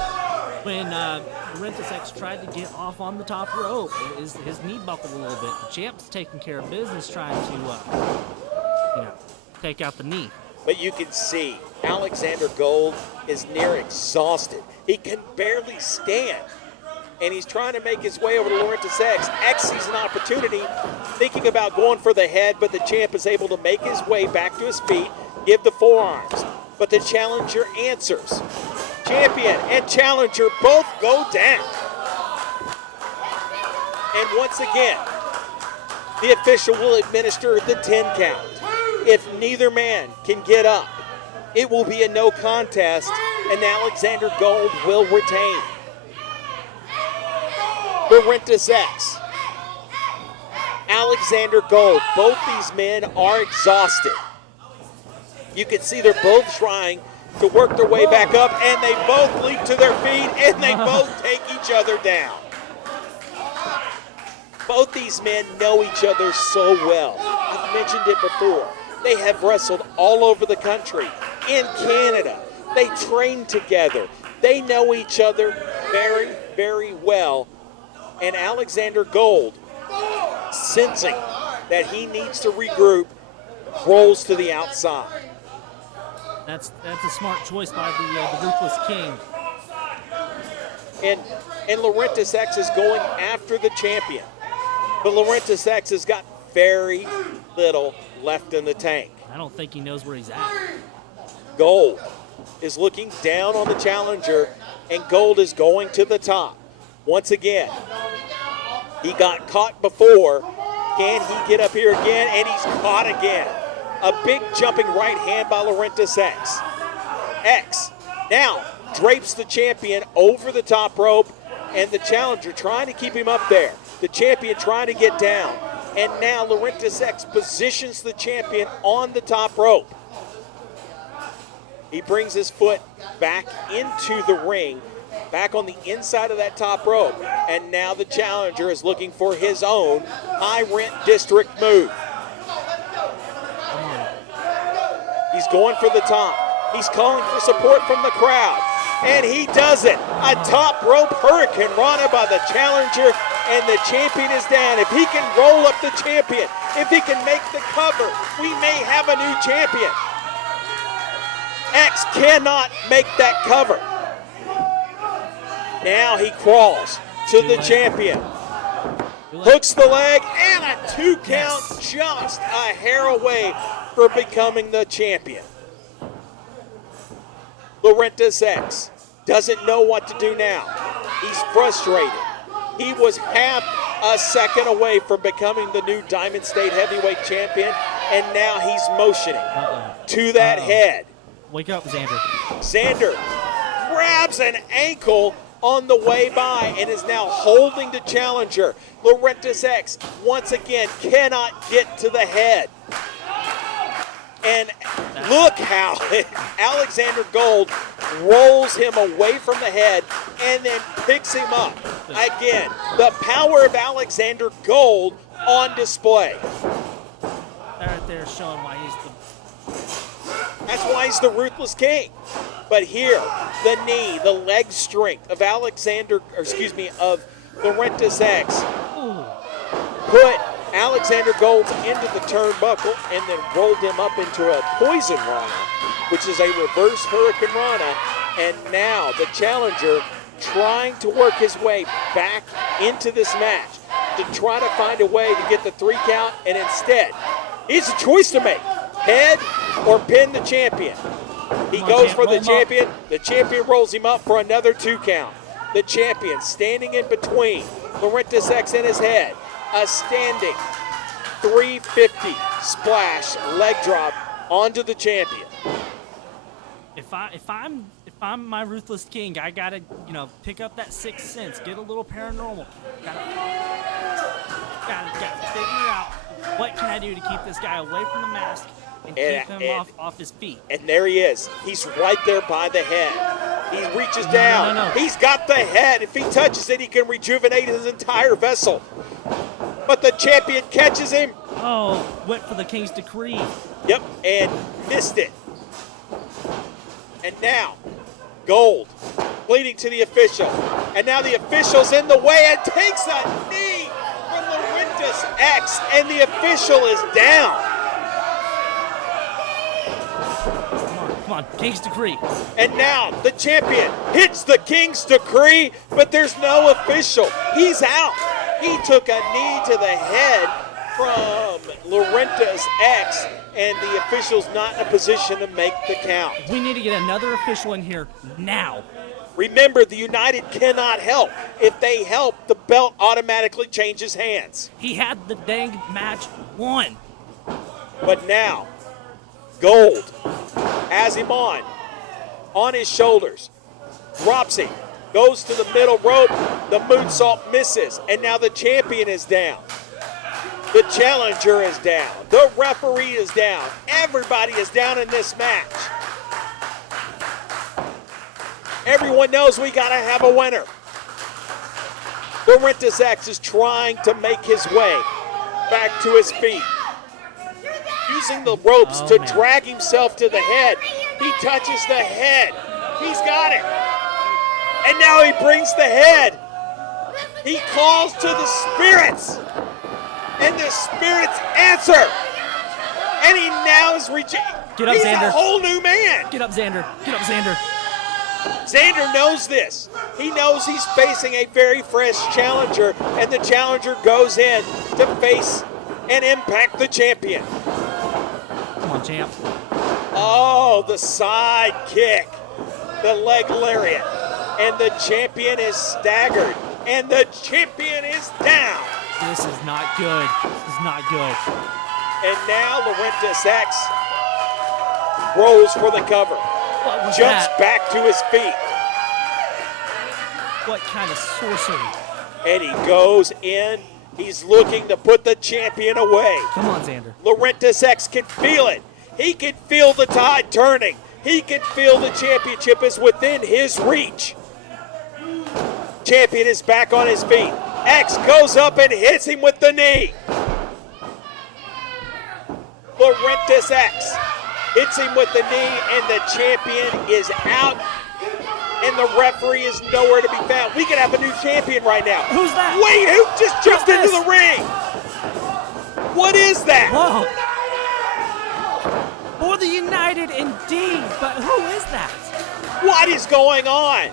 when Laurentis X tried to get off on the top rope, his knee buckled a little bit. The champ's taking care of business, trying to take out the knee. But you can see Alexander Gold is near exhausted. He can barely stand. And he's trying to make his way over to Laurentis X. X sees an opportunity, thinking about going for the head, but the champ is able to make his way back to his feet, give the forearms. But the challenger answers. Champion and challenger both go down. And once again, the official will administer the 10 count. If neither man can get up, it will be a no contest, and Alexander Gold will retain. Laurentis X, Alexander Gold, both these men are exhausted. You can see they're both trying to work their way back up, and they both leap to their feet, and they both take each other down. Both these men know each other so well. I've mentioned it before. They have wrestled all over the country, in Canada. They train together. They know each other very, very well. And Alexander Gold, sensing that he needs to regroup, rolls to the outside. That's a smart choice by the Ruthless King. And Laurentis X is going after the champion. But Laurentis X has got very little left in the tank. I don't think he knows where he's at. Gold is looking down on the challenger, and Gold is going to the top. Once again, he got caught before. Can he get up here again? And he's caught again. A big jumping right hand by Laurentis X. X now drapes the champion over the top rope, and the challenger trying to keep him up there. The champion trying to get down. And now Laurentis X positions the champion on the top rope. He brings his foot back into the ring, back on the inside of that top rope. And now the challenger is looking for his own high rent district move. He's going for the top. He's calling for support from the crowd. And he does it. A top rope hurricane rana by the challenger, and the champion is down. If he can roll up the champion, if he can make the cover, we may have a new champion. X cannot make that cover. Now he crawls to the champion. hooks the leg, and a 2 count, just a hair away for becoming the champion. Laurentis X doesn't know what to do now. He's frustrated. He was half a second away from becoming the new Diamond State Heavyweight Champion, and now he's motioning to that head. Wake up, Xander. Xander grabs an ankle on the way by and is now holding the challenger. Laurentis X once again cannot get to the head. And look how Alexander Gold rolls him away from the head and then picks him up. Again, the power of Alexander Gold on display. Right there showing why he's the... That's why he's the Ruthless King. But here, the knee, the leg strength of of Laurentis X put Alexander Gold into the turnbuckle and then rolled him up into a poison Rana, which is a reverse Hurricane Rana. And now the challenger trying to work his way back into this match to try to find a way to get the 3 count, and instead, it's a choice to make, head or pin the champion. He goes for the champion. The champion rolls him up for another 2 count. The champion standing in between Laurentis X and his head. A standing 350 splash leg drop onto the champion. If I'm my Ruthless King, I gotta, pick up that 6th sense, get a little paranormal. Gotta figure out what can I do to keep this guy away from the mask and keep him off his feet. And there he is. He's right there by the head. He reaches down. No. He's got the head. If he touches it, he can rejuvenate his entire vessel. But the champion catches him. Oh, went for the King's Decree. Yep, and missed it. And now, Gold bleeding to the official. And now the official's in the way and takes a knee from Laurentis X, and the official is down. Come on, King's Decree. And now the champion hits the King's Decree, but there's no official. He's out. He took a knee to the head from Laurentis X, and the official's not in a position to make the count. We need to get another official in here now. Remember, the United cannot help. If they help, the belt automatically changes hands. He had the dang match won. But now, Gold has him on his shoulders, drops him, goes to the middle rope, the moonsault misses, and now the champion is down. The challenger is down. The referee is down. Everybody is down in this match. Everyone knows we gotta have a winner. Laurentis X is trying to make his way back to his feet. Using the ropes to drag himself to the head. He touches the head. He's got it. And now he brings the head. He calls to the spirits. And the spirits answer. And he now is reaching. Get up, He's Xander. a whole new man. Get up, Xander. Get up, Xander. Xander knows this. He knows he's facing a very fresh challenger, and the challenger goes in to face and impact the champion. Come on, champ. Oh, the side kick, the leg lariat, and the champion is staggered, and the champion is down. This is not good. This is not good. And now Laurentis X rolls for the cover. What was Jumps that? back to his feet. What kind of sorcery? And he goes in. He's looking to put the champion away. Come on, Xander. Laurentis X can feel it. He can feel the tide turning. He can feel the championship is within his reach. Champion is back on his feet. X goes up and hits him with the knee. Laurentis X hits him with the knee, and the champion is out, and the referee is nowhere to be found. We could have a new champion right now. Who's that? Wait, who just jumped into the ring? What is that? Whoa. For the United indeed, but who is that? What is going on?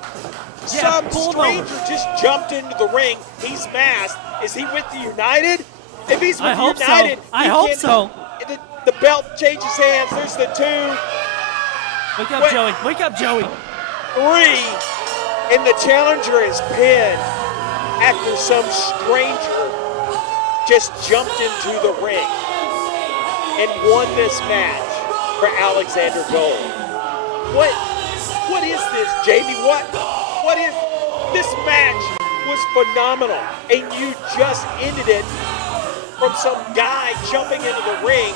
Yeah, Some stranger just jumped into the ring. He's masked, Is he with the United? If he's with I hope so. United, I hope so. The belt changes hands. There's the 2. Wake up, Joey. Wake up, Joey. 3, and the challenger is pinned after some stranger just jumped into the ring and won this match for Alexander Gold. What is this, Jamie? What is this match? Was phenomenal, and you just ended it from some guy jumping into the ring,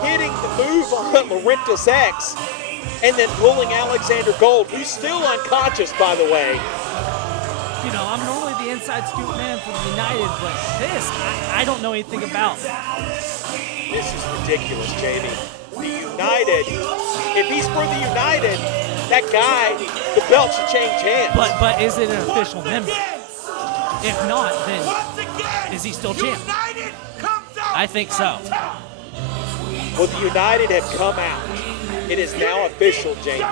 hitting the move on Laurentis X, and then pulling Alexander Gold, who's still unconscious, by the way. You know, I'm normally the inside scoop man for the United, but this, I don't know anything about. This is ridiculous, Jamie. The United, if he's for the United, that guy, the belt should change hands. But is it an official member? If not, then is he still champ? I think so. Well, the United have come out. It is now official, Jamie.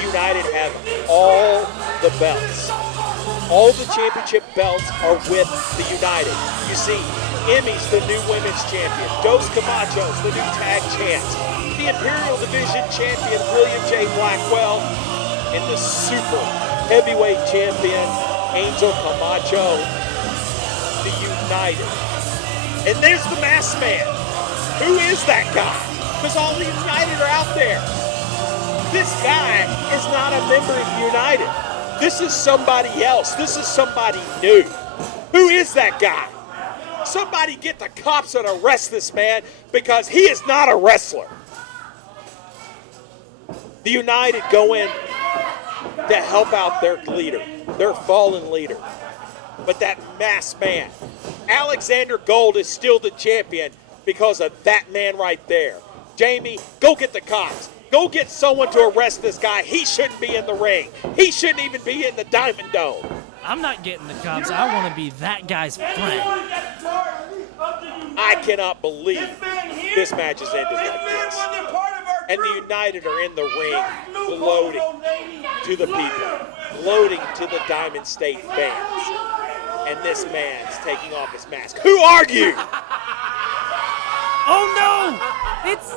United have all the belts. All the championship belts are with the United. You see, Emmy's the new women's champion. Dos Camacho's the new tag champs. The Imperial Division champion, William J. Blackwell, and the super heavyweight champion, Angel Kamacho, the United. And there's the masked man. Who is that guy? Because all the United are out there. This guy is not a member of United. This is somebody else. This is somebody new. Who is that guy? Somebody get the cops and arrest this man because he is not a wrestler. The United go in to help out their leader, their fallen leader. But that masked man, Alexander Gold, is still the champion because of that man right there. Jamie, go get the cops. Go get someone to arrest this guy. He shouldn't be in the ring. He shouldn't even be in the Diamond Dome. I'm not getting the cops. I want to be that guy's friend. I cannot believe this match has ended like this. And the United are in the ring, gloating to the people, gloating to the Diamond State fans. And this man's taking off his mask. Who are you? Oh no! It's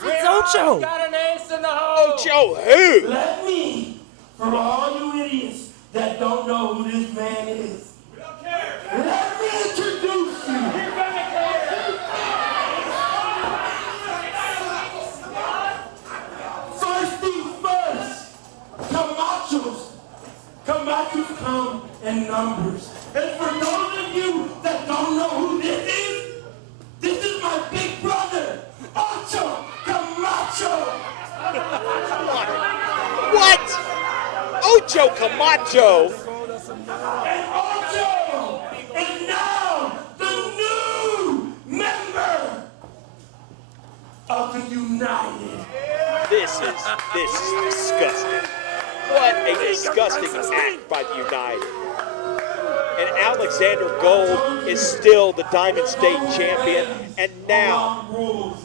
Ocho! Got an ace in the hole. Ocho who? Let me, for all you idiots that don't know who this man is, we don't care. Let me introduce you. First things first, Kamachos come in numbers. And for those of you that don't know who this is my big brother, Ocho Kamacho. What? Ocho Kamacho? And Ocho is now the new member of the United. This is disgusting. What a disgusting act by the United. And Alexander Gold is still the Diamond State champion. And now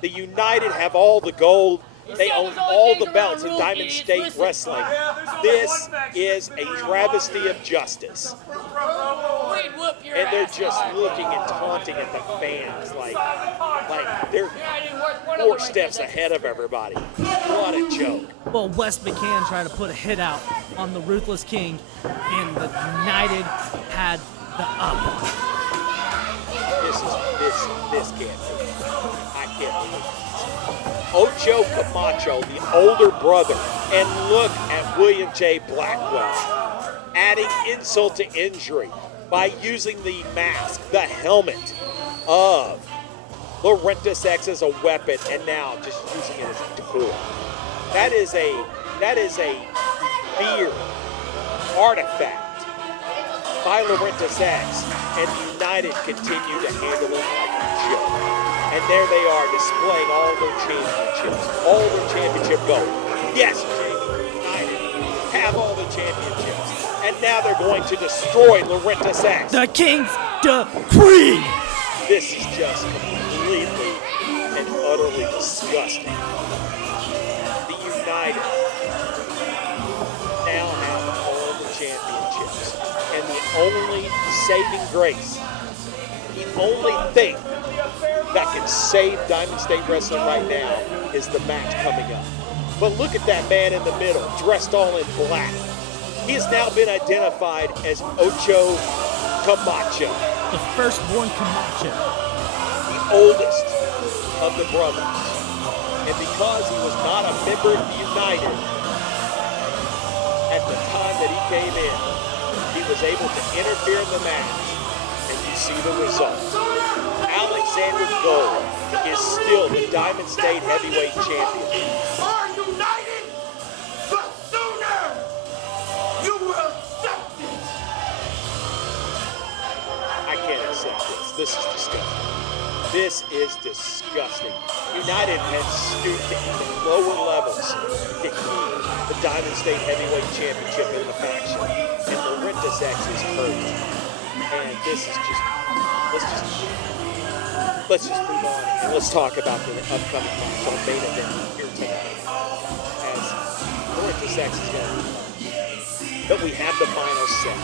the United have all the gold. They own all the belts in Diamond State Wrestling. This is a travesty of justice. And they're just looking and taunting at the fans like they're 4 steps ahead of everybody. What a joke. Well, West McCann tried to put a hit out on the Ruthless King, and the United had the up. This can't be. I can't believe it. Ocho Kamacho, the older brother, and look at William J. Blackwell, adding insult to injury by using the mask, the helmet of Laurentis X as a weapon, and now just using it as a tool. That is a revered artifact by Laurentis X, and the United continue to handle it like a joke. And there they are, displaying all their championships, all their championship gold. Yes, Jamie, United have all the championships. And now they're going to destroy Laurentis X. The King's decree! This is just completely and utterly disgusting. The United now have all the championships. And the only saving grace, the only thing that can save Diamond State Wrestling right now is the match coming up. But look at that man in the middle, dressed all in black. He has now been identified as Ocho Camacho, The firstborn Kamacho. the oldest of the brothers. And because he was not a member of the United at the time that he came in, he was able to interfere in the match, and you see the result. Alexander Gold is still the Diamond State Heavyweight Champion. Are united, the sooner you will accept it. I can't accept this. This is disgusting. This is disgusting. United has stooped to even lower levels to keep the Diamond State Heavyweight Championship in the faction. And Laurentis X is hurt. And this is just, let's just move on and let's talk about the upcoming match on main event here tonight. As Laurentis X is going to, but we have the final set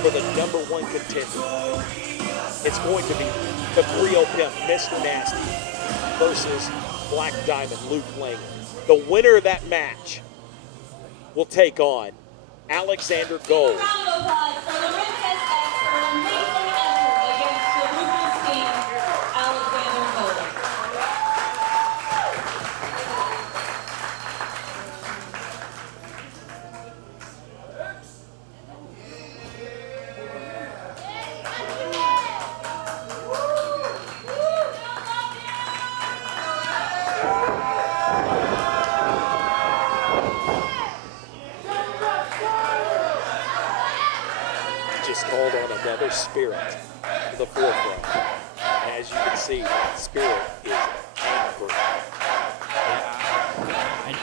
for the #1 contender. It's going to be the Brio Pimp, Mr. Nasty, versus Black Diamond, Luke Langley. The winner of that match will take on Alexander Gold. Round of applause for Laurentis X for an amazing effort against the Ruthless King, Alexander Gold. Just called on another spirit to the forefront. And as you can see, that spirit is angry.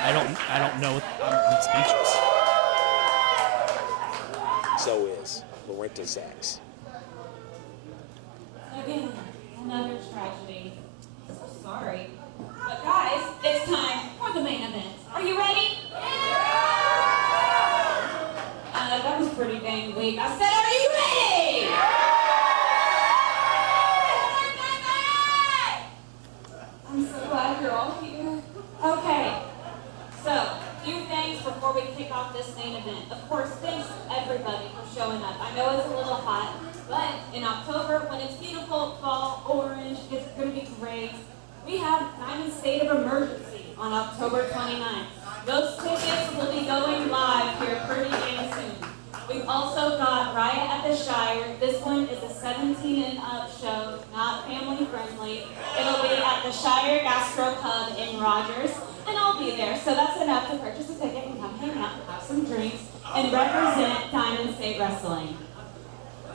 I don't know. I'm speechless. So is Laurentis X. Again, another tragedy. So sorry. But guys, it's time for the main event. Are you ready? That was pretty dang weak. I said, are you ready? I'm so glad you're all here. Okay, so few things before we kick off this main event. Of course, thanks everybody for showing up. I know it's a little hot, but in October, when it's beautiful, fall, orange, it's going to be great. We have Diamond State of Emergency on October 29th. Those tickets will be going live here pretty damn soon. We've also got Riot at the Shire. This one is a 17 and up show, not family friendly. It'll be at the Shire Gastro Pub in Rogers, and I'll be there. So that's enough to purchase a ticket and come hang out, have some drinks, and represent Diamond State Wrestling.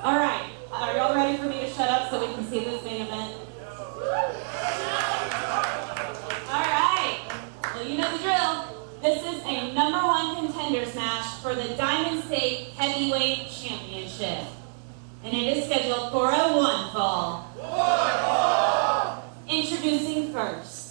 All right, are y'all ready for me to shut up so we can see this main event? All right, well, you know the drill. This is a #1 contenders match for the Diamond State Heavyweight Championship. And it is scheduled for a 1 fall. Introducing first.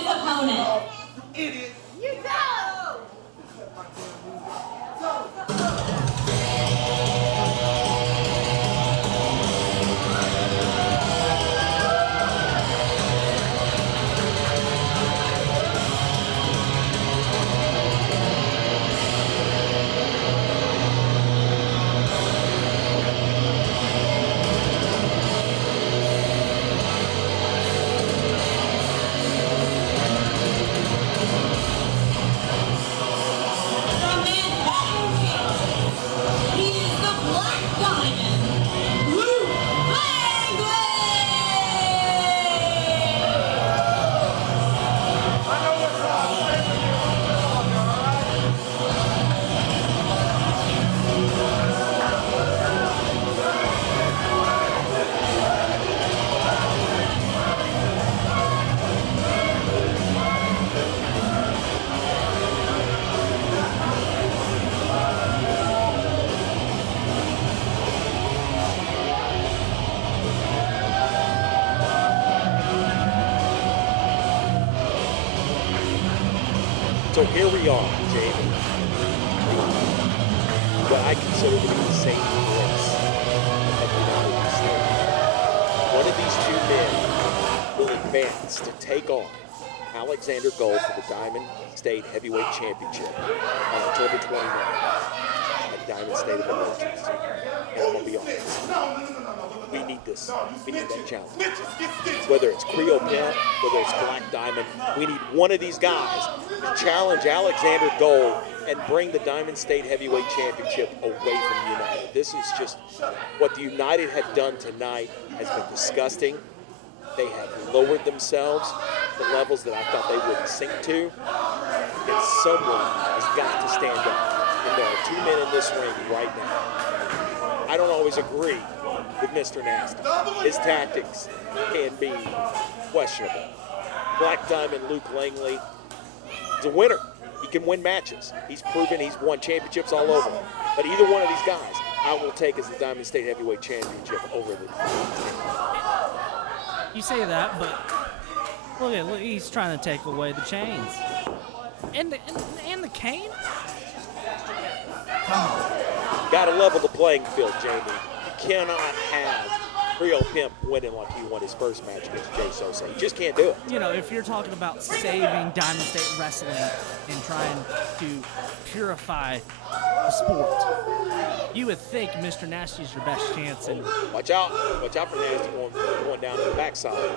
his opponent. Idiot. You go! From Manhattan, Kansas, he is the Black Diamond, Luke Langley! So here we are, Jamie. What I consider to be the same race of the United States. One of these two men will advance to take on Alexander Gold for the Diamond State Heavyweight Championship on October 29th at Diamond State of Emergency. And I'm going to be honest. We need this. We need that challenge. Whether it's Creole Pimp, whether it's Black Diamond, we need one of these guys to challenge Alexander Gold and bring the Diamond State Heavyweight Championship away from United. This is just what the United have done tonight has been disgusting. They have lowered themselves to levels that I thought they wouldn't sink to. And someone has got to stand up. And there are two men in this ring right now. I don't always agree with Mr. Nasty. His tactics can be questionable. Black Diamond Luke Langley is a winner. He can win matches. He's proven he's won championships all over. But either one of these guys, I will take as the Diamond State Heavyweight Championship over the You say that, but look, he's trying to take away the chains. And the cane? Got to level the playing field, Jamie. You cannot have Creole Pimp winning like he won his first match against Jay Sosa. You just can't do it. You know, if you're talking about saving Diamond State Wrestling and trying to purify the sport, you would think Mr. Nasty's your best chance. And Watch out for Nasty going down to the backside.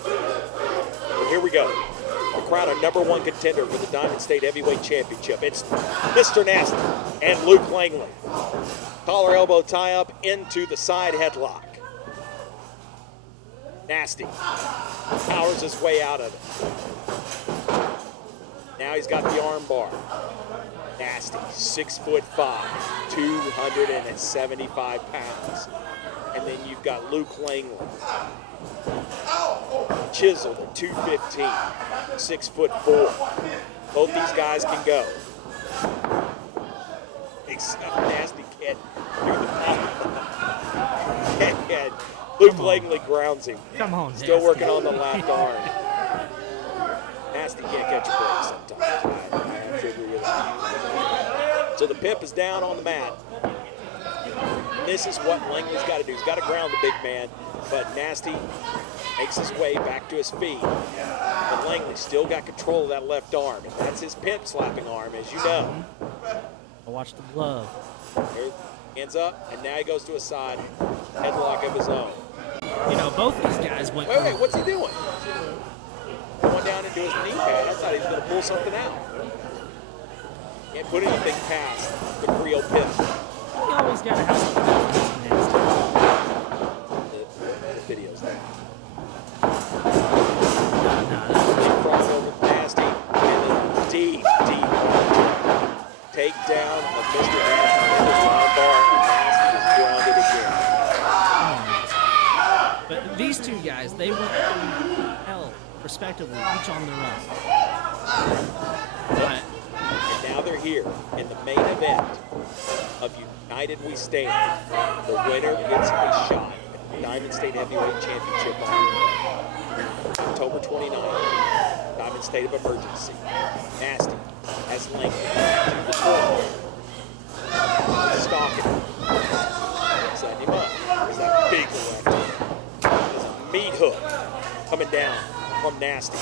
Well, here we go. The crowd a number one contender for the Diamond State Heavyweight Championship. It's Mr. Nasty and Luke Langley. Collar elbow tie up into the side headlock. Nasty powers his way out of it. Now he's got the arm bar. Nasty, 6'5", 275 pounds. And then you've got Luke Langley. Chiseled at 215, 6'4". Both these guys can go. Except Nasty can't do the pop. And Luke Langley grounds him. Come on, Still Nasty. working on the left arm. Nasty can't catch a break sometimes. I have to agree with that. So the Pimp is down on the mat. This is what Langley's got to do. He's got to ground the big man, but Nasty makes his way back to his feet. But Langley still got control of that left arm, and that's his Pimp slapping arm, as you know. watch the glove. There, hands up, and now he goes to a side headlock of his own. You know, both these guys went. Wait, what's he doing? Going down into his knee pad. I thought he was going to pull something out. Can't put anything past the Creole Pit. You always got to have something else. The video's there. No, Cross over nasty, and then deep. Take down of Mr. Nasty in the round bar, and Nasty is grounded again. but these two guys, they went through hell, respectively, each on their own. But And now they're here in the main event of United We Stand. The winner gets a shot at Diamond State Heavyweight Championship on October 29th. Diamond State of Emergency. Nasty has Langley to the floor. Stalking. Setting him up. There's that big left hook. There's a meat hook coming down from Nasty.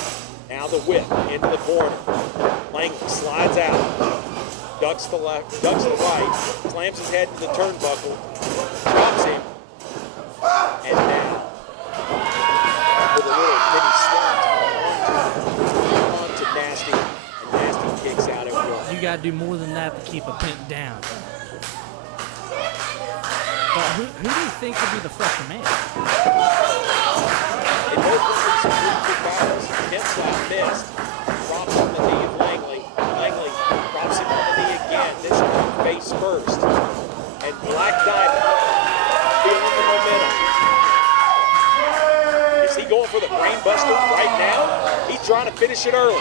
Now the whip into the corner. Langley slides out. Ducks the left, ducks the right, slams his head into the turnbuckle, drops him, and now with a little mini swat onto Nasty, and Nasty kicks out at will. You got to do more than that to keep a pimp down. But who do you think would be the fresher man? In both of these good battles, pimp slap missed, drops on the knee of Langley. Langley drops him on the knee again, this time face first. And Black Diamond feeling the momentum. Is he going for the brainbuster right now? He's trying to finish it early.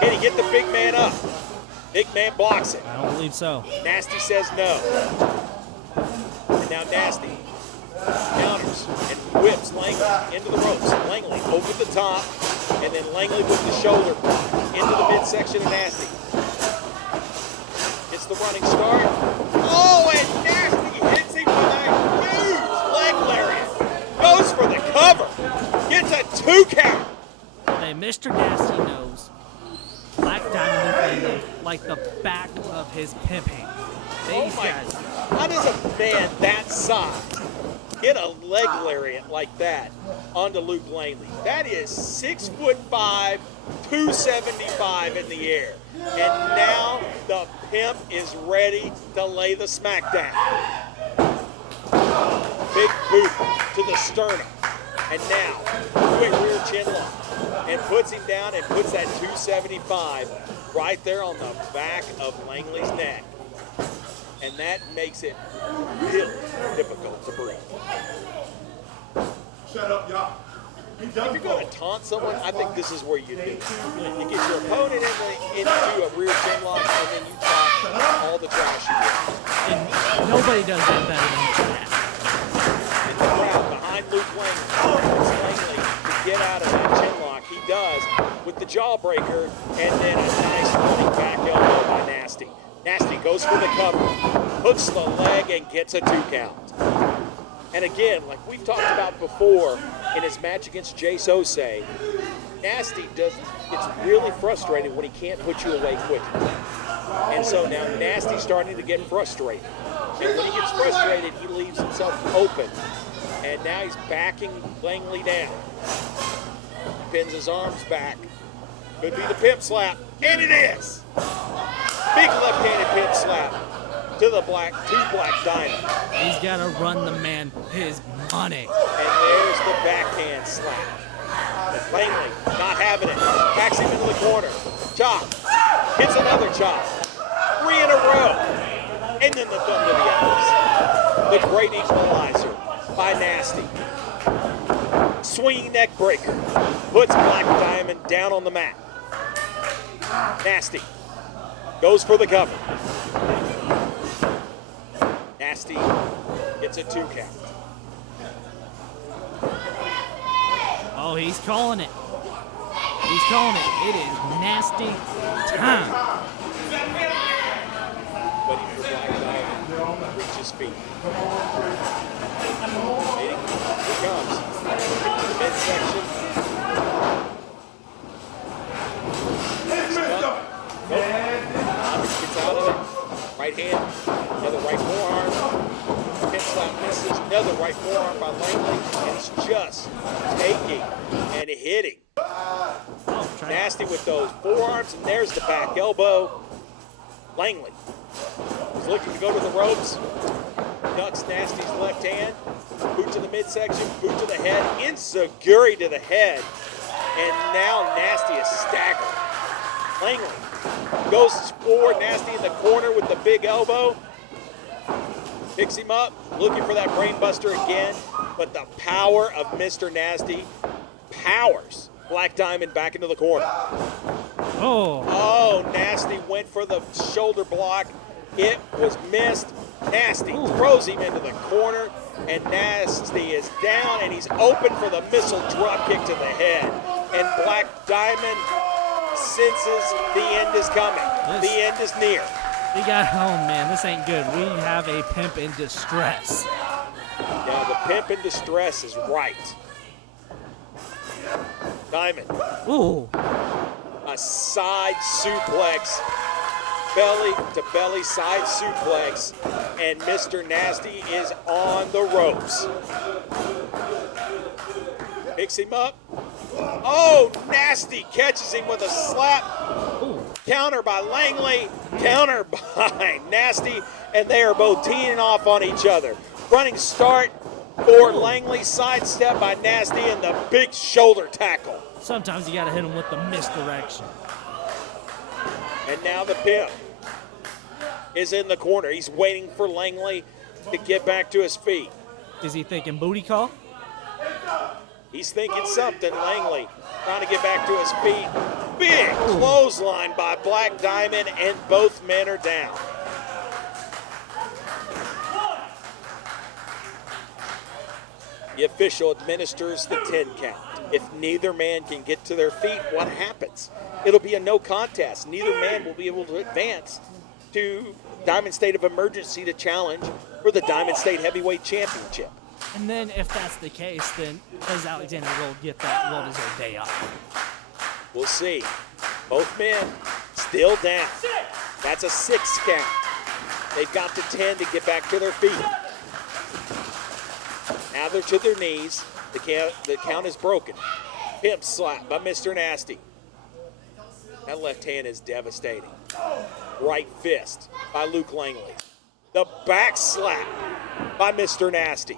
Can he get the big man up? Big man blocks it. I don't believe so. Nasty says no. And now Nasty counters and whips Langley into the ropes. Langley over the top, and then Langley with the shoulder into the midsection of Nasty. Gets the running start. Oh, and Nasty hits him with a huge leg lariat. Goes for the cover. Gets a 2 count. Hey, Mr. Nasty knows Black Diamond Langley like the back of his pimp hand. These guys. How does a man that size get a leg lariat like that onto Luke Langley? That is 6'5", 275 in the air. And now the pimp is ready to lay the smackdown. Big boot to the sternum. And now, quick rear chin lock. And puts him down and puts that 275 right there on the back of Langley's neck. And that makes it really difficult to breathe. Shut up, y'all. If you're going to taunt someone, I think this is where you do it. You get your opponent into a rear chin lock, and then you talk all the trash you get. And nobody does that better than that. In the crowd, behind Luke Langley, Langley to get out of that chin lock. He does with the jawbreaker, and then a nice running back elbow by Nasty. Nasty goes for the cover, hooks the leg, and gets a 2 count. And again, like we've talked about before in his match against Jay Sosei, Nasty gets really frustrated when he can't put you away quickly. And so now Nasty's starting to get frustrated. And when he gets frustrated, he leaves himself open. And now he's backing Langley down. Pins his arms back. Could be the pimp slap, and it is! Big left-handed pimp slap to Black Diamond. He's got to run the man his money. And there's the backhand slap. But Langley not having it. Backs him into the corner. Chop. Hits another chop. 3 in a row. And then the thumb to the eyes. The great equalizer by Nasty. Swinging neck breaker. Puts Black Diamond down on the mat. Nasty goes for the cover. Nasty gets a 2 count. Oh, he's calling it. He's calling it. It is Nasty time. Waiting for Black Diamond to reach his feet. Here he comes. Into the midsection. Gets out of it. Right hand, another right forearm. Pin slap misses, another right forearm by Langley, and he's just taking and hitting. Nasty with those forearms, and there's the back elbow. Langley is looking to go to the ropes. Ducks Nasty's left hand. Boot to the midsection, boot to the head, enziguri to the head. And now Nasty is staggered. Langley goes forward, Nasty in the corner with the big elbow. Picks him up, looking for that brainbuster again. But the power of Mr. Nasty powers Black Diamond back into the corner. Oh, Nasty went for the shoulder block. It was missed. Nasty throws him into the corner. And Nasty is down, and he's open for the missile drop kick to the head. And Black Diamond senses the end is coming. The end is near. We got home, man. This ain't good. We have a pimp in distress. Yeah, the pimp in distress is right. Diamond. Ooh. A side suplex. Belly to belly side suplex. And Mr. Nasty is on the ropes. Picks him up. Oh, Nasty catches him with a slap. Ooh. Counter by Langley. Counter by Nasty. And they are both teeing off on each other. Running start for Langley. Sidestep by Nasty and the big shoulder tackle. Sometimes you got to hit him with the misdirection. And now the pimp is in the corner. He's waiting for Langley to get back to his feet. Is he thinking booty call? He's thinking something. Langley trying to get back to his feet. Big clothesline by Black Diamond, and both men are down. The official administers the 10 count. If neither man can get to their feet, what happens? It'll be a no contest. Neither man will be able to advance to Diamond State of Emergency to challenge for the Diamond State Heavyweight Championship. And then if that's the case, then does Alexander Gold get that well-deserved day off? We'll see. Both men still down. That's a 6 count. They've got to 10 to get back to their feet. Now they're to their knees. The count is broken. Pimp slap by Mr. Nasty. That left hand is devastating. Right fist by Luke Langley. The back slap by Mr. Nasty.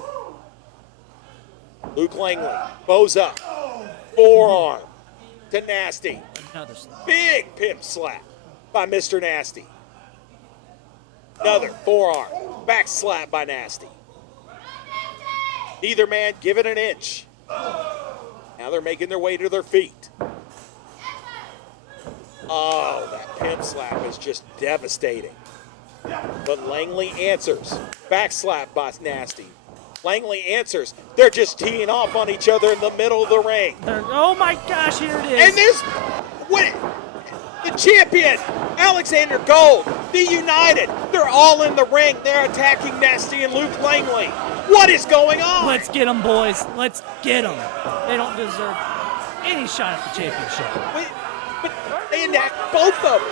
Luke Langley bows up. Forearm to Nasty. Another slap. Big pimp slap by Mr. Nasty. Another forearm. Back slap by Nasty. Neither man given an inch. Now they're making their way to their feet. Oh, that pimp slap is just devastating. But Langley answers. Back slap by Nasty. Langley answers. They're just teeing off on each other in the middle of the ring. Oh my gosh, here it is. And there's the champion, Alexander Gold, the United. They're all in the ring. They're attacking Nasty and Luke Langley. What is going on? Let's get them, boys. Let's get them. They don't deserve any shot at the championship. But they enact both of them.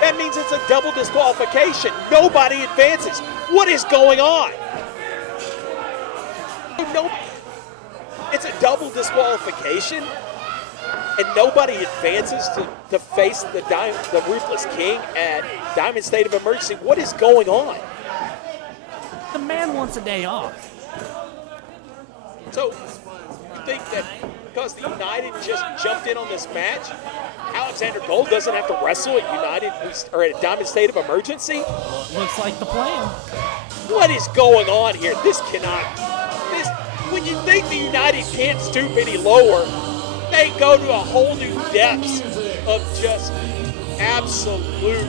That means it's a double disqualification. Nobody advances. What is going on? No, it's a double disqualification, and nobody advances to face the Ruthless King at Diamond State of Emergency. What is going on? The man wants a day off. So, you think that because the United just jumped in on this match, Alexander Gold doesn't have to wrestle at United or at Diamond State of Emergency? Well, it looks like the plan. What is going on here? This cannot. When you think the United can't stoop any lower, they go to a whole new depths of just absolute,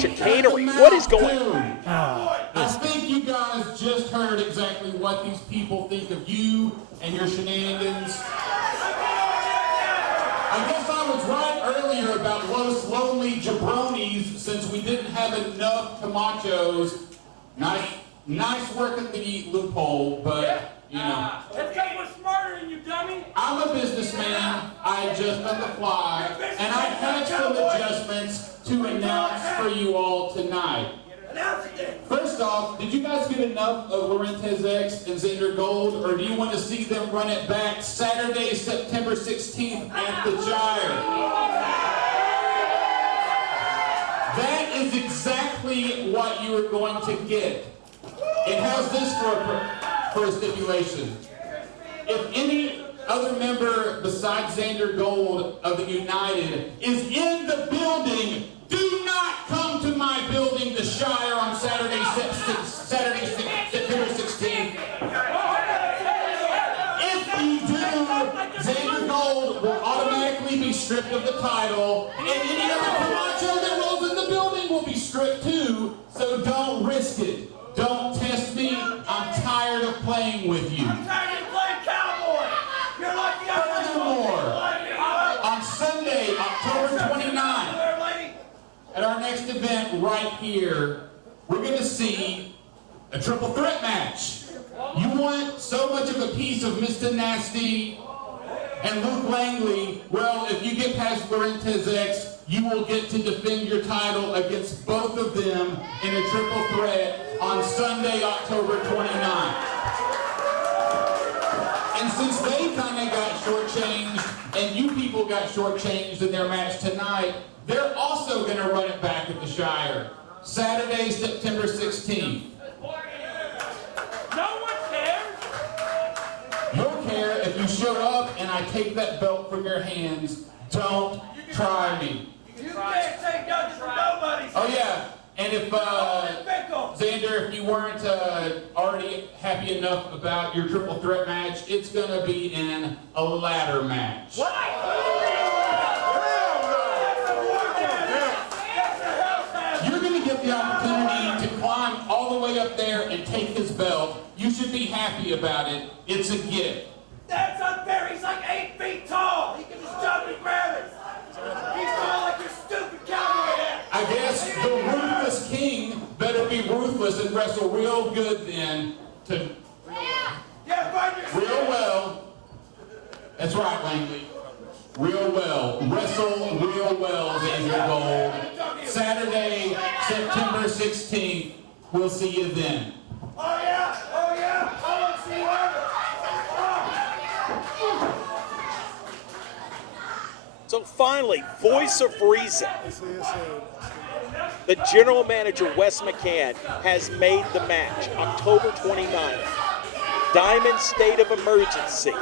chicanery. What is going on? I think you guys just heard exactly what these people think of you and your shenanigans. I guess I was right earlier about Los Lonely Jabronis, since we didn't have enough Kamachos. Nice work at the loophole, but, you know. That's because we're smarter than you, dummy. I'm a businessman. I adjust on the fly, and I had some adjustments to announce for you all tonight. First off, did you guys get enough of Laurentez X and Xander Gold, or do you want to see them run it back Saturday, September 16th at the Gyre? That is exactly what you are going to get. It has this for a stipulation. If any other member besides Xander Gold of the United is in the building, do not come to my building, the Shire, on Saturday, September 16th. If you do, Xander Gold will automatically be stripped of the title, and any other Kamacho that rolls in the building will be stripped too, so don't risk it. Don't event right here, we're going to see a triple threat match. You want so much of a piece of Mr. Nasty and Luke Langley. Well, if you get past Laurentez X, you will get to defend your title against both of them in a triple threat on Sunday, October 29th. And since they kind of got shortchanged and you people got shortchanged in their match tonight, they're also going to run it back at the Shire. Saturday, September 16th. No one cares. You'll care if you show up and I take that belt from your hands. Don't try me. You can't take nothing from nobody. Oh yeah, and if Xander, if you weren't already happy enough about your triple threat match, it's gonna be in a ladder match. What? You're gonna get the opportunity to climb all the way up there and take his belt. You should be happy about it. It's a gift. That's unfair. He's like 8 feet tall. He can just jump and grab it. He's tall like your stupid cowboy hat. I guess the ruthless king better be ruthless and wrestle real good then to real well. That's right, Langley. Real well. Wrestle real well, Xander Gold. Saturday, September 16th. We'll see you then. Oh yeah, oh yeah. I want to see whatever. So finally, voice of reason. The general manager, Wes McCann, has made the match October 29th. Diamond State of Emergency.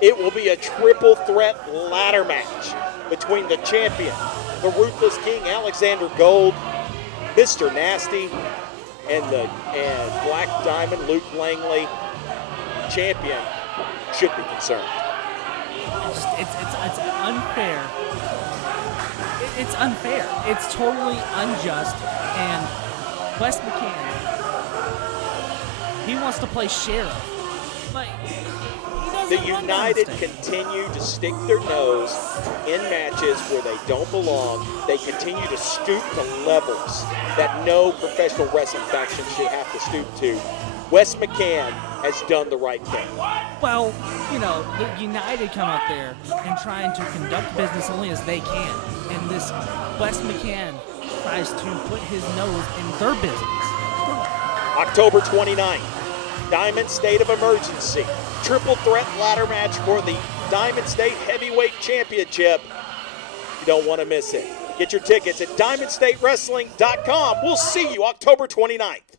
It will be a triple threat ladder match between the champion, the Ruthless King, Alexander Gold, Mr. Nasty, and Black Diamond, Luke Langley. Champion should be concerned. It's unfair. It's unfair. It's totally unjust. And Wes McCann, he wants to play sheriff. Like, The United continue to stick their nose in matches where they don't belong. They continue to stoop to levels that no professional wrestling faction should have to stoop to. Wes McCann has done the right thing. Well, the United come out there and trying to conduct business only as they can. And this Wes McCann tries to put his nose in their business. October 29th, Diamond State of Emergency. Triple threat ladder match for the Diamond State Heavyweight Championship. You don't want to miss it. Get your tickets at DiamondStateWrestling.com. We'll see you October 29th.